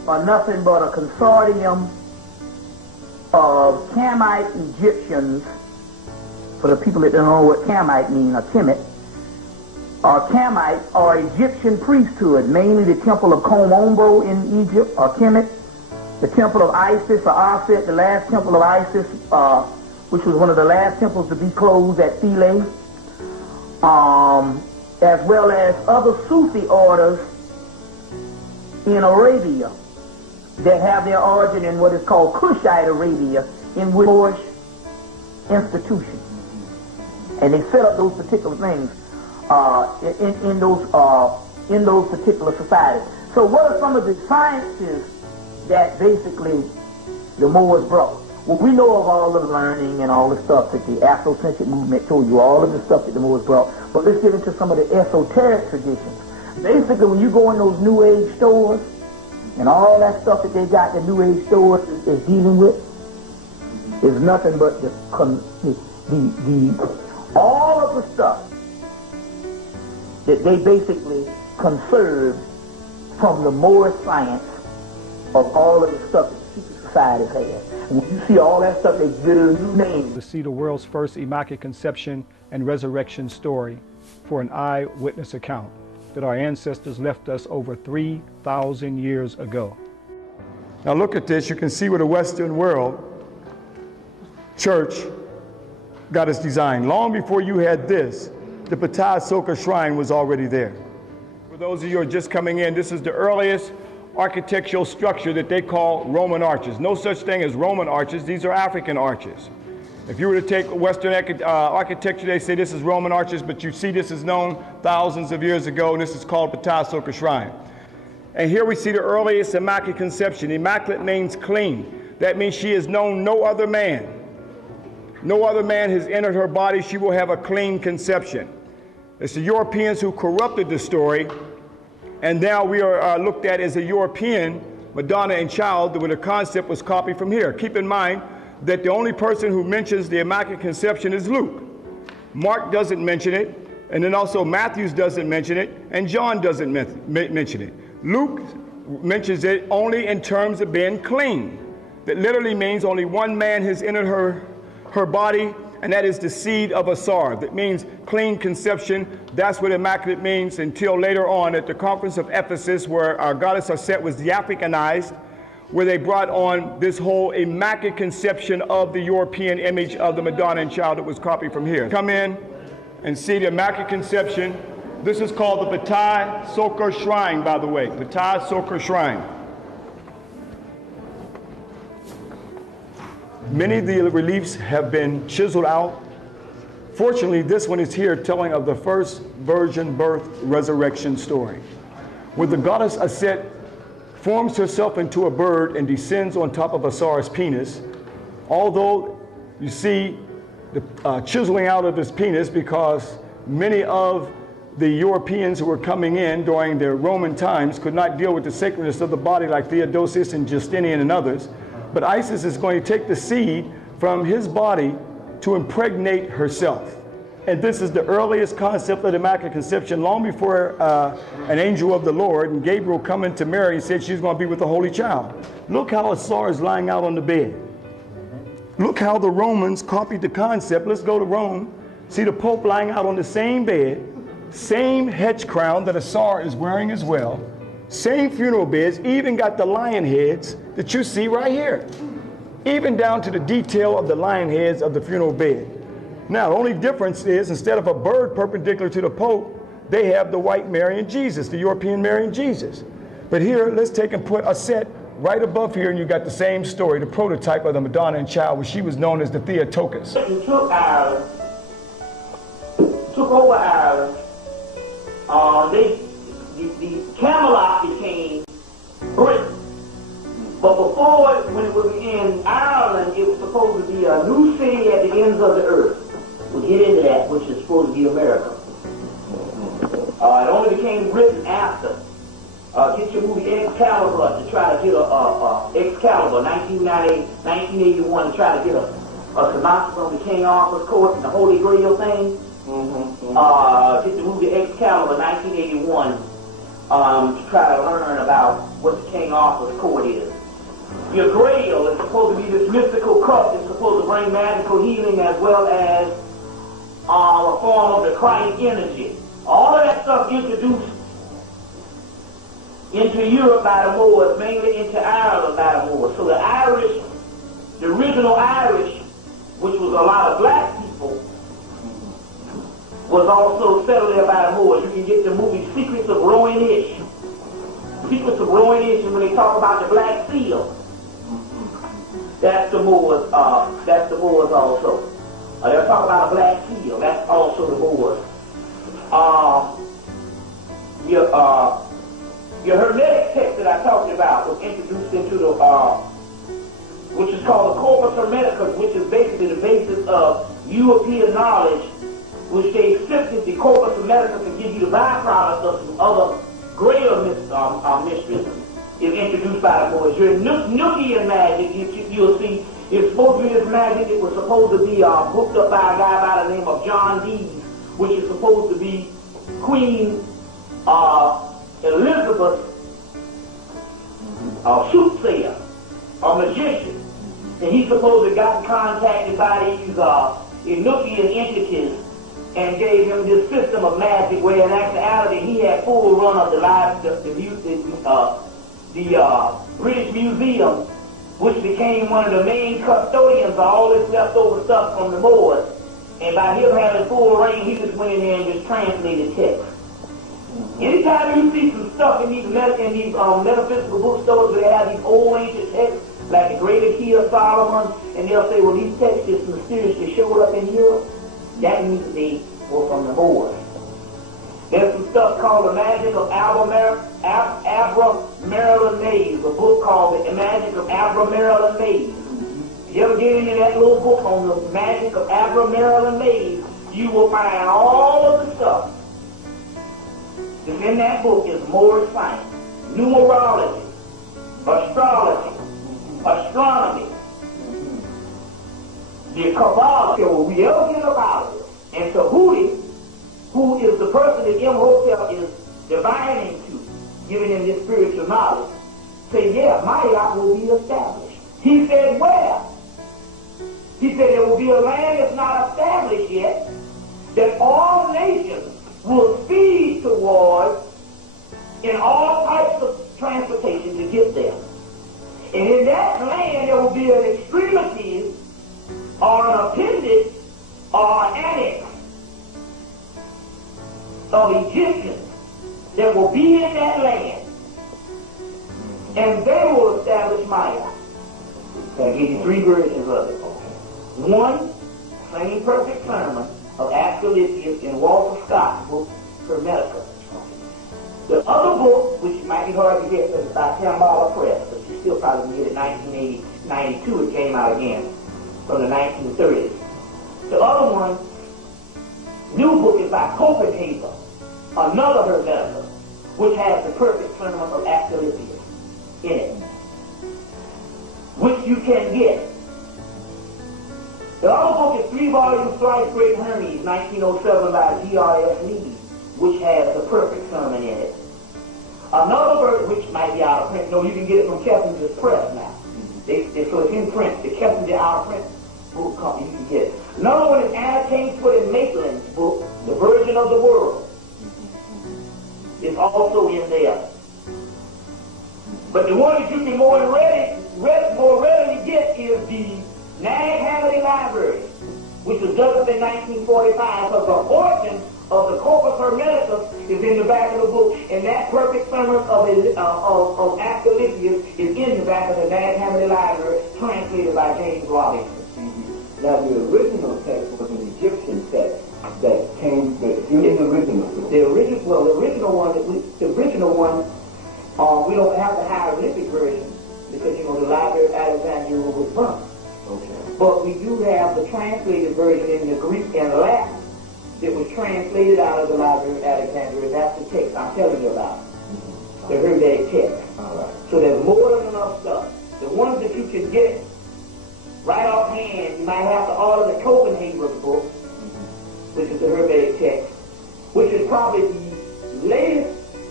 are nothing but a consortium of Camite Egyptians. For the people that don't know what Camite means, or Kemet, or Camite, or Egyptian priesthood, mainly the temple of Kom-Ombo in Egypt, or Kemet, the temple of Isis, or Aset, the last temple of Isis, which was one of the last temples to be closed at Philae, as well as other Sufi orders in Arabia that have their origin in what is called Kushite Arabia, in which Moorish institution. And they set up those particular things in those particular societies. So what are some of the sciences that basically the Moors brought? Well, we know of all the learning and all the stuff that the Afrocentric movement told you, all of the stuff that the Moors brought. But let's get into some of the esoteric traditions. Basically, when you go in those New Age stores, and all that stuff that they got in the New Age stores is dealing with, is nothing but all of the stuff that they basically conserved from the Moorish science of all of the stuff that the secret societies had. And when you see all that stuff, they give it a new name. To see the world's first Immaculate Conception and Resurrection story for an eyewitness account that our ancestors left us over 3,000 years ago. Now look at this. You can see where the Western world church got its design. Long before you had this, the Ptah Soka shrine was already there. For those of you who are just coming in, this is the earliest architectural structure that they call Roman arches. No such thing as Roman arches. These are African arches. If you were to take Western architecture, they say this is Roman arches, but you see this is known thousands of years ago, and this is called Ptah Soka shrine. And here we see the earliest Immaculate Conception. Immaculate means clean. That means she has known no other man. No other man has entered her body. She will have a clean conception. It's the Europeans who corrupted the story, and now we are looked at as a European Madonna and child, where the concept was copied from here. Keep in mind that the only person who mentions the Immaculate Conception is Luke. Mark doesn't mention it, and then also Matthew doesn't mention it, and John doesn't mention it. Luke mentions it only in terms of being clean. That literally means only one man has entered her body, and that is the seed of a Sar. That means clean conception. That's what immaculate means, until later on at the conference of Ephesus, where our goddess Aset was de-Africanized, where they brought on this whole immaculate conception of the European image of the Madonna and child that was copied from here. Come in and see the immaculate conception. This is called the Ptah Soka shrine, by the way, Ptah Soka shrine. Many of the reliefs have been chiseled out. Fortunately, this one is here telling of the first virgin birth resurrection story, where the goddess Aset forms herself into a bird and descends on top of Asar's penis. Although you see the chiseling out of his penis, because many of the Europeans who were coming in during the Roman times could not deal with the sacredness of the body like Theodosius and Justinian and others. But Isis is going to take the seed from his body to impregnate herself. And this is the earliest concept of the Immaculate Conception, long before an angel of the Lord and Gabriel coming to Mary and said she's going to be with the Holy Child. Look how Asar is lying out on the bed. Look how the Romans copied the concept. Let's go to Rome. See the Pope lying out on the same bed, same hedge crown that Asar is wearing as well, same funeral beds, even got the lion heads that you see right here, even down to the detail of the lion heads of the funeral bed. Now, the only difference is, instead of a bird perpendicular to the Pope, they have the white Mary and Jesus, the European Mary and Jesus. But here, let's take and put Aset right above here, and you got the same story, the prototype of the Madonna and child, where she was known as the Theotokos. You took Ireland, took over Ireland, the Camelot became Britain. But before, when it was in Ireland, it was supposed to be a new city at the ends of the earth. We'll get into that, which is supposed to be America. It only became Britain after. Get your movie Excalibur to try to get Excalibur, 1981, to try to get a synopsis on the King Arthur's court and the Holy Grail thing. Get the movie Excalibur, 1981. to try to learn about what the King Arthur's court is. Your grail is supposed to be this mystical cup that's supposed to bring magical healing as well as a form of the Christ energy. All of that stuff introduced into Europe by the Moors, mainly into Ireland by the Moors. So the Irish, the original Irish, which was a lot of black people, was also settled there by the Moors. You can get the movie Secrets of Rowan-ish. Secrets of Rowan-ish, and when they talk about the Black Seal, that's the Moors. That's the Moors also. They'll talk about a Black Seal. That's also the Moors. Your Hermetic text that I talked about was introduced into the, which is called the Corpus Hermeticus, which is basically the basis of European knowledge, which they accepted the Corpus Hermeticus and give you the byproduct of some other greater mysteries, is introduced by the Moors. Your Nookian magic, you'll see, it's supposed to be this magic. It was supposed to be booked up by a guy by the name of John Dees, which is supposed to be Queen Elizabeth's soothsayer, or magician. And he's supposed to have gotten contacted by these Enochian entities and gave him this system of magic where in actuality he had full run of the British Museum, which became one of the main custodians of all this leftover stuff from the Moors. And by him having full reign, he just went in there and just translated text. Anytime you see some stuff in these metaphysical bookstores where they have these old ancient texts, like the Greater Key of Solomon, and they'll say, well, these texts just mysteriously showed up in Europe, that means they were from the Moors. There's some stuff called The Magic of Abramelin, a book called The Magic of Abramelin. If you ever get into that little book on the magic of Abramelin, you will find all of the stuff that's in that book is Moorish science, numerology, astrology, astronomy, the Kabbalah. Will we ever get about it? And Tahuti, who is the person that Imhotep is divining to, giving him this spiritual knowledge, say, yeah, Maya will be established. He said, where? He said there will be a land that's not established yet, that all nations will feed towards in all types of transportation to get there. And in that land there will be an extremity or an appendix or an annex of Egyptians that will be in that land. And they will establish Maya. I'll give you three versions of it. One, plain perfect sermon of Asclepius in Walter Scott's book, Hermetica. The other book, which might be hard to get, but it's by Tambala Press, but you still probably can get it 1992, it came out again, from the 1930s. The other one, new book, is by Copenhagen, another Hermetica, which has the perfect sermon of Asclepius in it, which you can get. The other book is 3 volumes, Thrice Great Hermes, 1907 by G.R.S. Lee, which has the perfect sermon in it. Another version, which might be out of print, no, you can get it from Kessinger's Press now. So it's in print. The Kessinger out of print book company, you can get it. Another one is Anna Kingsford and Maitland's book, The Virgin of the World. It's also in there. But the one that you can more readily get is the Nag Hammadi Library, which was developed in 1945, because the origin of the Corpus Hermeticus is in the back of the book, and that perfect sermon of Asclepius is in the back of the Nag Hammadi Library, translated by James Robinson. Now the original text was an Egyptian text that came, the original one, we don't have the hieroglyphic version, because, the Library of Alexandria was burnt. Okay. But we do have the translated version in the Greek and Latin that was translated out of the Library of Alexandria. That's the text I'm telling you about. The Hermetic text. All right. So there's more than enough stuff. The ones that you can get right offhand, you might have to order the Copenhagen book, which is the Hermetic text, which is probably the latest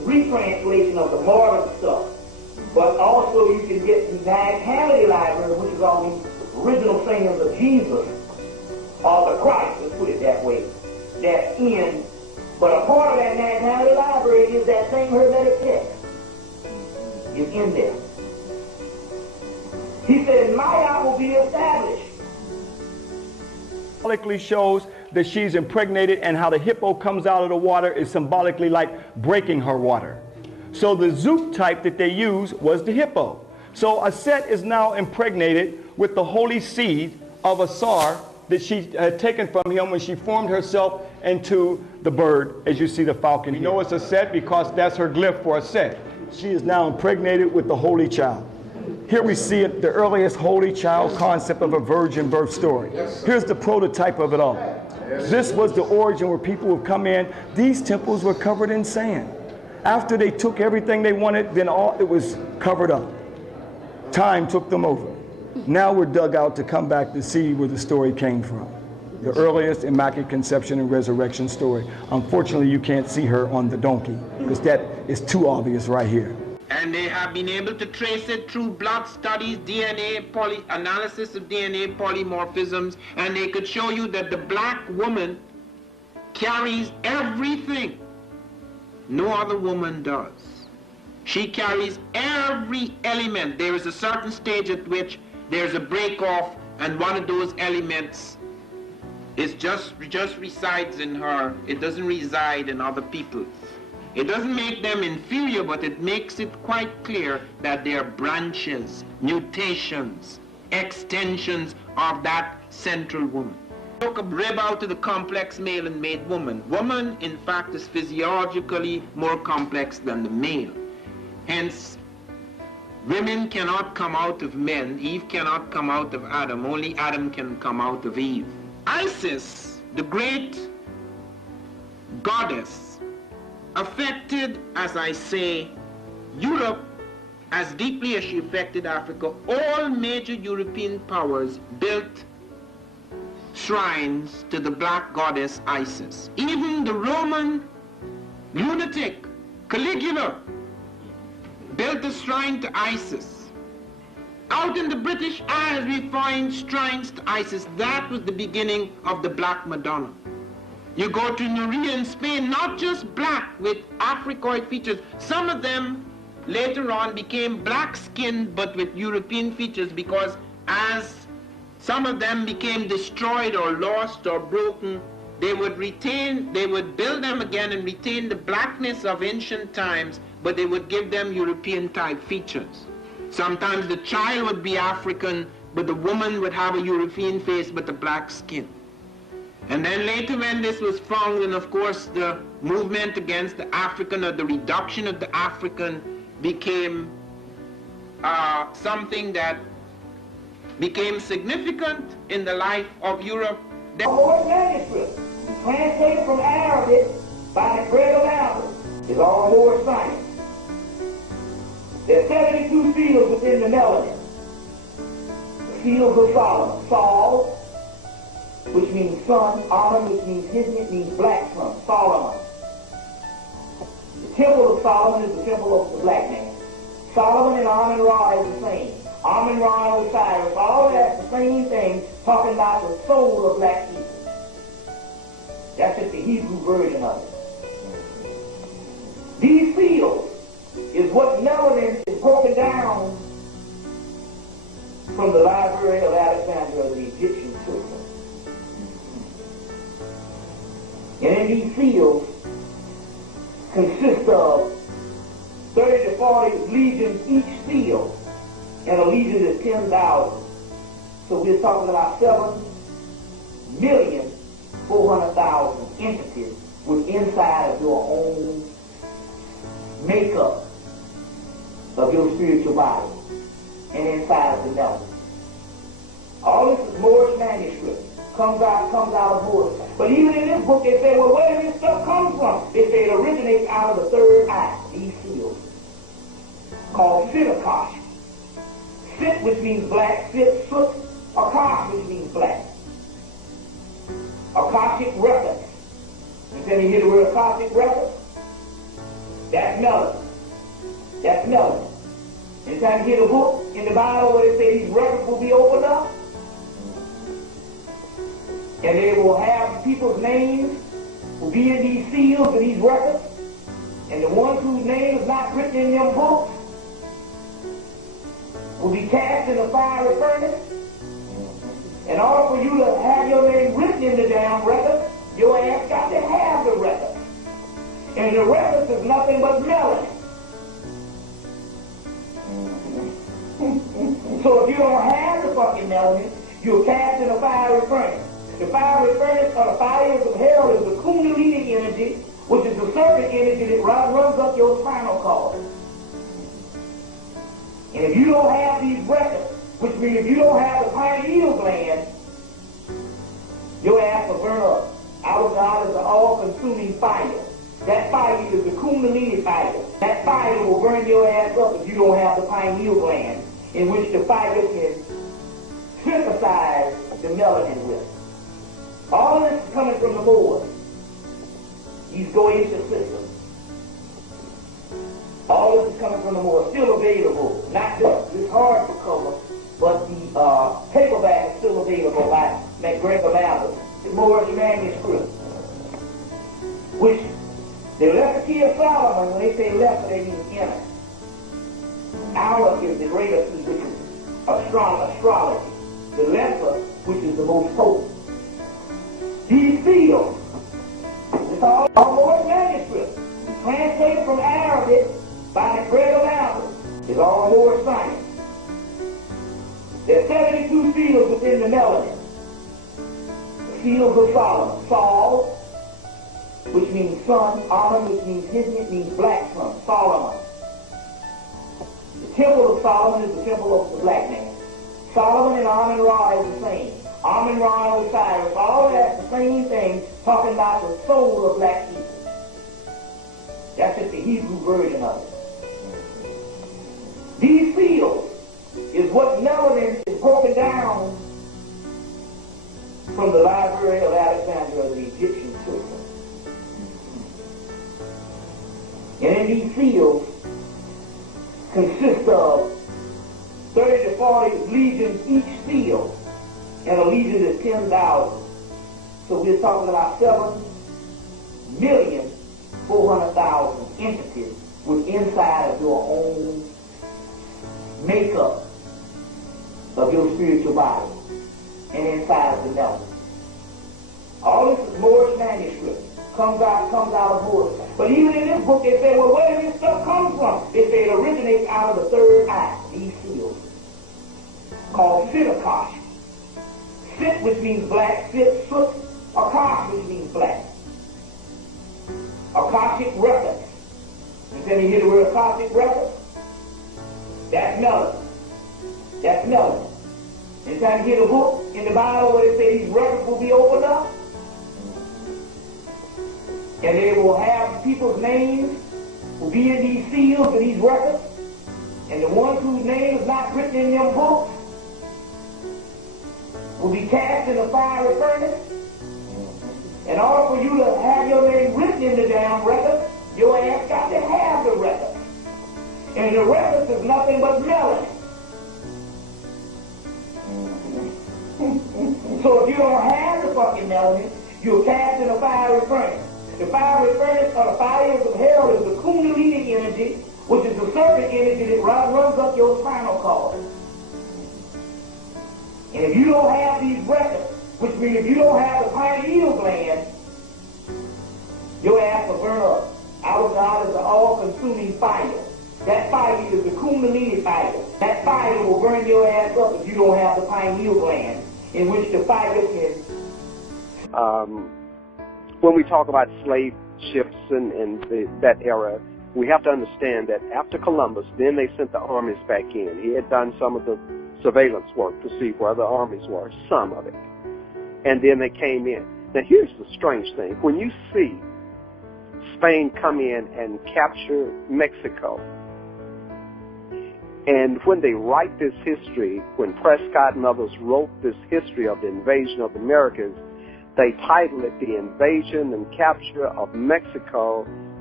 retranslation of the modern stuff. But also you can get the Nag Hammadi library, which is all the original sayings of Jesus, or the Christ, let's put it that way. That's in, but a part of that Nag Hammadi library is that same Hermetic text. It's in there. He said, Maya will be established. Symbolically shows that she's impregnated, and how the hippo comes out of the water is symbolically like breaking her water. So the Zoot type that they use was the hippo. So Aset is now impregnated with the holy seed of Asar that she had taken from him when she formed herself into the bird, as you see the falcon. We know it's Aset because that's her glyph for Aset. She is now impregnated with the holy child. Here we see it, the earliest holy child concept of a virgin birth story. Here's the prototype of it all. This was the origin where people would come in. These temples were covered in sand. After they took everything they wanted, then it was covered up. Time took them over. Now we're dug out to come back to see where the story came from. The earliest Immaculate Conception and Resurrection story. Unfortunately, you can't see her on the donkey because that is too obvious right here. And they have been able to trace it through blood studies, DNA, analysis of DNA polymorphisms, and they could show you that the black woman carries everything no other woman does. She carries every element. There is a certain stage at which there's a break-off, and one of those elements is just resides in her. It doesn't reside in other people. It doesn't make them inferior, but it makes it quite clear that they are branches, mutations, extensions of that central woman. Took a rib out of the complex male and made woman. Woman, in fact, is physiologically more complex than the male. Hence, women cannot come out of men. Eve cannot come out of Adam. Only Adam can come out of Eve. Isis, the great goddess, affected, as I say, Europe as deeply as she affected Africa. All major European powers built shrines to the black goddess Isis. Even the Roman lunatic Caligula built a shrine to Isis. Out in the British Isles we find shrines to Isis. That was the beginning of the Black Madonna. You go to Negrea in Spain, not just black with Africoid features. Some of them later on became black-skinned but with European features, because as some of them became destroyed or lost or broken, they would build them again and retain the blackness of ancient times, but they would give them European type features. Sometimes the child would be African, but the woman would have a European face but a black skin. And then later when this was found, and of course the movement against the African, or the reduction of the African, became something that became significant in the life of Europe. All manuscript, translated from Arabic by Negreos Albert, is all more science. There are 72 seals within the melanin. The seals of Solomon. Sol, which means sun. Amen, which means hidden, it means black sun. Solomon. The temple of Solomon is the temple of the black man. Solomon and Amen-Ra is the same. Amen-Ra and Osiris, all that's the same thing, talking about the soul of black people. That's just the Hebrew version of it. These seals is what melanin is broken down from the library of Alexandria, the Egyptian system. And in these seals consist of 30 to 40 legions each seal, and a legion is 10,000. So we're talking about 7,400,000 entities with inside of your own makeup of your spiritual body and inside of the melanin. All this is Moorish manuscript. Comes out of Moorish. But even in this book they say, well, where did this stuff come from? They say it originates out of the third eye, these seals, called Sitakosh. Sit, which means black, sit, soot, Akash, which means black. Akashic records. You can hear the word Akashic records? That's melanin. That's melanin. Anytime you get a book in the Bible where they say these records will be opened up, and they will have people's names will be in these seals and these records, and the ones whose name is not written in them books will be cast in the fiery furnace. In order for you to have your name written in the damn record, your ass got to have the record. And the record is nothing but melanin. So if you don't have the fucking melanin, you're cast in a fiery furnace. The fiery furnace or the fires of hell is the kundalini energy, which is the serpent energy that runs up your spinal cord. And if you don't have these records, which means if you don't have the pineal gland, your ass will burn up. Our God is an all-consuming fire. That fire is the kundalini fire. That fire will burn your ass up if you don't have the pineal gland, in which the fire can synthesize the melanin with. All of this is coming from the Moors. These Goetian systems. All of this is coming from the Moors. Still available. Not just this hardcover, but the paperback is still available by NEGROES.PA, the Moorish manuscript. Which the left key of Solomon, when they say left, they mean inner. Our is the greater key, which is astrology. The lesser, which is the most potent. These seals, it's all Moorish manuscript, translated from Arabic by NEGROES.PA. It's all Moorish science. There are 72 seals within the melanin. The seals of Solomon. Sol, which means sun. Amun, which means hidden, it means black sun. Solomon. The temple of Solomon is the temple of the black man. Solomon and Amun-Ra is the same. Amun-Ra and Osiris, all of that's the same thing, talking about the soul of black people. That's just the Hebrew version of it. These seals is what melanin is broken down from the Library of Alexandria of the Egyptian system. And in these seals consist of 30 to 40 legions each seal, and a legion is 10,000. So we're talking about 7,400,000 entities with inside of your own makeup of your spiritual body and inside of the melanin. All this is Moorish manuscript. Comes out of Moorish. But even in this book they say, well, where did this stuff come from? They say it originates out of the third eye, these seals, called Sitakosh. Sit, which means black, sit, soot, Akash, which means black. Akashic records. You can hear the word Akashic records? That's melanin. That's melanin. Anytime you get a book in the Bible where they say these records will be opened up, and they will have people's names will be in these seals and these records, and the ones whose name is not written in them books will be cast in the fiery furnace. In order for you to have your name written in the damn record, your ass got to have the record. And the record is nothing but melanin. So if you don't have the fucking melanin, you're cast in a fiery furnace. The fiery furnace or the fires of hell is the kundalini energy, which is the serpent energy that runs up your spinal cord. And if you don't have these records, which means if you don't have the pineal gland, your ass will burn up. Our God is an all-consuming fire. That fire is the kundalini fire. That fire will burn your ass up if you don't have the pineal gland, in which the fire can... When we talk about slave ships and that era, we have to understand that after Columbus, then they sent the armies back in. He had done some of the surveillance work to see where the armies were, some of it. And then they came in. Now here's the strange thing. When you see Spain come in and capture Mexico, and when they write this history, when Prescott and others wrote this history of the invasion of the Americas, they title it The Invasion and Capture of Mexico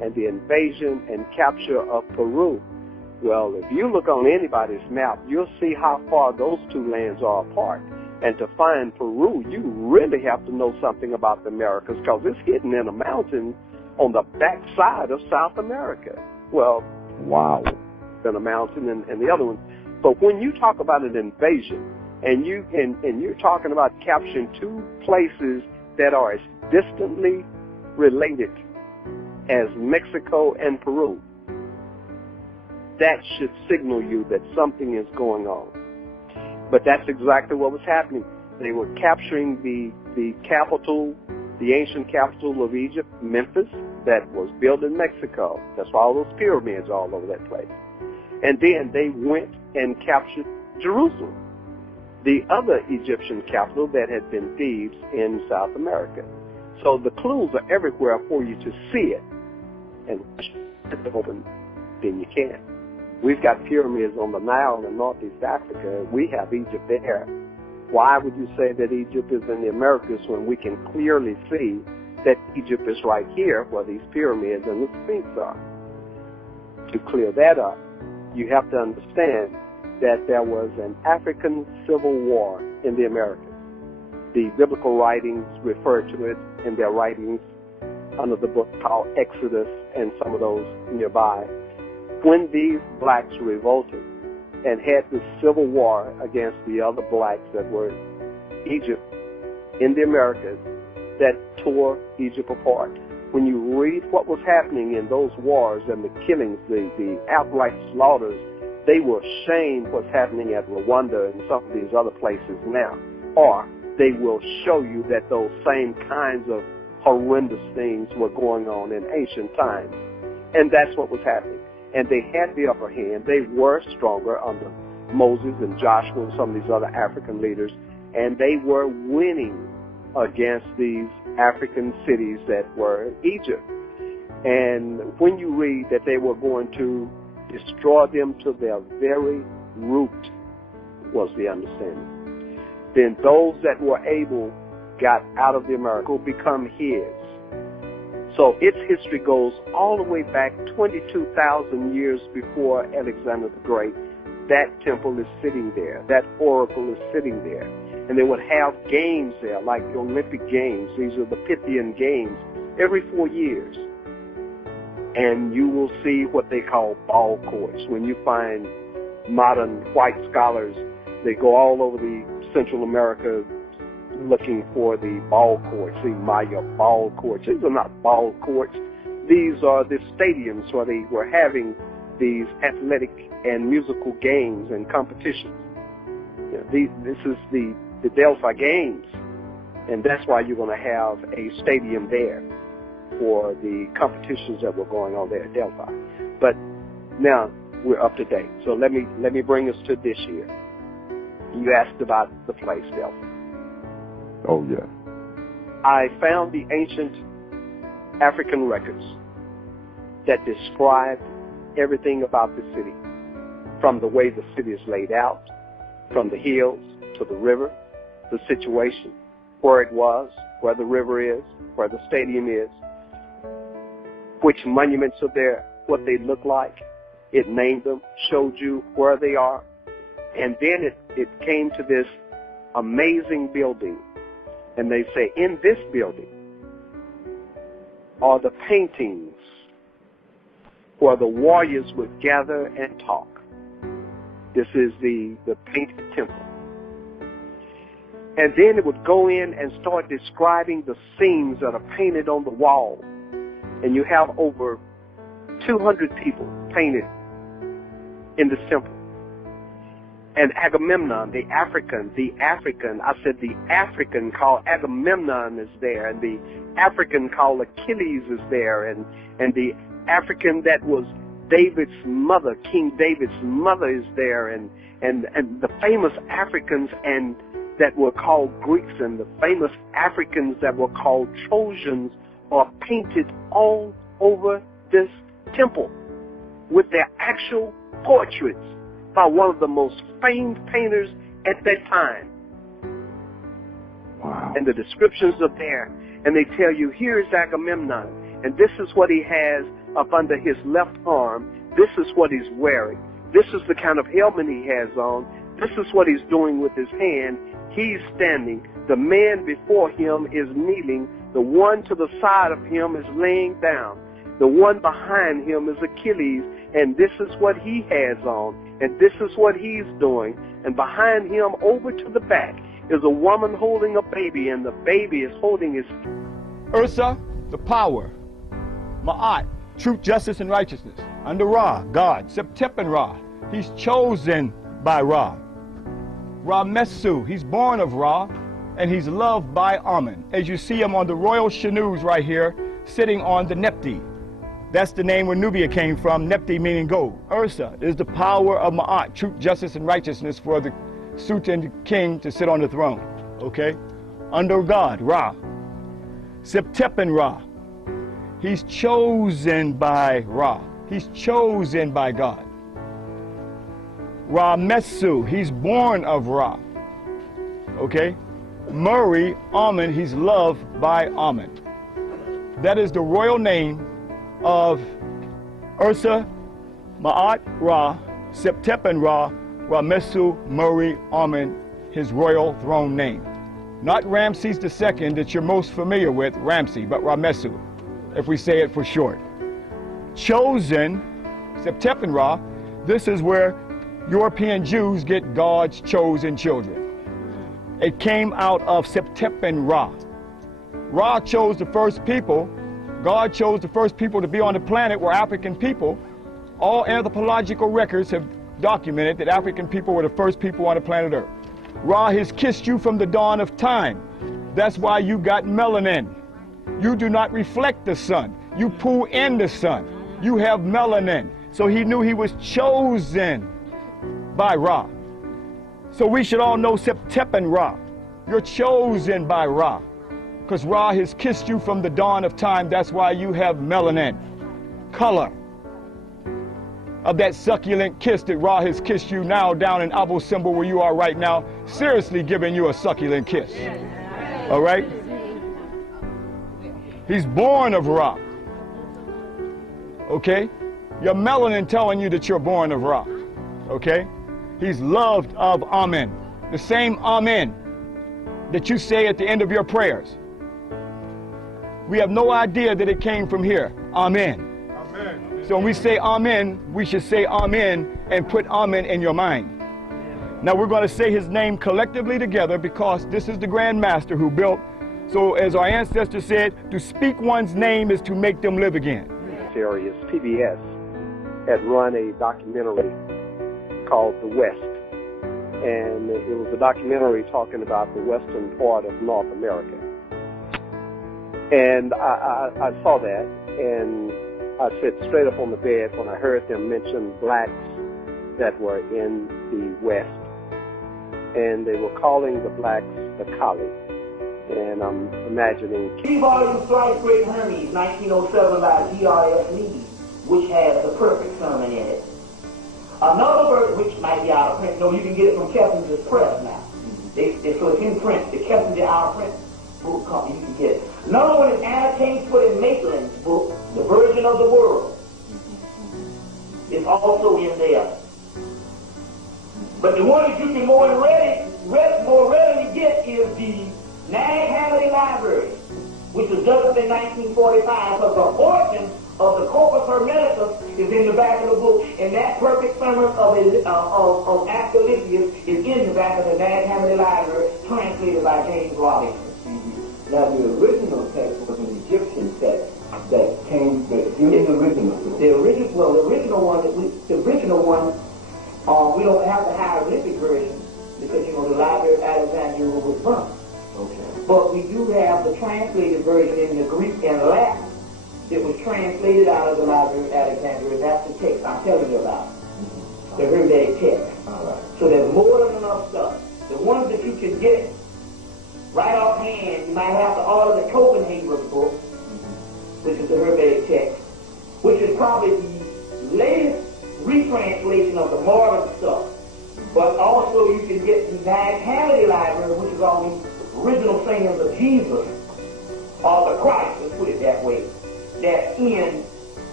and the invasion and capture of Peru. Well, if you look on anybody's map, you'll see how far those two lands are apart. And to find Peru, you really have to know something about the Americas, because it's hidden in a mountain on the backside of South America. Well, wow, in a mountain and the other one. But when you talk about an invasion, and you're talking about capturing two places that are as distantly related as Mexico and Peru, that should signal you that something is going on. But that's exactly what was happening. They were capturing the capital, the ancient capital of Egypt, Memphis, that was built in Mexico. That's why all those pyramids are all over that place. And then they went and captured Jerusalem, the other Egyptian capital that had been Thebes in South America. So the clues are everywhere for you to see it. And open, then you can. We've got pyramids on the Nile in Northeast Africa. We have Egypt there. Why would you say that Egypt is in the Americas when we can clearly see that Egypt is right here where these pyramids and the Sphinx are? To clear that up, you have to understand that there was an African civil war in the Americas. The biblical writings refer to it in their writings under the book called Exodus and some of those nearby. When these blacks revolted and had this civil war against the other blacks that were Egypt in the Americas, that tore Egypt apart. When you read what was happening in those wars and the killings, the outright slaughters, they will shame what's happening at Rwanda and some of these other places now. Or they will show you that those same kinds of horrendous things were going on in ancient times. And that's what was happening. And they had the upper hand. They were stronger under Moses and Joshua and some of these other African leaders. And they were winning against these African cities that were Egypt. And when you read that they were going to destroy them to their very root, was the understanding. Then those that were able got out of the America will become his. So its history goes all the way back 22,000 years before Alexander the Great. That temple is sitting there. That oracle is sitting there. And they would have games there, like the Olympic Games. These are the Pythian Games, every 4 years. And you will see what they call ball courts. When you find modern white scholars, they go all over the Central America looking for the ball courts, the Maya ball courts. These are not ball courts. These are the stadiums where they were having these athletic and musical games and competitions. This is the Delphi Games, and that's why you're going to have a stadium there for the competitions that were going on there at Delphi. But now we're up to date. So let me bring us to this year. You asked about the place, Delphi. Oh, yeah. I found the ancient African records that described everything about the city, from the way the city is laid out, from the hills to the river, the situation, where it was, where the river is, where the stadium is, which monuments are there, what they look like. It named them, showed you where they are. And then it came to this amazing building. And they say, in this building are the paintings where the warriors would gather and talk. This is the painted temple. And then it would go in and start describing the scenes that are painted on the wall. And you have over 200 people painted in this temple. And Agamemnon, the African, I said the African called Agamemnon is there, and the African called Achilles is there, and the African that was David's mother, King David's mother is there, and the famous Africans and that were called Greeks and the famous Africans that were called Trojans are painted all over this temple with their actual portraits by one of the most famed painters at that time. Wow. And the descriptions are there, and they tell you, here's Agamemnon, and this is what he has up under his left arm. This is what he's wearing. This is the kind of helmet he has on. This is what he's doing with his hand. He's standing. The man before him is kneeling. The one to the side of him is laying down. The one behind him is Achilles, and this is what he has on, and this is what he's doing. And behind him, over to the back, is a woman holding a baby, and the baby is holding his... Ursa, the power. Ma'at, truth, justice, and righteousness. Under Ra, God. Septepen Ra, he's chosen by Ra. Ra Mesu, he's born of Ra, and he's loved by Amen. As you see him on the royal Shanu's right here, sitting on the Nepti. That's the name where Nubia came from, Nepti meaning gold. Ursa is the power of Ma'at, truth, justice, and righteousness for the Sultan king to sit on the throne. Okay? Under God, Ra. Septepen Ra. He's chosen by Ra. He's chosen by God. Ra Mesu, he's born of Ra. Okay? Murray, Amen, he's loved by Amen. That is the royal name of Ursa, Ma'at Ra, Septepen Ra, Ramesu, Murray, Amen, his royal throne name. Not Ramses II that you're most familiar with, Ramsey, but Ramesu, if we say it for short. Chosen, Septepen Ra, this is where European Jews get God's chosen children. It came out of Septepen Ra. Ra chose the first people. God chose the first people to be on the planet were African people. All anthropological records have documented that African people were the first people on the planet Earth. Ra has kissed you from the dawn of time. That's why you got melanin. You do not reflect the sun. You pull in the sun. You have melanin. So he knew he was chosen by Ra. So we should all know Septepen Ra. You're chosen by Ra. Because Ra has kissed you from the dawn of time. That's why you have melanin. Color of that succulent kiss that Ra has kissed you now down in Abu Simbel where you are right now. Seriously giving you a succulent kiss. All right? He's born of Ra. Okay? Your melanin telling you that you're born of Ra. Okay? He's loved of Amen. The same Amen that you say at the end of your prayers. We have no idea that it came from here. Amen. Amen. So when we say Amen, we should say Amen and put Amen in your mind. Now we're going to say his name collectively together because this is the Grand Master who built. So as our ancestors said, to speak one's name is to make them live again. Serious PBS had run a documentary called The West. And it was a documentary talking about the western part of North America. And I saw that, and I sat straight up on the bed when I heard them mention blacks that were in the West. And they were calling the blacks the Kali. And I'm imagining... Volume Slice Great Hermes, 1907 by G.R.S. Lee, which has the perfect sermon in it. Another verse, which might be out of print, no, you can get it from Kessinger's Press now. So it's in print, the Kessinger out of print book company, you can get it. Another one is Anna Kingsford and Maitland's book, The Virgin of the World. It's also in there. But the one that you can more readily get is the Nag Hammadi Library, which was developed in 1945, because the origin of the Corpus Hermeticus is in the back of the book, and that perfect sermon of Asclepius is in the back of the Nag Hammadi Library, translated by James Robinson. Now the original text was an Egyptian text that came in the original. The original one, we don't have the hieroglyphic version because the Library of Alexandria was burnt. Okay. But we do have the translated version in the Greek and Latin that was translated out of the Library of Alexandria. That's the text I'm telling you about. The Hermetic text. All right. So there's more than enough stuff. The ones that you can get right offhand, you might have to order the Copenhagen book, which is the Hermetic text, which is probably the latest retranslation of the modern stuff. But also you can get the Nag Hammadi Library, which is all the original sayings of Jesus, or the Christ, let's put it that way, that's in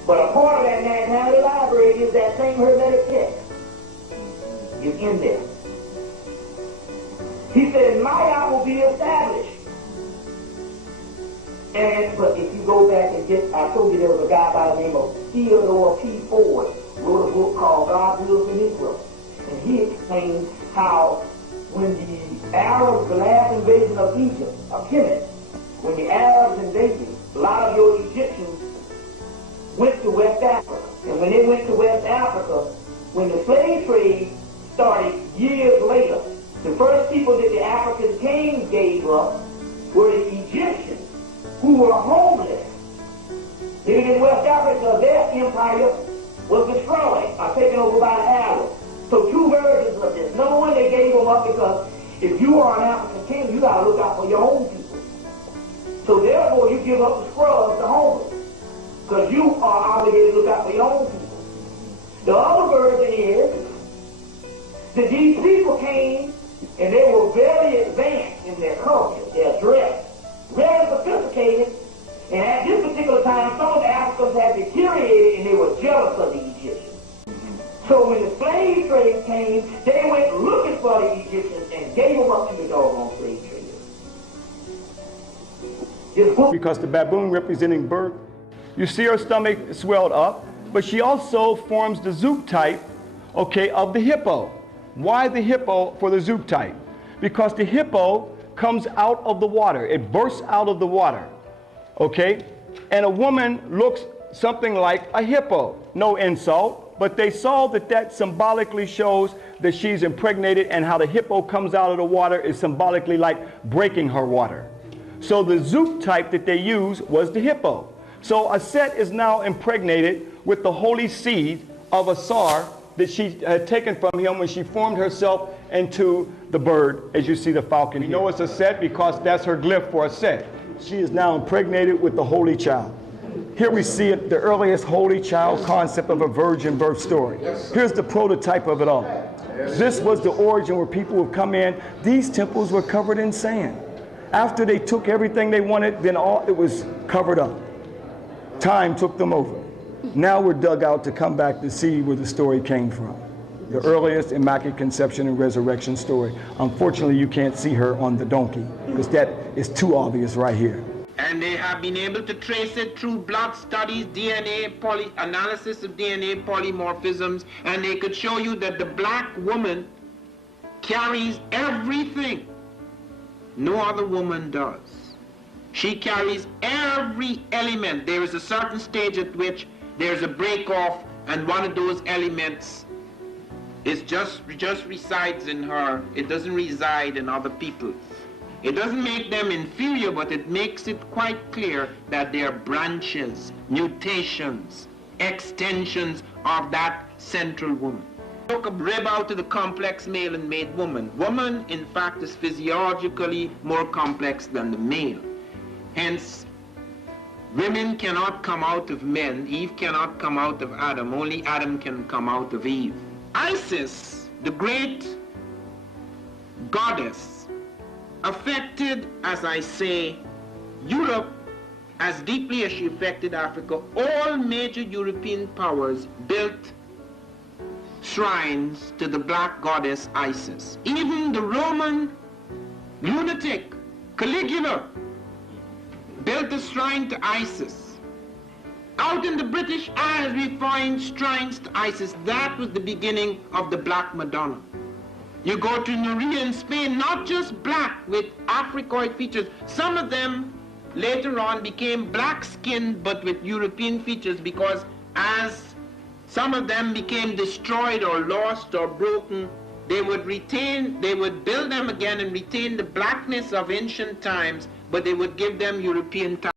But a part of that nationality library is that same Hermetic text. It's in there. He said, Maya will be established. But if you go back and get, I told you there was a guy by the name of Theodore P. Ford, wrote a book called God Wills the Negro. And he explained how when the Arabs, the last invasion of Egypt, of Kemet, when the Arabs invaded, a lot of your Egyptians went to West Africa. And when they went to West Africa, when the slave trade started years later, the first people that the African kings gave up were the Egyptians, who were homeless. Living in West Africa, their empire was destroyed or taken over by the Arabs. So two versions of this. Number one, they gave them up because if you are an African king, you got to look out for your own people. So therefore, you give up the scrubs, the homeless, because you are obligated to look out for your own people. The other version is that these people came and they were very advanced in their culture, their dress, very sophisticated, and at this particular time, some of the Africans had deteriorated and they were jealous of the Egyptians. So when the slave trade came, they went looking for the Egyptians and gave them up to the doggone slave traders. Because the baboon representing birth, you see her stomach swelled up, but she also forms the zoot type, okay, of the hippo. Why the hippo for the zoot type? Because the hippo comes out of the water. It bursts out of the water, okay? And a woman looks something like a hippo. No insult, but they saw that that symbolically shows that she's impregnated, and how the hippo comes out of the water is symbolically like breaking her water. So the zoot type that they used was the hippo. So Aset is now impregnated with the holy seed of Asar that she had taken from him when she formed herself into the bird, as you see the falcon. We know it's Aset because that's her glyph for Aset. She is now impregnated with the holy child. Here we see it, the earliest holy child concept of a virgin birth story. Here's the prototype of it all. This was the origin where people would come in. These temples were covered in sand. After they took everything they wanted, then it was covered up. Time took them over. Now we're dug out to come back to see where the story came from. The earliest Immaculate Conception and Resurrection story. Unfortunately, you can't see her on the donkey because that is too obvious right here. And they have been able to trace it through blood studies, DNA, analysis of DNA polymorphisms, and they could show you that the black woman carries everything no other woman does. She carries every element. There is a certain stage at which there's a break off, and one of those elements is just resides in her. It doesn't reside in other people. It doesn't make them inferior, but it makes it quite clear that they are branches, mutations, extensions of that central woman. Took a rib out of the complex male and made woman. Woman, in fact, is physiologically more complex than the male. Hence, women cannot come out of men. Eve cannot come out of Adam. Only Adam can come out of Eve. Isis, the great goddess, affected, as I say, Europe as deeply as she affected Africa. All major European powers built shrines to the black goddess Isis. Even the Roman lunatic Caligula built a shrine to Isis. Out in the British Isles we find shrines to Isis. That was the beginning of the Black Madonna. You go to Nuria in Spain, not just black with Africoid features. Some of them later on became black-skinned but with European features, because as some of them became destroyed or lost or broken, they would build them again and retain the blackness of ancient times, but they would give them European type.